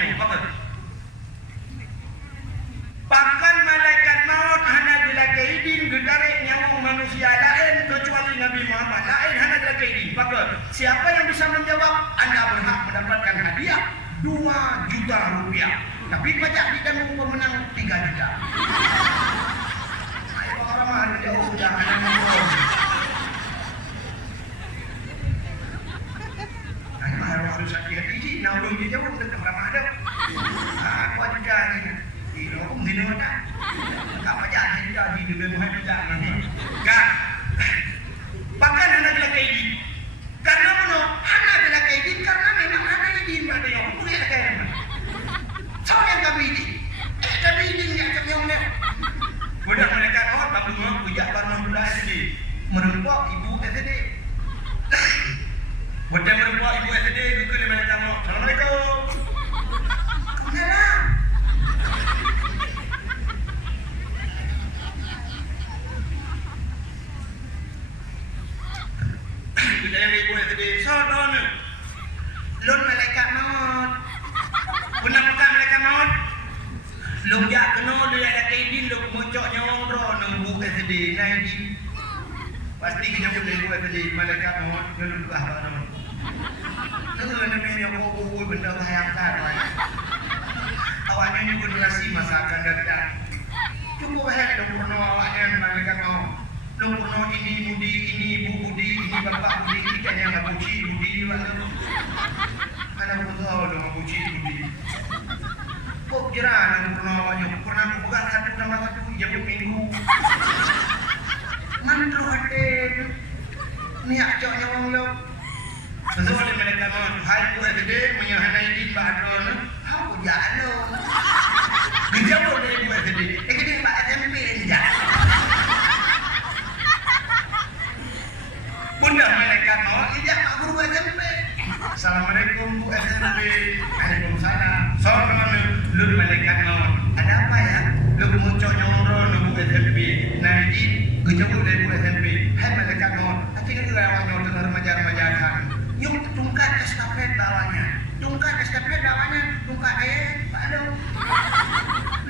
Bahkan malaikat maut hanya bila kaidin bertarik nyawang manusia lain kecuali Nabi Muhammad. Lain hanya bila kaidin. Bahkan siapa yang bisa menjawab, anda berhak mendapatkan hadiah 2 juta rupiah. Tapi pajak ditanggung pemenang 3 juta. Ramah jauh jangan ngomong. Ai mahal waktu sakit ini, naulung dia jauh dekat ramah dah. Aku juga ni. Ini orang di mana? Tak payah ni jadi dengan Muhammad jangan. Kak. Bahkan anak lelaki ini. Karena mana? Anak lelaki ini karena memang anak ini ada yang boleh kayak mana? Siapa yang kami ini? Kami ini yang kami yang ni. Budak malaikat maut tak belum bujak barang budak SD. Merempuak ibu SD. Budak merempuak ibu SD ke malaikat maut. Assalamualaikum. Kenapa? Budak ibu SD. Saudara. Lun malaikat maut. Pernah bukan malaikat maut? Lung jak kena dia ada kaidin lung mocok nyawang ro nang bu SD naidin. Pasti kena boleh buat tadi malaikat maut ngelukah barang. Namanya kau benda hayatan. Awaknya ni generasi masa akan datang. Cukup bahagia lung pernah awaknya malaikat maut. Lung pernah ini budi, ini ibu budi, ini bapa budi, kita yang nak puji budi mana? Mana pun tahu lung puji budi. Kok kira anak pernah bukan satu nama satu jam minggu. Mandro haden. Niak cok nyawang lo. Sesuai mereka mau hai bu SD menyahanai di badron. How jalo. Dijawab dari bu SD. Kita Pak SMP dia. Bunda mereka mau ijak Pak Guru SMP. Assalamualaikum Bu SMP. Waalaikumsalam. Saudara lur malaikat maut. Ada apa ya? Lu muncul nyoro Bu SMP. Nanti kejauh dari Bu SMP. Hai malaikat maut. Akhirnya juga awaknya untuk remaja-remaja kan. Yung tungkat estafet bawahnya. Tungkat estafet bawahnya. Tungkat Pak Ado.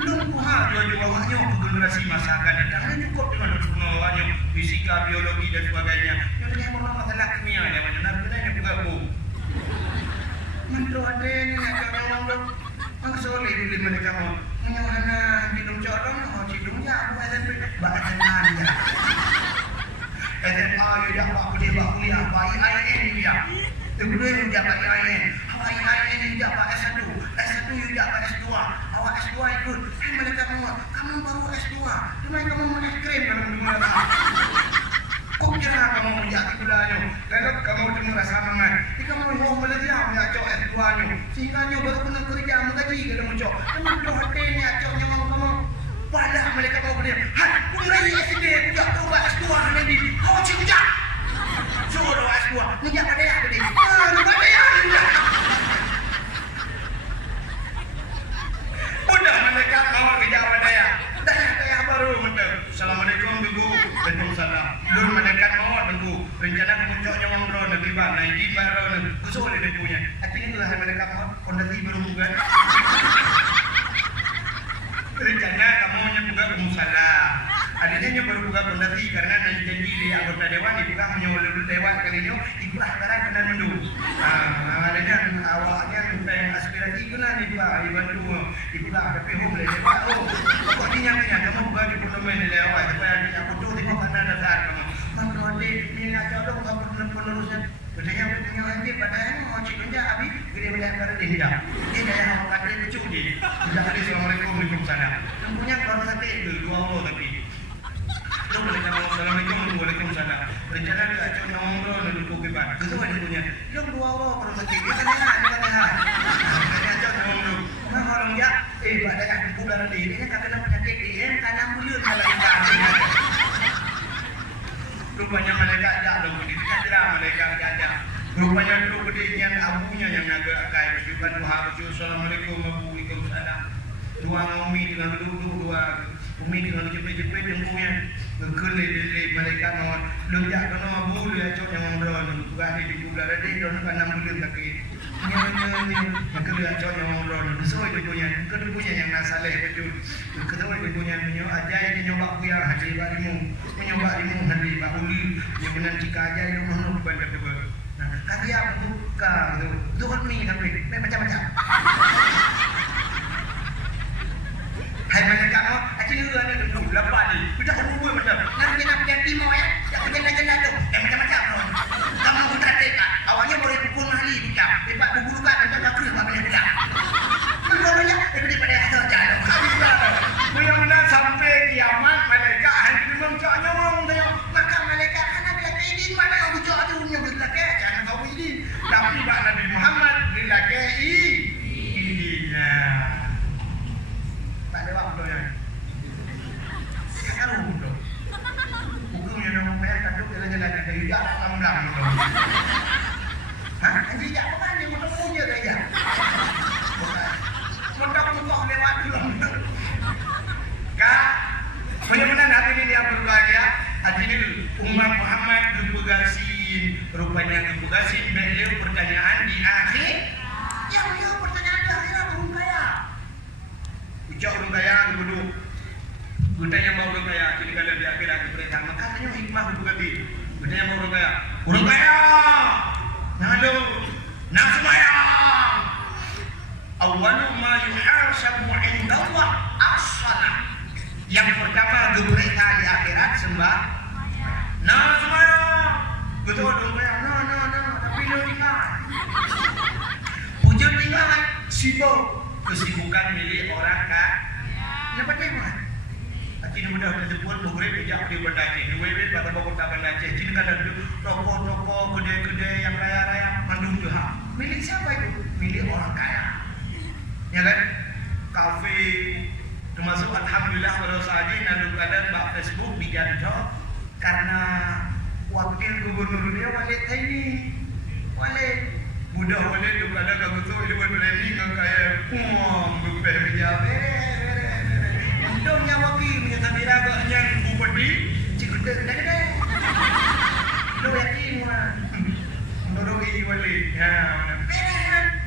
Lu puha juga awaknya ke generasi masa akan datang. Ada cukup dengan awaknya fisika, biologi dan sebagainya. Yang memang masalah kimia yang benar benar juga Bu. Mandro ada ni nak orang orang ang soleh dulu mereka mau menyahana hidung corong mau hidungnya apa ada bahasan dia. SMA dia pak kuliah IAIN dia. Kemudian dia pak IAIN. IAIN dia pak S1. S1 dia pak S2. Awak S2 ikut. Mereka mau kamu baru S2. Cuma kamu mau es krim kamu di mana? Kok kira kamu menjadi gulanya. Kalau kamu dengar rasa mangan, jika kamu mau belajar punya cok es buahnya, sehingga nyo baru kena kerja mengaji ke dalam cok. Kamu tu hati ni cok nyo kamu. Pada mereka kau beri, han, kulai SD, kuda tu es buah ni. Kau cikgu. Suruh es buah, ni jak pada aku ni. Pada aku. Udah mereka kau kerja pada ya. Dah kayak baru betul. Assalamualaikum ibu. Waalaikumsalam. Dulu mereka mau tunggu. Rencana kemuncaknya ngobrol nanti bang. Nanti baru nanti. Kesuai dia punya. Akhirnya itulah mereka mau. Kondisi baru bukan. Rencana kamu juga kemusala. Adanya baru buka kondisi karena nanti janji di anggota dewan dibuka menyolong dewan kali ini. Ibu akan kena mendu. Adanya awalnya yang aspirasi itu nanti dibuka dibantu. Dibuka tapi boleh dewan. Oh, pokoknya kamu buka di parlemen lewat. Supaya aku tu tengok mana dasar kamu. Kalau ni nak jodoh kamu penerusnya. Bedanya punya lagi padahal mau cikgunya habis gede banyak kali tidak. Ini yang orang kata itu cuci. Tidak ada assalamualaikum waalaikumsalam. Punya baru satu itu dua orang tapi. Lu boleh kata assalamualaikum waalaikumsalam. Rencana dia acak ngobrol dan duduk kebat. Kesuai dia punya. Lu dua orang baru satu. Dia kata dia acak ngobrol. Nah orang ya, pada yang bulan ini dia kata penyakit dia karena mulut kalau kita. Rupanya mereka ada dong, dia tidak mereka ada. Rupanya dulu kedenya abunya yang agak kayak bukan harus assalamualaikum waalaikumsalam. Dua umi dengan dua umi dengan jepit-jepit dengkulnya. Berkelih mereka non lejak kena abu dia cok yang ngobrol bukan di bulan ada don kan 6 bulan lagi. Yang kedua cok yang ngobrol sesuai dia punya yang nasaleh betul. Kedua dia punya ajai dia nyoba kuyang haji barimu menyoba rimu nanti Pak Uli yang dengan jika ajai dia mau benda kedua. Nah, kaki apa buka tu. Tuhan ni tapi macam-macam. Hai mereka no, actually lu ada dulu lepas ni. Kita hubung macam. Nanti nak ganti mau ya. Tak kena tu. Macam-macam no. Kamu putra teka. Awalnya boleh pukul mahali bukan. Lepas buburukan macam kerja apa boleh bilang. Maknanya daripada asal jalan. Mudah-mudahan sampai kiamat mereka hanya memcaknya orang dia. Maka mereka akan bilang ini mana yang bujuk tu menyebut lagi jangan kau ini. Tapi Pak Nabi Muhammad dilaki ininya. Tak ada waktu yang sekarang udah hukumnya nama saya kaduk jalan-jalan ke hijab lam-lam tu. Hah? Hijab apa ni? Mana punya saja? Mudah-mudah lewat dulu. Kak, benar-benar hati ini dia berbahagia. Hati ini umat Muhammad dibugasin. Rupanya dibugasin beliau pertanyaan di akhir. Ya, beliau pertanyaan di akhirat belum kaya. Ucap orang kaya duduk. Gudanya mau orang kaya. Jadi kalau di akhirat diperintah. Maka katanya hikmah berganti. Gudanya mau orang kaya. Orang kaya. Nado. Nak sembahyang. Awalu ma yuhasabu inda Allah as-salah. Yang pertama diperintah di akhirat sembah. Nak sembahyang. Betul orang kaya. No. Tapi lu tinggal. Pujuk tinggal. Sibuk. Kesibukan milik orang kan? Dapat mana? Jadi mudah disebut murid bijak di Bandaceh. Di WB pada kota Bandaceh. Jadi kalau toko-toko kedai-kedai yang raya-raya mandung juga. Milik siapa itu? Milik orang kaya. Ya kan? Kafe termasuk alhamdulillah baru saja lalu kadang bak Facebook dijanjok karena wakil gubernur dia Walid ini. Walid mudah boleh tu kalau kamu tu dia berani kau kaya puang berpeja untung yang wakil punya samira yang bupati cikgu dah lo yakin mana menurut wali ya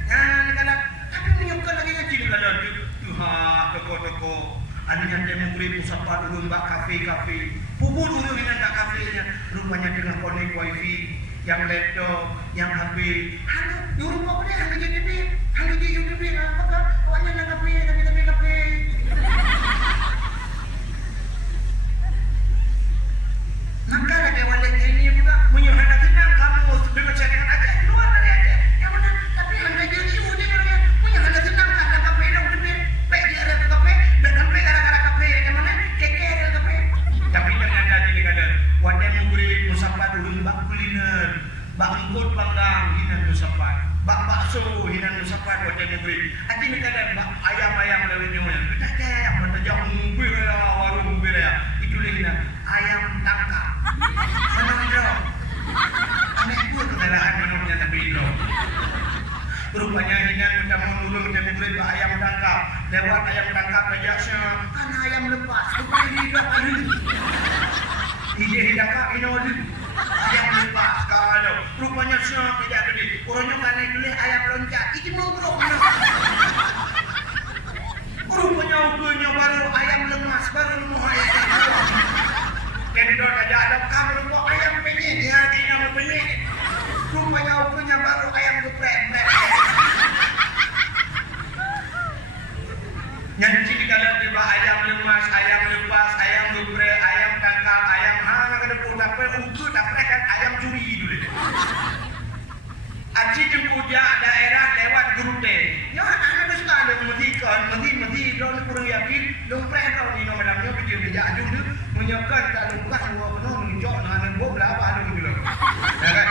kalau tapi menyukai lagi ngaji kalau tuhan toko-toko ada yang demograf pusat dulu mbak kafe pupul dulu dengan tak kafenya rupanya dengan konek wifi yang laptop, yang HP. Halo, nyuruh kau ni halo jadi ni, halo jadi YouTube ni apa kau? Awaknya nak kafe, tapi kafe. Maka ada wallet ini juga menyuruh senang kamu dengan carian aja keluar dari aja. Yang mana? Tapi anda jadi uji orang punya anda senang karena kafe dong tapi baik dia ada kafe, dan kafe gara-gara kafe yang mana? Keke ada kafe. Tapi ternyata jadi kadang wadah murid musapat ulun bak kuliner, bak engkut panggang hinan musapat, bak bakso hinan musapat wajah murid. Hati ni kadang bak ayam-ayam lewat nyonya. Kita ayam bertajak ngubir ya warung ngubir ya. Itu hinan ayam tangkap. Mana hidro? Aneh pun kesalahan menurutnya tapi hidro. Rupanya hinan minta menulung wajah murid bak ayam tangkap. Lewat ayam tangkap ajaknya, kan ayam lepas. Rupanya hidup ada. Ide tangkap ini ada. Ayam lepas kalau rupanya semua tidak ada. Orangnya mana dulu ayam loncat. Itu menggerok mana? Rupanya ukunya baru ayam lemas baru mau ayam. Jadi dok aja ada kamar mau ayam penyet. Ya tidak mau penyet. Rupanya ukunya baru ayam geprek. Nyanyi di dalam tiba ayam lemas, ayam lepas, ayam geprek, ayam tangkap, ayam hana kada pun dapat ukur dapat kan ayam curi dulu. Aci jempuja daerah lewat guru teh. Ya anak tu suka ada mesti don kurang yakin, don preh kau ni nama namanya bijak bijak dulu menyekat tak lupa dua penuh menunjuk dengan bom laba ada dulu. Kan?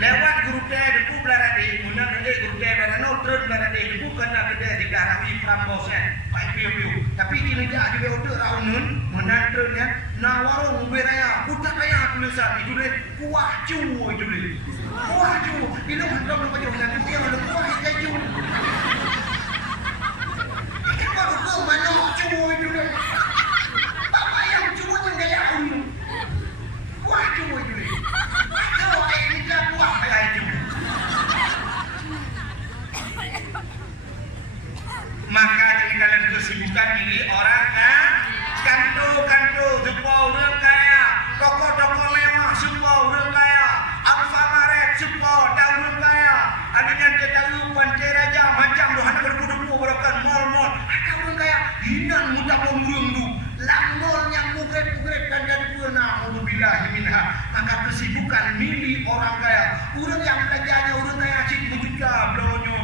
Lewat guru teh depu belaradi, munang ada guru teh berano terus belaradi depu kena kedai digarawi prambosen. Piu-piu. Tapi kini dia ada order raunun, munang terusnya nawarung beraya, putak raya tulisan itu le kuah cu itu le. Kuah cu, itu hendak lupa jauh dan dia ada kuah keju. Itu baru kau mana cu itu le. Bapa yang cu yang gaya unu. Kuah cu itu le. Kalau ayam kita kuah ayam cu. Maka kalian kesibukan ini orang kanto jepau orang kaya, toko mewah jepau orang kaya, Alfamaret jepau dah orang kaya, adanya jadalu panceraja macam dohan berkudu berakan mall ada orang kaya hinan muda pemurung tu langmol yang mugret kan jadi purna alhamdulillah minha. Maka kesibukan milik orang kaya, orang yang kerjanya orang kaya cik berjuta blonyo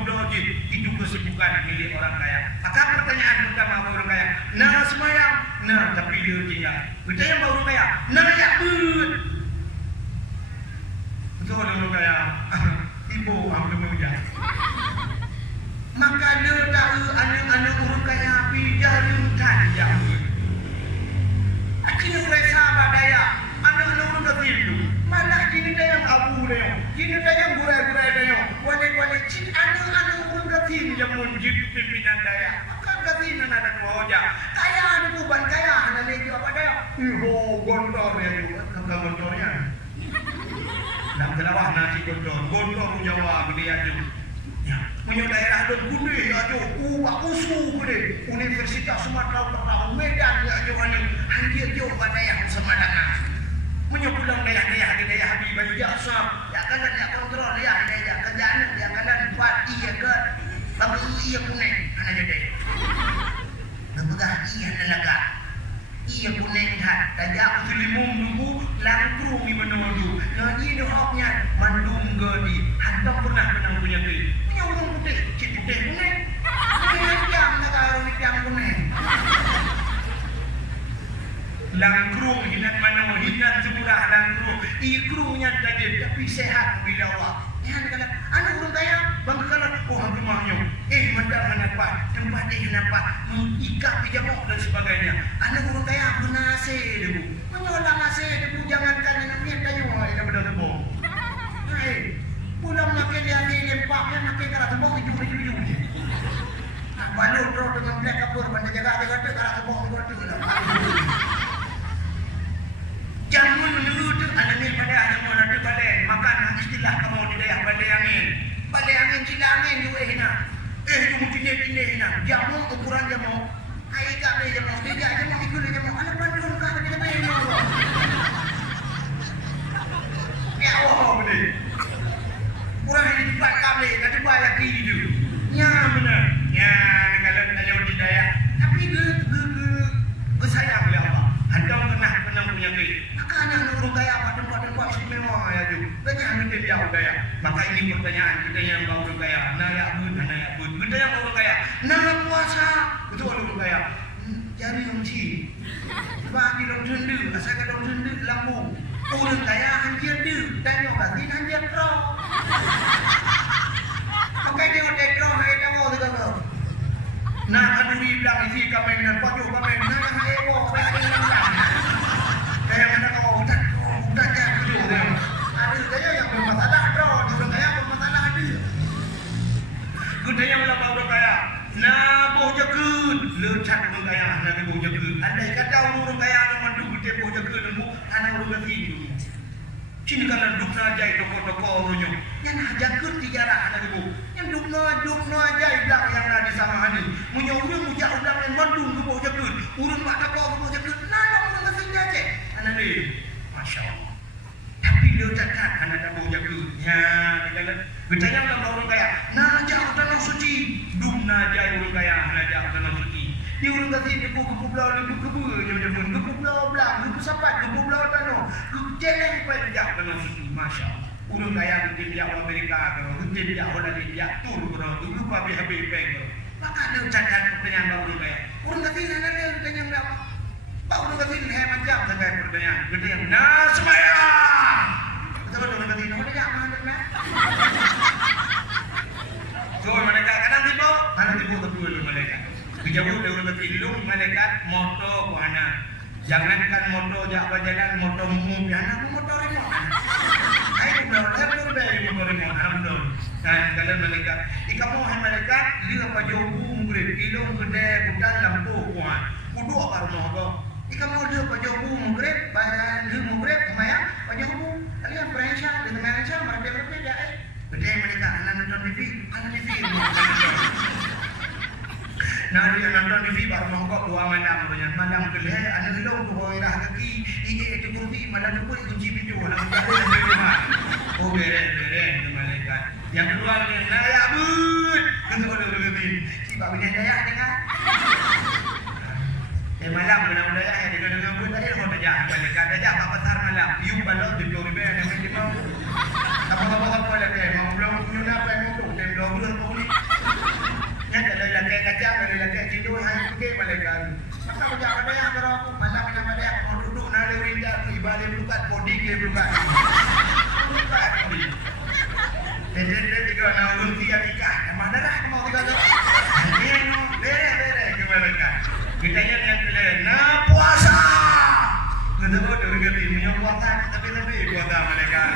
itu kesibukan milik orang kaya. Maka pertanyaan pertama orang kaya, nah semayang, nah tapi dia tinggal. Kita yang baru kaya, nah ya but. Betul orang kaya, ibu hampir mengujar. Maka dia tahu anak-anak orang kaya pijah rintan yang but. Akhirnya mereka badaya, anak-anak orang kaya itu. Malah kini dia yang abu dia, kini dia yang gurai dia. Wale cik anak-anak orang katin yang munjid pimpinan daya. Maka katin ada dua hoja. Kaya ada buban kaya, ada lagi apa daya? Iho gondor ya juga, kagak gondornya. Dalam kelawah nasi gondor Jawa gede aja. Ya, punya daerah ada gede aja, usu gede. Universitas Sumatera Utara, Medan ya aja mana? Hadir jauh pada yang Semadangan. Menyepulang daerah-daerah di daerah Habibah Jasa, ya kan dia kontrol ya, dia kerjaan dia kan buat iya ke, bagus iya kuning, mana jadi? Ngebegah iya nelaga, iya kuning kan, tajak selimum dulu, langkru mi menolu, ngaji dohoknya mandung gedi, hantam pernah menang punya beli, punya urung putih, cik putih kuning, kuning jam negara yang kuning. Langkrung hinan mana hinan semurah langkrung ikrungnya tadi tapi sehat bila awak yang kata anak orang kaya bangga kalau rumahnya mana pak tempat kenapa ikat pijamok dan sebagainya anak orang kaya menase debu menyolah nase debu jangankan anak ni tanya wah ini benar debu pulang makin dia ni lempaknya makin kerana tembok itu balu bro dengan black kapur benda jaga kerana tembok itu jangan menurut anak ni pada ada mana tu balen makan istilah kamu di daerah balen angin cila angin juga hina itu mungkin dia hina jamu ukuran jamu air tak boleh jamu tidak jamu ikut jamu anak bandung kah kita main jamu ya Allah boleh kurang ini tempat kami kata banyak diri tu ya benar ya kalau ada di daerah tapi bersayang oleh Allah handang pernah punya kiri anak orang kaya apa tempat-tempat istimewa ya tu. Banyak nanti dia orang kaya. Maka ini pertanyaan kita yang orang kaya. Naya bud. Kita yang orang kaya. Naya puasa. Itu orang kaya. Jari orang si. Bagi orang sendu. Asalkan orang sendu lambung. Urang kaya hanjir dia, tanya batin hanjir pro. Pakai dia udah pro, hai kamu tu kau. Nah, kaduri bilang isi kami dan pojok kami, nah yang ego, kami ada yang bilang. Kayak mana kau udah jangan tu dia. Ada saya yang bermasalah pro, di urang kaya bermasalah ada. Kita yang lama urang kaya, nah boh jagut, lechat urang kaya, nah boh jagut. Andai kata urang kaya mandu kita boh jagut, anak urang kaya. Sini kalau duk najai toko-toko orangnya, yang jagut tijarah anak ibu, yang duk najai dah yang ada sama ada. Punya urang mujak udang yang mandung ke bawah jagut, urang mak toko ke bawah jagut, nana urang kesini aja. Anak ni, masya Allah. Tapi dia cakap anak tak bawah jagut, ya, kita yang dalam orang kaya, najai tanah suci, duk najai orang kaya, najai tanah suci. Dia orang kasih dia buku belau dia buku belau belang, buku sapat, buku belau tanah, buku jeleng pada dia tanah suci, masya Allah. Orang kaya mungkin dia orang Amerika, kalau mungkin dia orang dia tur, kalau dulu habis peng, maka ada cacat pertanyaan bau orang kaya. Orang kasih nana dia pertanyaan berapa? Bau orang kasih ni macam sangat pertanyaan. Pertanyaan, nah semayang. Betul orang kasih, orang dia mana nak? So mereka kadang tiba tapi mereka. Kejauh dari bertilung malaikat motor buana. Jangankan motor jak berjalan motor umum biana motor remote. Ai benar dari motor remote alhamdulillah. Dan kalau malaikat, ikamu hai malaikat dia apa jauh murid tilung gede bukan lampu kuat. Kudu apa rumah kau. Ikamu dia apa jauh murid bayan dia murid maya apa jauh. Kalian berensya dengan berensya mereka ya. Gede malaikat anak nonton TV, anak TV. Nah dia nonton TV baru mongkok 2 malam punya malam kelih anak hilang tu irah kaki ini itu kursi malam tu kunci pintu langsung ada di rumah. Oh beren malaikat. Yang kedua dia naya but. Kenapa dia begini? Si pak bini daya dengar. Malam benar daya ya dengan but tadi mau daya malaikat daya apa pasar malam. You balot di dua ribu yang di mau. Apa lagi mau belum punya apa yang mau tem double poli. Yang lelaki kacang, lelaki cidu, hai pergi malaikat. Masa macam ada yang berapa malam ada yang mau duduk nari rinda, ibadah lukat, body ke lukat. Lukat body. Jadi juga nak unti yang nikah, mana dah mau tiga tu? Ini bere ke malaikat. Kita yang kelihatan, nah puasa. Kita buat orang ini yang puasa, tapi puasa malaikat.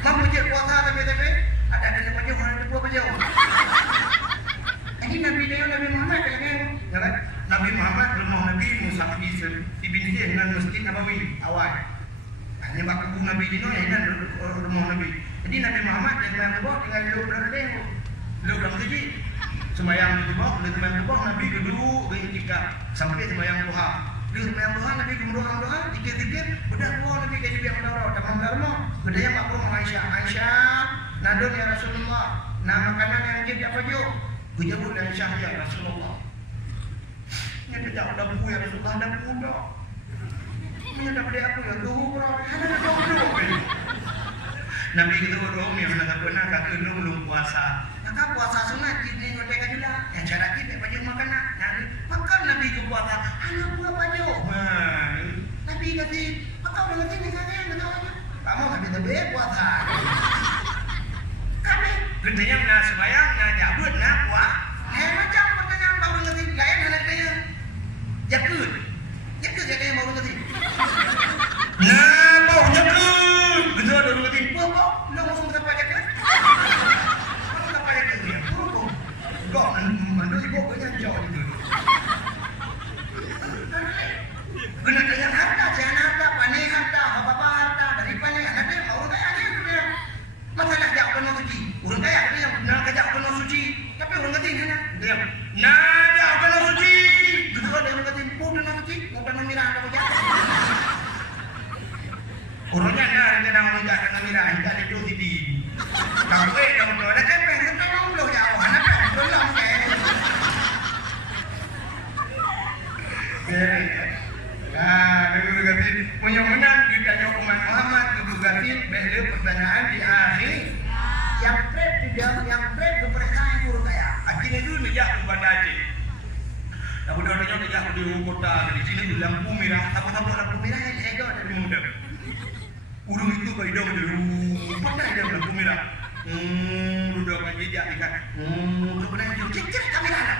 Kamu je puasa tapi ada macam orang tu buat macam. Ini Nabi Muhammad kan? Nabi Muhammad rumah Nabi Musa ibn dengan Masjid Nabawi awal. Hanya bak Nabi dino yang kan rumah Nabi. Jadi Nabi Muhammad dengan bawah dengan lu berada lu dalam sini sembahyang di bawah, lu sembahyang bawah Nabi duduk beriktikaf sampai sembahyang duha. Lu sembahyang duha Nabi doa, zikir, udah bawah Nabi jadi biar mendarah, tamam dharma. Budaya makrum Aisyah, nadon ya Rasulullah. Nama makanan yang jadi apa jo? Kujabut dan syahya Rasulullah. Ini tidak ada buku ya Rasulullah, ada buku dah. Ini ada pada aku ya, tuh bro. Nabi kita berdoa yang nak pernah kata belum puasa. Maka puasa sunat ini ngotek aja lah. Yang cara kita baju makanan. Makan Nabi ke puasa. Anak buah baju. Nabi kata, apa orang kata ni saya yang tahu aja. Kamu tapi puasa. Kami gedenya nak sembahyang nak jabut nak puas. Macam pertanyaan baru ngerti lain anak kaya. Jakut yang baru ngerti. Nah, bau jakut. Betul ada ngerti. Bau, lo langsung berapa jakut? Berapa jakut dia? Kau mandu ibu punya jauh itu. Kena dengan harta, jangan harta, panik harta, apa harta dari panik anak dia baru kaya dia. Masalah jauh penuh suci. Orang kaya dia yang nak kejauh penuh suci. Tapi orang kata ni dia. Nah, jauh penuh suci. Betul ada orang kata pun penuh suci. Mau penuh mirah ada macam. Orangnya nak rencana menunjuk penuh mirah. Tidak ada dua sidi. Kamu kamu tu ada kepeng. Kita mau belum jauh. Anak kan belum ke. Nabi berkata, punya menang ditanya umat Muhammad Nabi berkata, bela pertanyaan di akhir yang trip kepercayaan guru kaya. Akhirnya itu menjak kepada Aceh. Nah, budak-budaknya menjak di kota di sini lampu merah. Apa lampu merah yang ego dari muda. Urung itu kau hidung dia. Pandai dia lampu merah. Duduk kan jejak ikan. Duduk pada hidung. Cek kamera ada.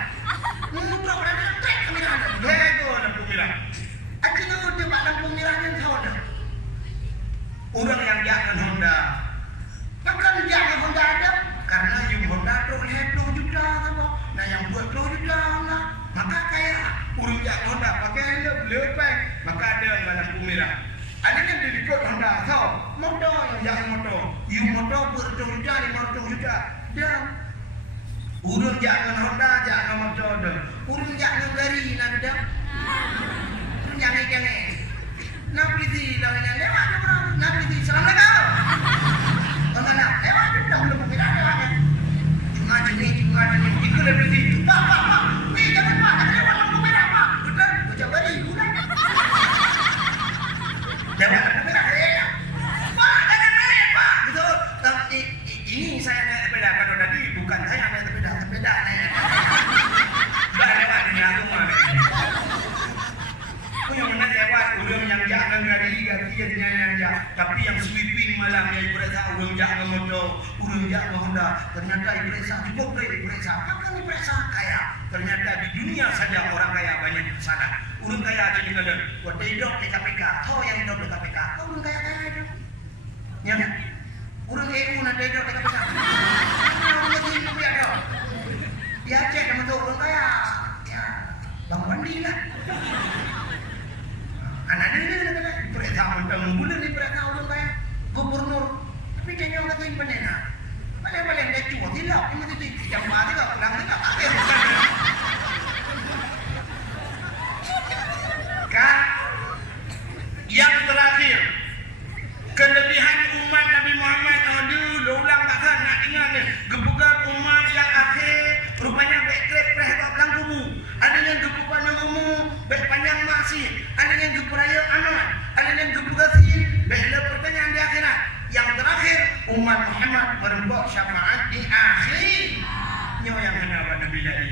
Duduk pada trek kamera ada. Lego lampu merah. Aci tu dia pak lampu merah yang tahu dah. Orang yang jangan Honda. Bahkan jangan Honda ada. Karena yang Honda tu lihat 20 juta apa. Nah yang buat 20 juta lah. Maka kaya urung jangan Honda pakai lepek. Maka ada lampu merah. Ada yang dirikut Honda tahu. Motor yang jangan motor. You motor berdua juta, 500 juta. Dan urung jangan Honda, jangan motor dah. Urung jangan gari nak dah. Jangan. Nak beli lawan lewat orang. Nak beli selamat kau. Orang nak lewat dah belum berada lewat. Cuma jenis itu lebih beli. Pak. Weh jangan pak, tak lewat lampu merah pak. Betul, macam beri udah. Lewat lampu merah. Pak, jangan naik pak. Betul. Ini saya naik sepeda pada tadi, bukan saya naik sepeda naik. Dah lewat ini aku mah. Yang mana lewat urang yang jangan gari yang tapi yang sweeping malam yang periksa urang jangan motor, urang jangan Honda, ternyata diperiksa cukup diperiksa. Apa diperiksa kaya? Ternyata di dunia saja orang kaya banyak sana. Urang kaya aja ni kalau buat hidup di KPK, tahu yang hidup di KPK, urang kaya itu. Ya, urang EU nak hidup di KPK. Urang hidup dia ada. Dia cek sama tu urang kaya. Ya, Bang Wandi lah. Anak dia periksa mentang bulan ni periksa orang kaya gubernur tapi dia yang kata ini penena paling dia cuma hilap ini mesti jam mati tak pulang tak pakai kan yang terakhir kelebihan umat Nabi Muhammad dulu ulang bahkan nak dengar ni gebukan umat yang akhir rupanya backtrack perhatian belang kubu ada yang gebukan umum baik panjang masih ada yang geburaya aman ada yang gebukasin bila pertanyaan di akhirat yang terakhir umat Muhammad merembuk syafaat di akhir nyo yang kena pada Nabi lain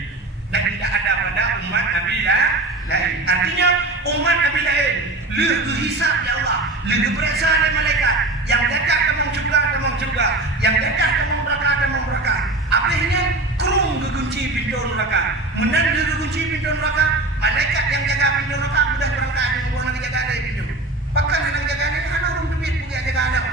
dan tidak ada pada umat Nabi lain artinya umat Nabi lain lebih hisab ya Allah lebih periksa oleh malaikat yang dekat temung juga yang dekat temung neraka apa ini kurung kekunci pintu neraka menanda kekunci pintu neraka malaikat yang jaga pintu neraka mudah berangkat yang buang jaga ada pintu bahkan yang jaga ada anak orang duit punya jaga anak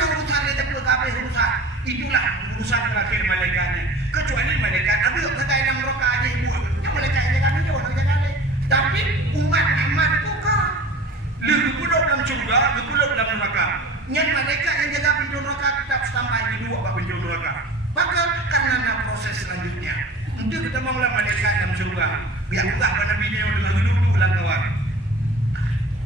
urusan dia tak habis urusan itulah urusan terakhir malaikatnya kecuali malaikat ada kata dalam neraka aja ibu yang malaikat yang jaga pintu orang jaga ada tapi umat Muhammad bukan lebih buruk dalam surga lebih buruk dalam neraka yang malaikat yang jaga pintu neraka tetap sampai di dua pintu neraka bahkan karena ada proses selanjutnya untuk kita mengulang malaikat dalam surga biar juga pada video dengan dulu lah kawan.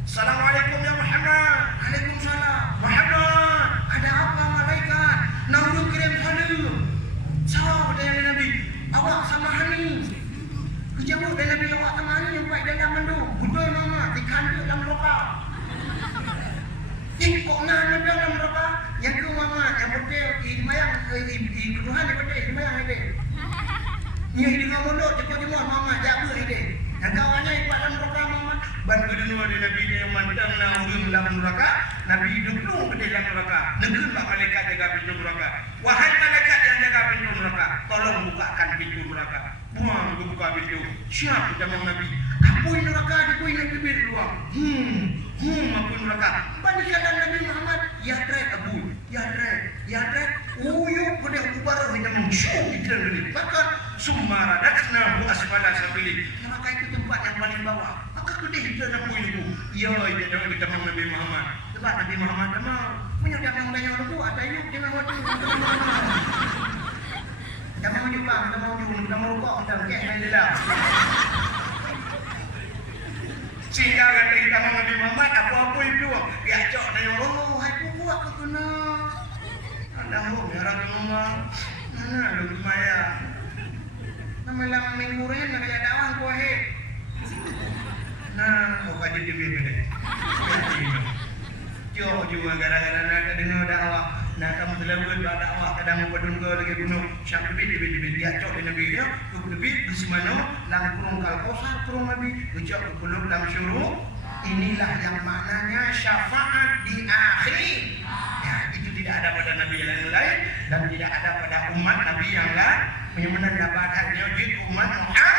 Assalamualaikum ya Muhammad. Waalaikumsalam. Muhammad, ada apa malaikat? Nauru kirim salam. Sahabat dari Nabi, awak sama Hani. Kejauh dari Nabi awak sama Hani yang baik dalam mandu. Betul mama, dikandung dalam neraka. Kok nak dalam neraka? Yang ke mama, yang betul imayang keduhan yang betul imayang ini. Ni dengan mondok cepat mama jaga ini. Yang kawannya ikut dalam neraka mama. Ban kedua di Nabi yang mantang na urang dalam neraka, Nabi hidup lu ke dalam neraka. Negeun pak malaikat jaga pintu neraka. Wahai malaikat yang jaga pintu neraka, tolong bukakan pintu neraka. Buang buka pintu. Siap kita Nabi. Apoi neraka dikoi Nabi berluang. Apoi neraka. Bandingkan Nabi Muhammad ya trek abu. Ya trek. Uyuk pada ubar hanya mengsyuk di dalam ini. Maka summa radakna bu asfala sabili. Neraka itu tempat yang paling bawah. Maka kedih kita nak itu. Ya kita kita Nabi Muhammad. Sebab Nabi Muhammad mau menyudah yang banyak orang ada yuk jangan waktu. Kita mau juga, kita mau rokok, kita kek alhamdulillah. Sehingga kata kita Nabi Muhammad apa-apa itu dia cok nanya oh aku buat ke kena. Ada mau orang ngomong mana lu maya. Nama lam mengurin nak jadi awang kuah. Nah, kok aja di bibir. Jo juga gara-gara nak dengar dakwah. Nah, kamu terlalu berdakwah kadang pedun ke lagi gunung. Syak lebih dia cok di Nabi dia, lebih di mana lang kurung kal kausar kurung Nabi, ucap ke kulub lang syuruh. inilah yang maknanya syafaat di akhir. Ya, itu tidak ada pada Nabi yang lain dan tidak ada pada umat Nabi yang lain. Yang mendapatkannya di umat Muhammad.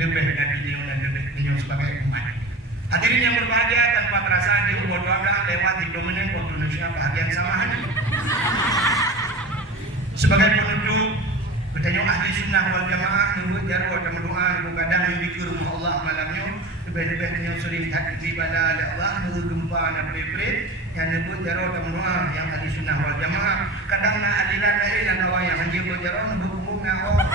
Lebih dari dia dan lebih beliau sebagai umat. Hadirin yang berbahagia, tanpa terasa di umur 12 lewat 3 menit waktu Indonesia bahagian sama hati. Sebagai penutup, bertanya ahli sunnah wal jamaah nurut jarwa dan berdoa kadang yang dikir rumah Allah malamnya lebih-lebihnya sering hati pada Allah nurut gempa dan berit yang nurut jarwa dan berdoa yang ahli sunnah wal jamaah kadang na aliran lain dan kawan yang hanya berjarwa nurut umum ngawal.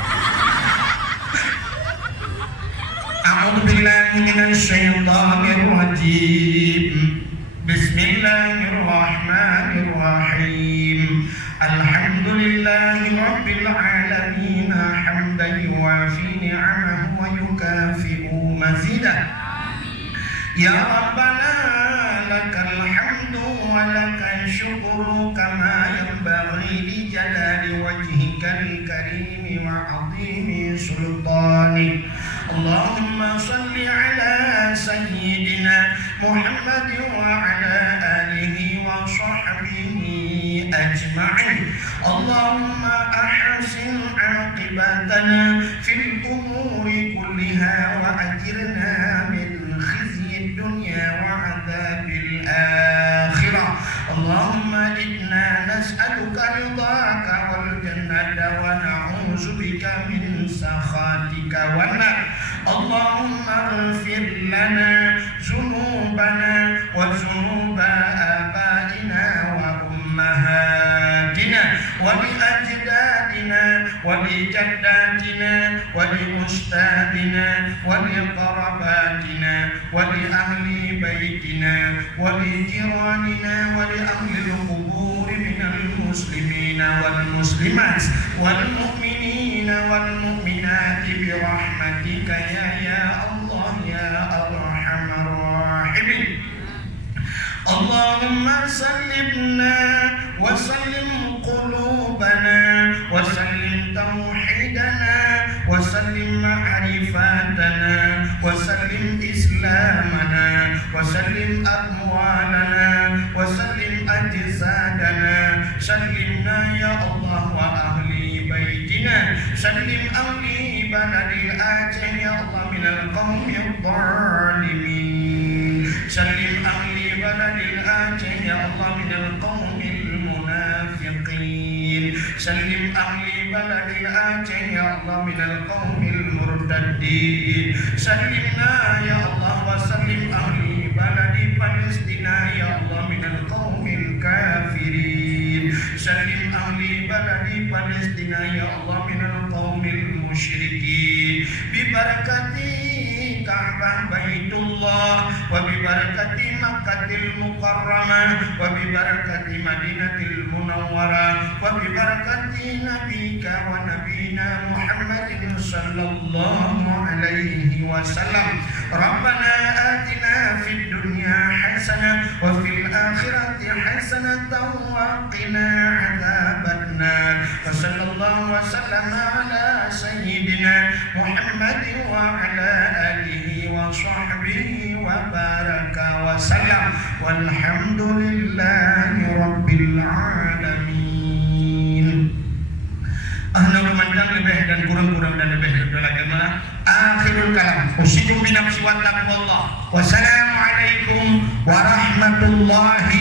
A'udzu billahi minasy syaithanir rajim. Bismillahirrahmanirrahim. Alhamdulillahi rabbil alamin hamdan yuwafi ni'amahu wa yukafi'u mazidah. Ya Rabbana lakal hamdu wa lakal syukru kama yanbaghi li jalali wajhikal karim wa 'azimi sultanik. Allahumma salli ala sayyidina Muhammad wa ala alihi wa sahbihi ajma'in. Allahumma ahsin 'aqibatana fil umuri kulliha wa ajirna min khizyi dunya wa 'adzabil akhirah. Allahumma inna nas'aluka ridhaka wal jannata wa na'udzu bika min sakhatika wan nar. Allahumma ighfir lana dzunubana wa dzunuba abaina wa ummahatina wa li ajdadina wa li jaddatina wa li ustadina wa li qarabatina wa li ahli baitina wa li jiranina wa li ahli al-qubur minal muslimina wal muslimat wal mu'minina wal mu'minat bi rahmatika ya Allah ya arhamar rahimin. Allahumma sallimna wa sallim qulubana wa sallim tauhidana wa sallim ma'rifatana wa sallim islamana wa sallim amwalana wa sallim ajsadana. Sallimna ya Allah wa ahli baitina. Sallim ahli baladil Aceh ya Allah minal qawmi dhalimin. Sallim ahli baladil Aceh ya Allah minal qawmil munafiqin. Sallim ahli baladil Aceh ya Allah minal qawmil murtaddin. Sallimna ya Allah wa sallim ahli baladi Palestina ya Allah minal qawmil kafirin. Sallim ahli baladi Palestina ya Allah minal qawmil musyrikin. Bibarakati Ka'bah Baitullah wa bibarakati Makkatil Mukarramah wa bibarakati Madinatil Munawwarah wa bibarakati nabika wa nabina Muhammadin sallallahu alaihi wasallam. Rabbana atina fid dunya hasanah wa fil akhirati hasanatan wa qina adzabannar. Wa sallallahu wa sallama ala sayyidina Muhammadin wa ala alihi wa sahbihi wa baraka wa sallam. Walhamdulillahi rabbil alamin. Ahna memandang lebih dan kurang-kurang dan lebih dalam agama. Akhirul kalam. Usikum binafsi wa taqwallah. Wassalamualaikum warahmatullahi